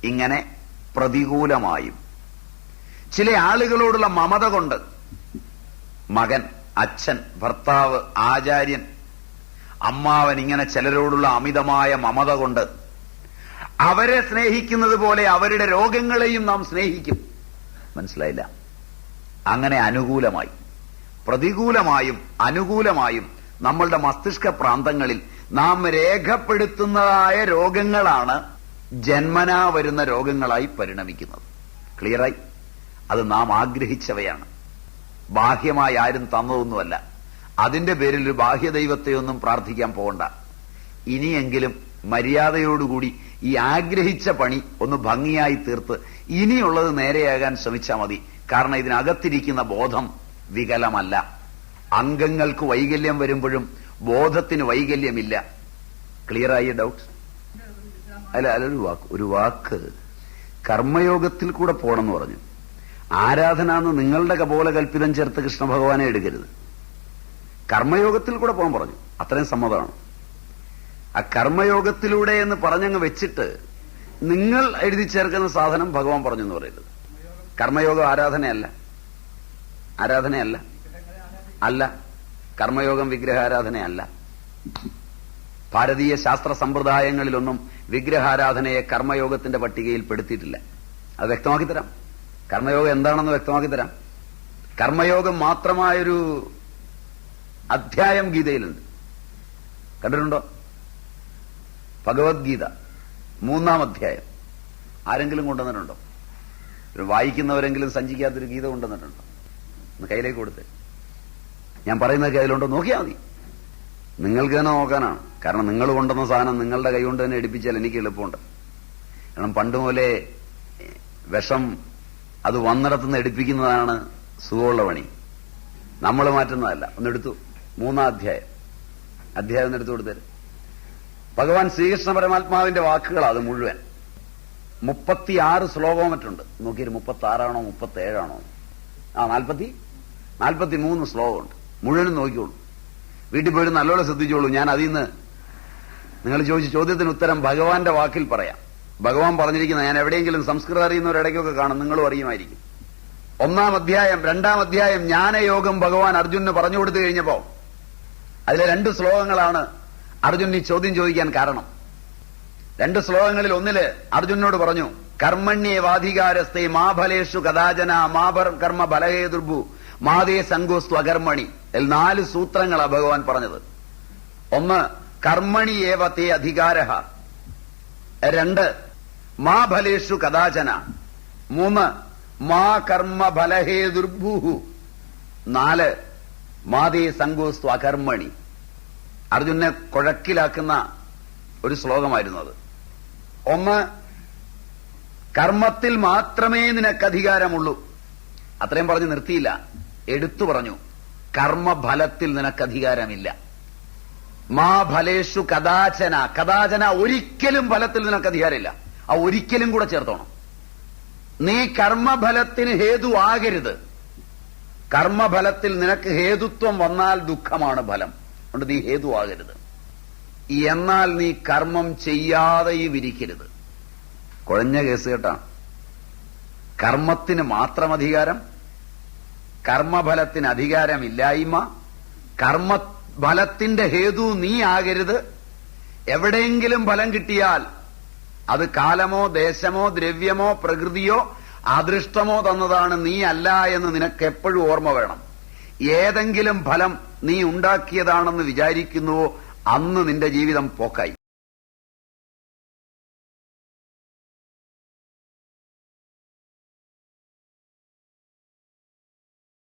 ഇങ്ങനെ പ്രതികൂലമായും ചില ആളുകളോടുള്ള മമത കൊണ്ട് മകൻ അച്ഛൻ, ഭർത്താവ്, ആചാര്യൻ, അമ്മാവൻ, ഇങ്ങനെ ചിലരോടുള്ള അമിതമായ മമത കൊണ്ട് അവരെ സ്നേഹിക്കുന്നത് പോലെ അവരുടെ രോഗങ്ങളെയും നാം സ്നേഹിക്കും. മനസ്സിലായില്ല? അങ്ങനെ അനുകൂലമായി, പ്രതികൂലമായും അനുകൂലമായും നമ്മളുടെ മസ്തിഷ്ക പ്രാന്തങ്ങളിൽ നാം രേഖപ്പെടുത്തുന്നതായ രോഗങ്ങളാണ് ജന്മനാ വരുന്ന രോഗങ്ങളായി പരിണമിക്കുന്നത്. ക്ലിയറായി? അത് നാം ആഗ്രഹിച്ചവയാണ്, ബാഹ്യമായി ആരും തന്നതൊന്നുമല്ല. അതിന്റെ പേരിൽ ഒരു ബാഹ്യദൈവത്തെയൊന്നും പ്രാർത്ഥിക്കാൻ പോകണ്ട. ഇനിയെങ്കിലും മര്യാദയോടുകൂടി ഈ ആഗ്രഹിച്ച പണി ഒന്ന് ഭംഗിയായി തീർത്ത് ഇനിയുള്ളത് നേരെയാകാൻ ശ്രമിച്ചാൽ മതി. കാരണം ഇതിനകത്തിരിക്കുന്ന ബോധം വികലമല്ല. അംഗങ്ങൾക്ക് വൈകല്യം വരുമ്പോഴും ബോധത്തിന് വൈകല്യമില്ല. ക്ലിയറായ ഡൗട്ട്? അല്ല, ഒരു വാക്ക് കർമ്മയോഗത്തിൽ കൂടെ പോകണമെന്ന് പറഞ്ഞു. ആരാധന എന്ന് നിങ്ങളുടെ കപോലകൽപ്പിതം ചേർത്ത് കൃഷ്ണ ഭഗവാനെ എടുക്കരുത്. കർമ്മയോഗത്തിൽ കൂടെ പോകാൻ പറഞ്ഞു, അത്രയും സമ്മതമാണ്. ആ കർമ്മയോഗത്തിലൂടെ എന്ന് പറഞ്ഞങ്ങ് വെച്ചിട്ട് നിങ്ങൾ എഴുതി ചേർക്കുന്ന സാധനം ഭഗവാൻ പറഞ്ഞു എന്ന് പറയരുത്. കർമ്മയോഗം ആരാധനയല്ല, ആരാധനയല്ല, അല്ല. കർമ്മയോഗം വിഗ്രഹാരാധനയല്ല. ഭാരതീയ ശാസ്ത്ര സമ്പ്രദായങ്ങളിലൊന്നും വിഗ്രഹാരാധനയെ കർമ്മയോഗത്തിന്റെ പട്ടികയിൽ പെടുത്തിയിട്ടില്ല. അത് വ്യക്തമാക്കി തരാം. കർമ്മയോഗം എന്താണെന്ന് വ്യക്തമാക്കി തരാം. കർമ്മയോഗം മാത്രമായൊരു അധ്യായം ഗീതയിലുണ്ട്. കണ്ടിട്ടുണ്ടോ? ഭഗവത്ഗീത 3-ാം അധ്യായം ആരെങ്കിലും കൊണ്ടുവന്നിട്ടുണ്ടോ? ഒരു വായിക്കുന്നവരെങ്കിലും സഞ്ചിക്കാത്തൊരു ഗീത കൊണ്ടുവന്നിട്ടുണ്ടോ? ഒന്ന് കയ്യിലേക്ക് കൊടുത്ത് ഞാൻ പറയുന്നത് കയ്യിലുണ്ടോ നോക്കിയാൽ മതി. നിങ്ങൾക്ക് തന്നെ നോക്കാനാണ്. കാരണം നിങ്ങൾ കൊണ്ടുവന്ന സാധനം നിങ്ങളുടെ കൈ കൊണ്ട് തന്നെ എടുപ്പിച്ചാൽ എനിക്ക് എളുപ്പമുണ്ട്. കാരണം പണ്ട് മുതലേ വിഷം അത് വന്നിടത്തുനിന്ന് എടുപ്പിക്കുന്നതാണ് സുഖമുള്ള പണി. നമ്മൾ മാറ്റുന്നതല്ല. ഒന്നെടുത്തു 3-ാം അധ്യായം ഒന്ന് എടുത്തു കൊടുത്തരും. ഭഗവാൻ ശ്രീകൃഷ്ണ പരമാത്മാവിന്റെ വാക്കുകളാണ് അത് മുഴുവൻ. 36 ശ്ലോകവും മറ്റുണ്ട്. നോക്കിയൊരു 36 37 43 ശ്ലോകമുണ്ട്. മുഴുവനും നോക്കിക്കോളൂ. വീട്ടിൽ പോയിട്ട് നല്ലോണം ശ്രദ്ധിച്ചോളൂ. ഞാൻ അതിൽ നിന്ന് നിങ്ങൾ ചോദിച്ച ചോദ്യത്തിന് ഉത്തരം ഭഗവാന്റെ വാക്കിൽ പറയാം. ഭഗവാൻ പറഞ്ഞിരിക്കുന്ന, ഞാൻ എവിടെയെങ്കിലും സംസ്കൃതം അറിയുന്നവരിടയ്ക്കൊക്കെ കാണും, നിങ്ങളും അറിയുമായിരിക്കും. 1-ാം അധ്യായം 2-ാം അധ്യായം ജ്ഞാനയോഗം ഭഗവാൻ അർജുനന് പറഞ്ഞു കൊടുത്തു കഴിഞ്ഞപ്പോ അതിലെ 2 ശ്ലോകങ്ങളാണ് അർജുനൻ ഈ ചോദ്യം ചോദിക്കാൻ കാരണം. 2 ശ്ലോകങ്ങളിൽ ഒന്നില് അർജുനനോട് പറഞ്ഞു, കർമ്മണ്യേവാധികാരസ്തേ മാ ഫലേഷു കദാചന മാ കർമ്മ ഫലഹേതുർഭു മാതേ സംഗോസ്തു അകർമ്മണി. 4 സൂത്രങ്ങളാണ് ഭഗവാൻ പറഞ്ഞത്. 1 കർമ്മണി ഏവ തേ അധികാരഃ, 2 മാ ഫലേഷു കദാചന, 3 മാ കർമ്മ ഫലഹേതുർഭു, 4 മാതേ സംഗോസ്തു അകർമ്മണി. അർജുനെ കുഴക്കിലാക്കുന്ന ഒരു ശ്ലോകമായിരുന്നു അത്. 1 കർമ്മത്തിൽ മാത്രമേ നിനക്ക് അധികാരമുള്ളൂ. അത്രയും പറഞ്ഞ് നിർത്തിയില്ല, എടുത്തു പറഞ്ഞു കർമ്മഫലത്തിൽ നിനക്ക് അധികാരമില്ല. മാ ഫലേഷു കദാചന, കദാചന ഒരിക്കലും ഫലത്തിൽ നിനക്ക് അധികാരമില്ല. ആ ഒരിക്കലും കൂടെ ചേർത്തോണം. നീ കർമ്മഫലത്തിന് ഹേതു ആകരുത്. കർമ്മഫലത്തിൽ നിനക്ക് ഹേതുത്വം വന്നാൽ ദുഃഖമാണ് ഫലം. അതുകൊണ്ട് നീ ഹേതു ആകരുത്. എന്നാൽ നീ കർമ്മം ചെയ്യാതെയും ഇരിക്കരുത്. കുഴഞ്ഞ കേസ് കേട്ടാണ്. കർമ്മത്തിന് മാത്രം അധികാരം, കർമ്മഫലത്തിന് അധികാരമില്ലായ്മ, കർമ്മഫലത്തിന്റെ ഹേതു നീ ആകരുത്. എവിടെയെങ്കിലും ഫലം കിട്ടിയാൽ അത് കാലമോ ദേശമോ ദ്രവ്യമോ പ്രകൃതിയോ അദൃഷ്ടമോ തന്നതാണ്, നീ അല്ല എന്ന് നിനക്ക് എപ്പോഴും ഓർമ്മ വേണം. ഏതെങ്കിലും ഫലം നീ ഉണ്ടാക്കിയതാണെന്ന് വിചാരിക്കുന്നുവോ അന്ന് നിന്റെ ജീവിതം പോക്കായി.